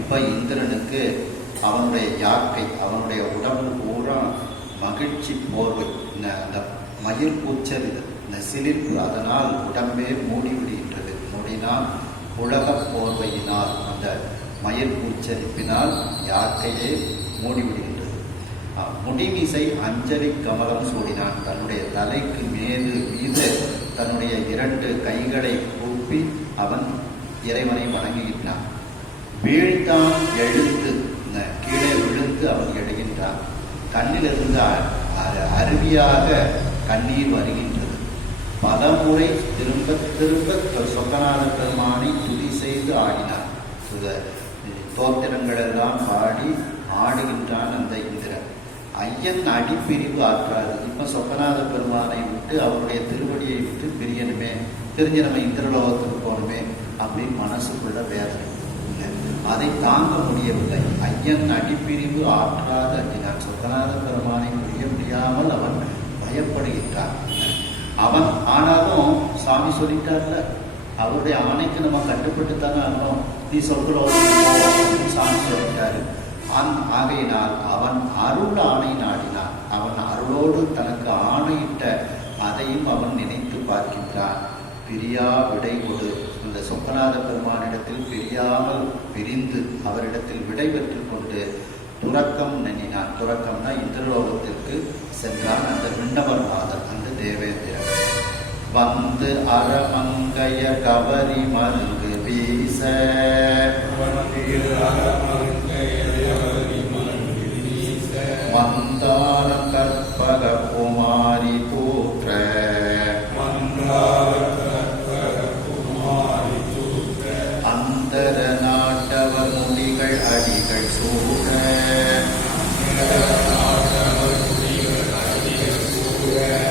இப்ப இந்திரனுக்கு அவனுடைய யாக்கை, அவனுடைய உடம்பு பூரா மகிழ்ச்சி போர்வை, அந்த மயில் கூச்சல், இந்த சிலிர்ப்பு, அதனால் உடம்பே மூடி விடுகின்றது. மூடினால் உலக போர்வையினால், அந்த மயில் கூச்சரிப்பினால் யாக்கையே மூடிவிடுகின்றது. முடிமிசை அஞ்சலி கமலம் சூடினான். தன்னுடைய தலைக்கு மீது தன்னுடைய 2 கைகளை கூப்பி அவன் இறைவனை வணங்குகின்றான். வீழ்ந்தான் எழுந்து, கீழே விழுந்து அவன் எழுகின்றான். கண்ணிலிருந்து அருவியாக கண்ணீர் வருகின்றது. பல முறை திரும்ப திரும்ப சொக்கநாத பெருமானை துதி செய்து ஆடினான். தோத்திரங்கள் எல்லாம் பாடி ஆடுகின்றான் அந்த இந்திரன். ஐயன் அடிப்பிரிவு ஆற்றாது. இப்ப சொக்கநாத பெருமானை விட்டு, அவருடைய திருவடியை விட்டு பிரியணுமே, தெரிஞ்சு நம்ம இந்திரலோகத்துக்கு போகணுமே அப்படின்னு மனசுக்குள்ள வேதனை. அதை தாங்க முடியவில்லை. ஐயன் அடிப்பிரிவு ஆற்றாது அஞ்சினான். சொக்கநாத பெருமானை புரிய முடியாமல் அவன் பயப்படுகின்றான். அவன் ஆனாலும் சாமி சொல்லிட்டார்ல, அவருடைய ஆணைக்கு நம்ம கட்டுப்பட்டு தானே ஆகணும். நீ சொல்கிறோம் சாமி சொல்லிட்டாரு. ஆகையினால் அவன் அருள் ஆணை நாடினான். அவன் அருளோடு தனக்கு ஆணையிட்ட அதையும் அவன் நினைத்து பார்க்கின்றான். பிரியா விடை கொடு. இந்த சொக்கநாத பெருமானிடத்தில் பிரியாமல் பிரிந்து அவரிடத்தில் விடை பெற்று கொண்டு துறக்கம் நெண்ணினான். துறக்கம்னா இந்திரலோகத்திற்கு சென்றான். அந்த விண்ணவர் மாதர், அந்த தேவேந்திரன் வந்து அறமங்கைய கவரி மருங்கு வீச, மந்தார கற்பக குமாரி போற்ற, அந்தர நாட்டவர் முடிகள் அடிகள் சூழ,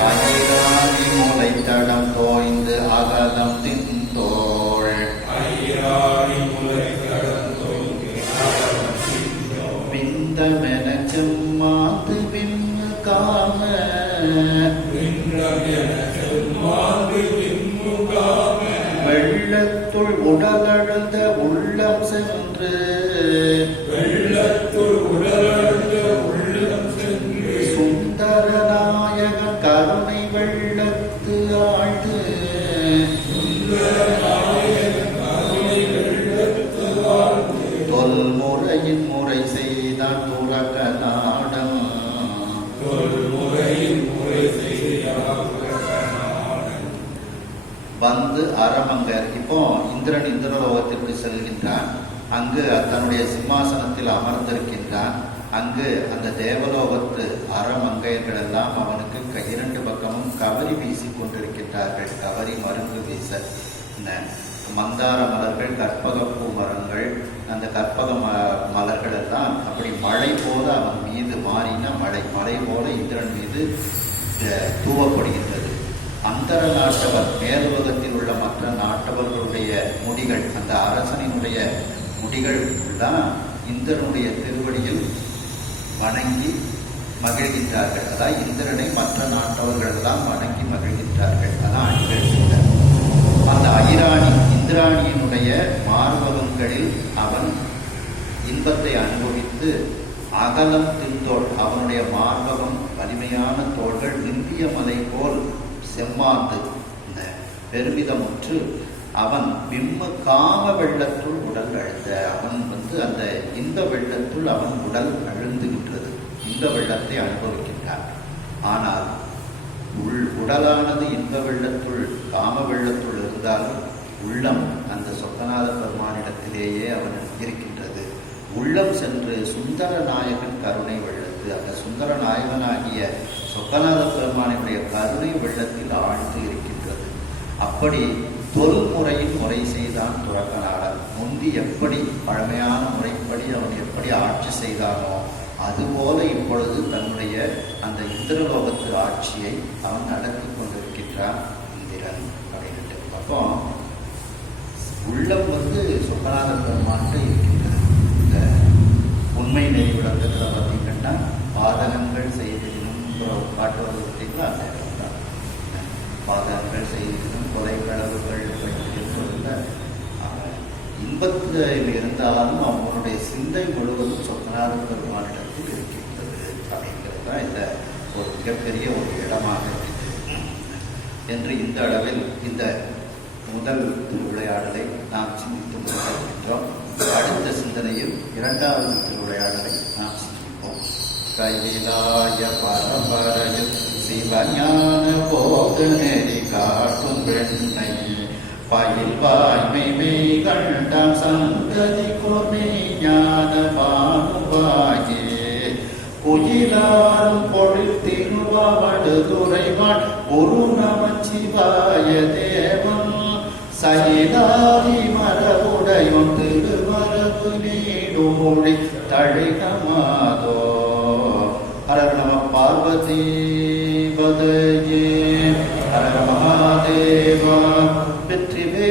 அயிராணி முளைத்தடம் தோய்ந்து அகலம் தின்தோள், உடலழுந்த உள்ளம் சென்று வெள்ளத்துள் உடலழுந்த உள்ளம் சென்று சுந்தரநாயகன் கருணை வெள்ளத்து ஆழ்ந்து சுந்தரநாயகன் கருணை வெள்ளத்து ஆழ்ந்து தொல்முறையின் முறை செய்தான் துறக்க நாடம் தொல்முறையின் முறை செய்தார் வந்து அரமங்கர். இப்போ இந்திரன் இந்திரலோகத்திற்கு செல்கின்றான். அங்கு தன்னுடைய சிம்மாசனத்தில் அமர்ந்திருக்கின்றான். அங்கு அந்த தேவலோகத்து அறமங்கையர்கள் எல்லாம் அவனுக்கு இரண்டு பக்கமும் கவரி வீசிக் கொண்டிருக்கின்றார்கள். கவரி மருங்கு வீச மந்தார மலர்கள், கற்பகப்பூ மரங்கள், அந்த கற்பக மலர்கள் எல்லாம் அப்படி மழை போல அவன் மீது மாறின மழை போல இந்திரன் மீது தூவப்படுகின்றது. அந்தர நாட்டவர், மேலுலகத்தில் உள்ள மற்ற நாட்டவர்களுடைய முடிகள், அந்த அரசனினுடைய முடிகள் தான் இந்திரனுடைய திருவடியில் வணங்கி மகிழ்கின்றார்கள். அதாவது இந்திரனை மற்ற நாட்டவர்கள் எல்லாம் வணங்கி மகிழ்கின்றார்கள். அதான் நிகழ்கின்றார். அந்த இந்திராணியினுடைய மார்பகங்களில் அவன் இன்பத்தை அனுபவித்து அகலம் தின்தோள், அவனுடைய மார்பகம் வலிமையான தோள்கள் நிந்திய மலை போல் செம்மாந்து பெருமிதமுற்று அவன் காம வெள்ளத்துள் உடல் அழுந்த, அவன் அந்த இன்ப வெள்ளத்துள் அவன் உடல் அழுந்துகின்றது. இன்ப வெள்ளத்தை அனுபவிக்கின்றான். ஆனால் உடலானது இன்ப வெள்ளத்துள் காம வெள்ளத்துள் இருந்தாலும் உள்ளம் அந்த சொக்கநாத பெருமானிடத்திலேயே அவன் இருக்கின்றது. உள்ளம் சென்று சுந்தர நாயகன் கருணை வெள்ளத்து, அந்த சுந்தர நாயகனாகிய சொக்கநாத பெருமானுடைய கருணை வெள்ளத்தில் ஆழ்ந்து இருக்கின்றது. அப்படி தொல்முறையின் முறை செய்தான் துறக்க நாடன். முந்தி எப்படி பழமையான முறைப்படி அவன் எப்படி ஆட்சி செய்தானோ அதுபோல இப்பொழுது தன்னுடைய அந்த இந்திரலோகத்து ஆட்சியை அவன் நடத்தி கொண்டிருக்கின்றான் இந்திரன் அப்படின்ட்டு. அப்போ உள்ளம் சொக்கநாத பெருமான்ட்டு இருக்கின்றது. இந்த உண்மை நெறி விளக்கத்தில் பார்த்தீங்கன்னா பாதகங்கள் செய்தினும் காட்டுவது பார்த்தீங்களா, அந்த இடம் தான். பாதகங்கள் செய்தினும் கொலை களவுகள் சொல்ல இன்பத்தில் இருந்தாலும் அவனுடைய சிந்தை முழுவதும் சொக்கநாத பெருமானிடத்தில் இருக்கின்றது அப்படிங்கிறது தான் இந்த ஒரு மிகப்பெரிய ஒரு இடமாக இருக்கிறது என்று இந்த அளவில் இந்த முதல் திருவிளையாடலை நாம் சிந்தித்து முடிக்கின்றோம். அடுத்த சிந்தனையில் இரண்டாவது திருவிளையாடலை நாம் சிந்திப்போம். கையிலாய பரம்பரையில் சிவஞான போது நெறி காட்டும் பெண்ணை பயில் வாய்மை மெய் கண்டாம் சந்ததி கோர்மை ஞான பானுவாயே குயிலாரும் பொழில் திருவாவடு துறைவான் ஒரு நமச்சிவாய தேவன் சயிலாதி மரபுடையும் திருமரபு நீடுமொழி தழிகமாதோ. ஹர நம பார்வதி பதையே, ஹர மகாதேவா. வெற்றிவே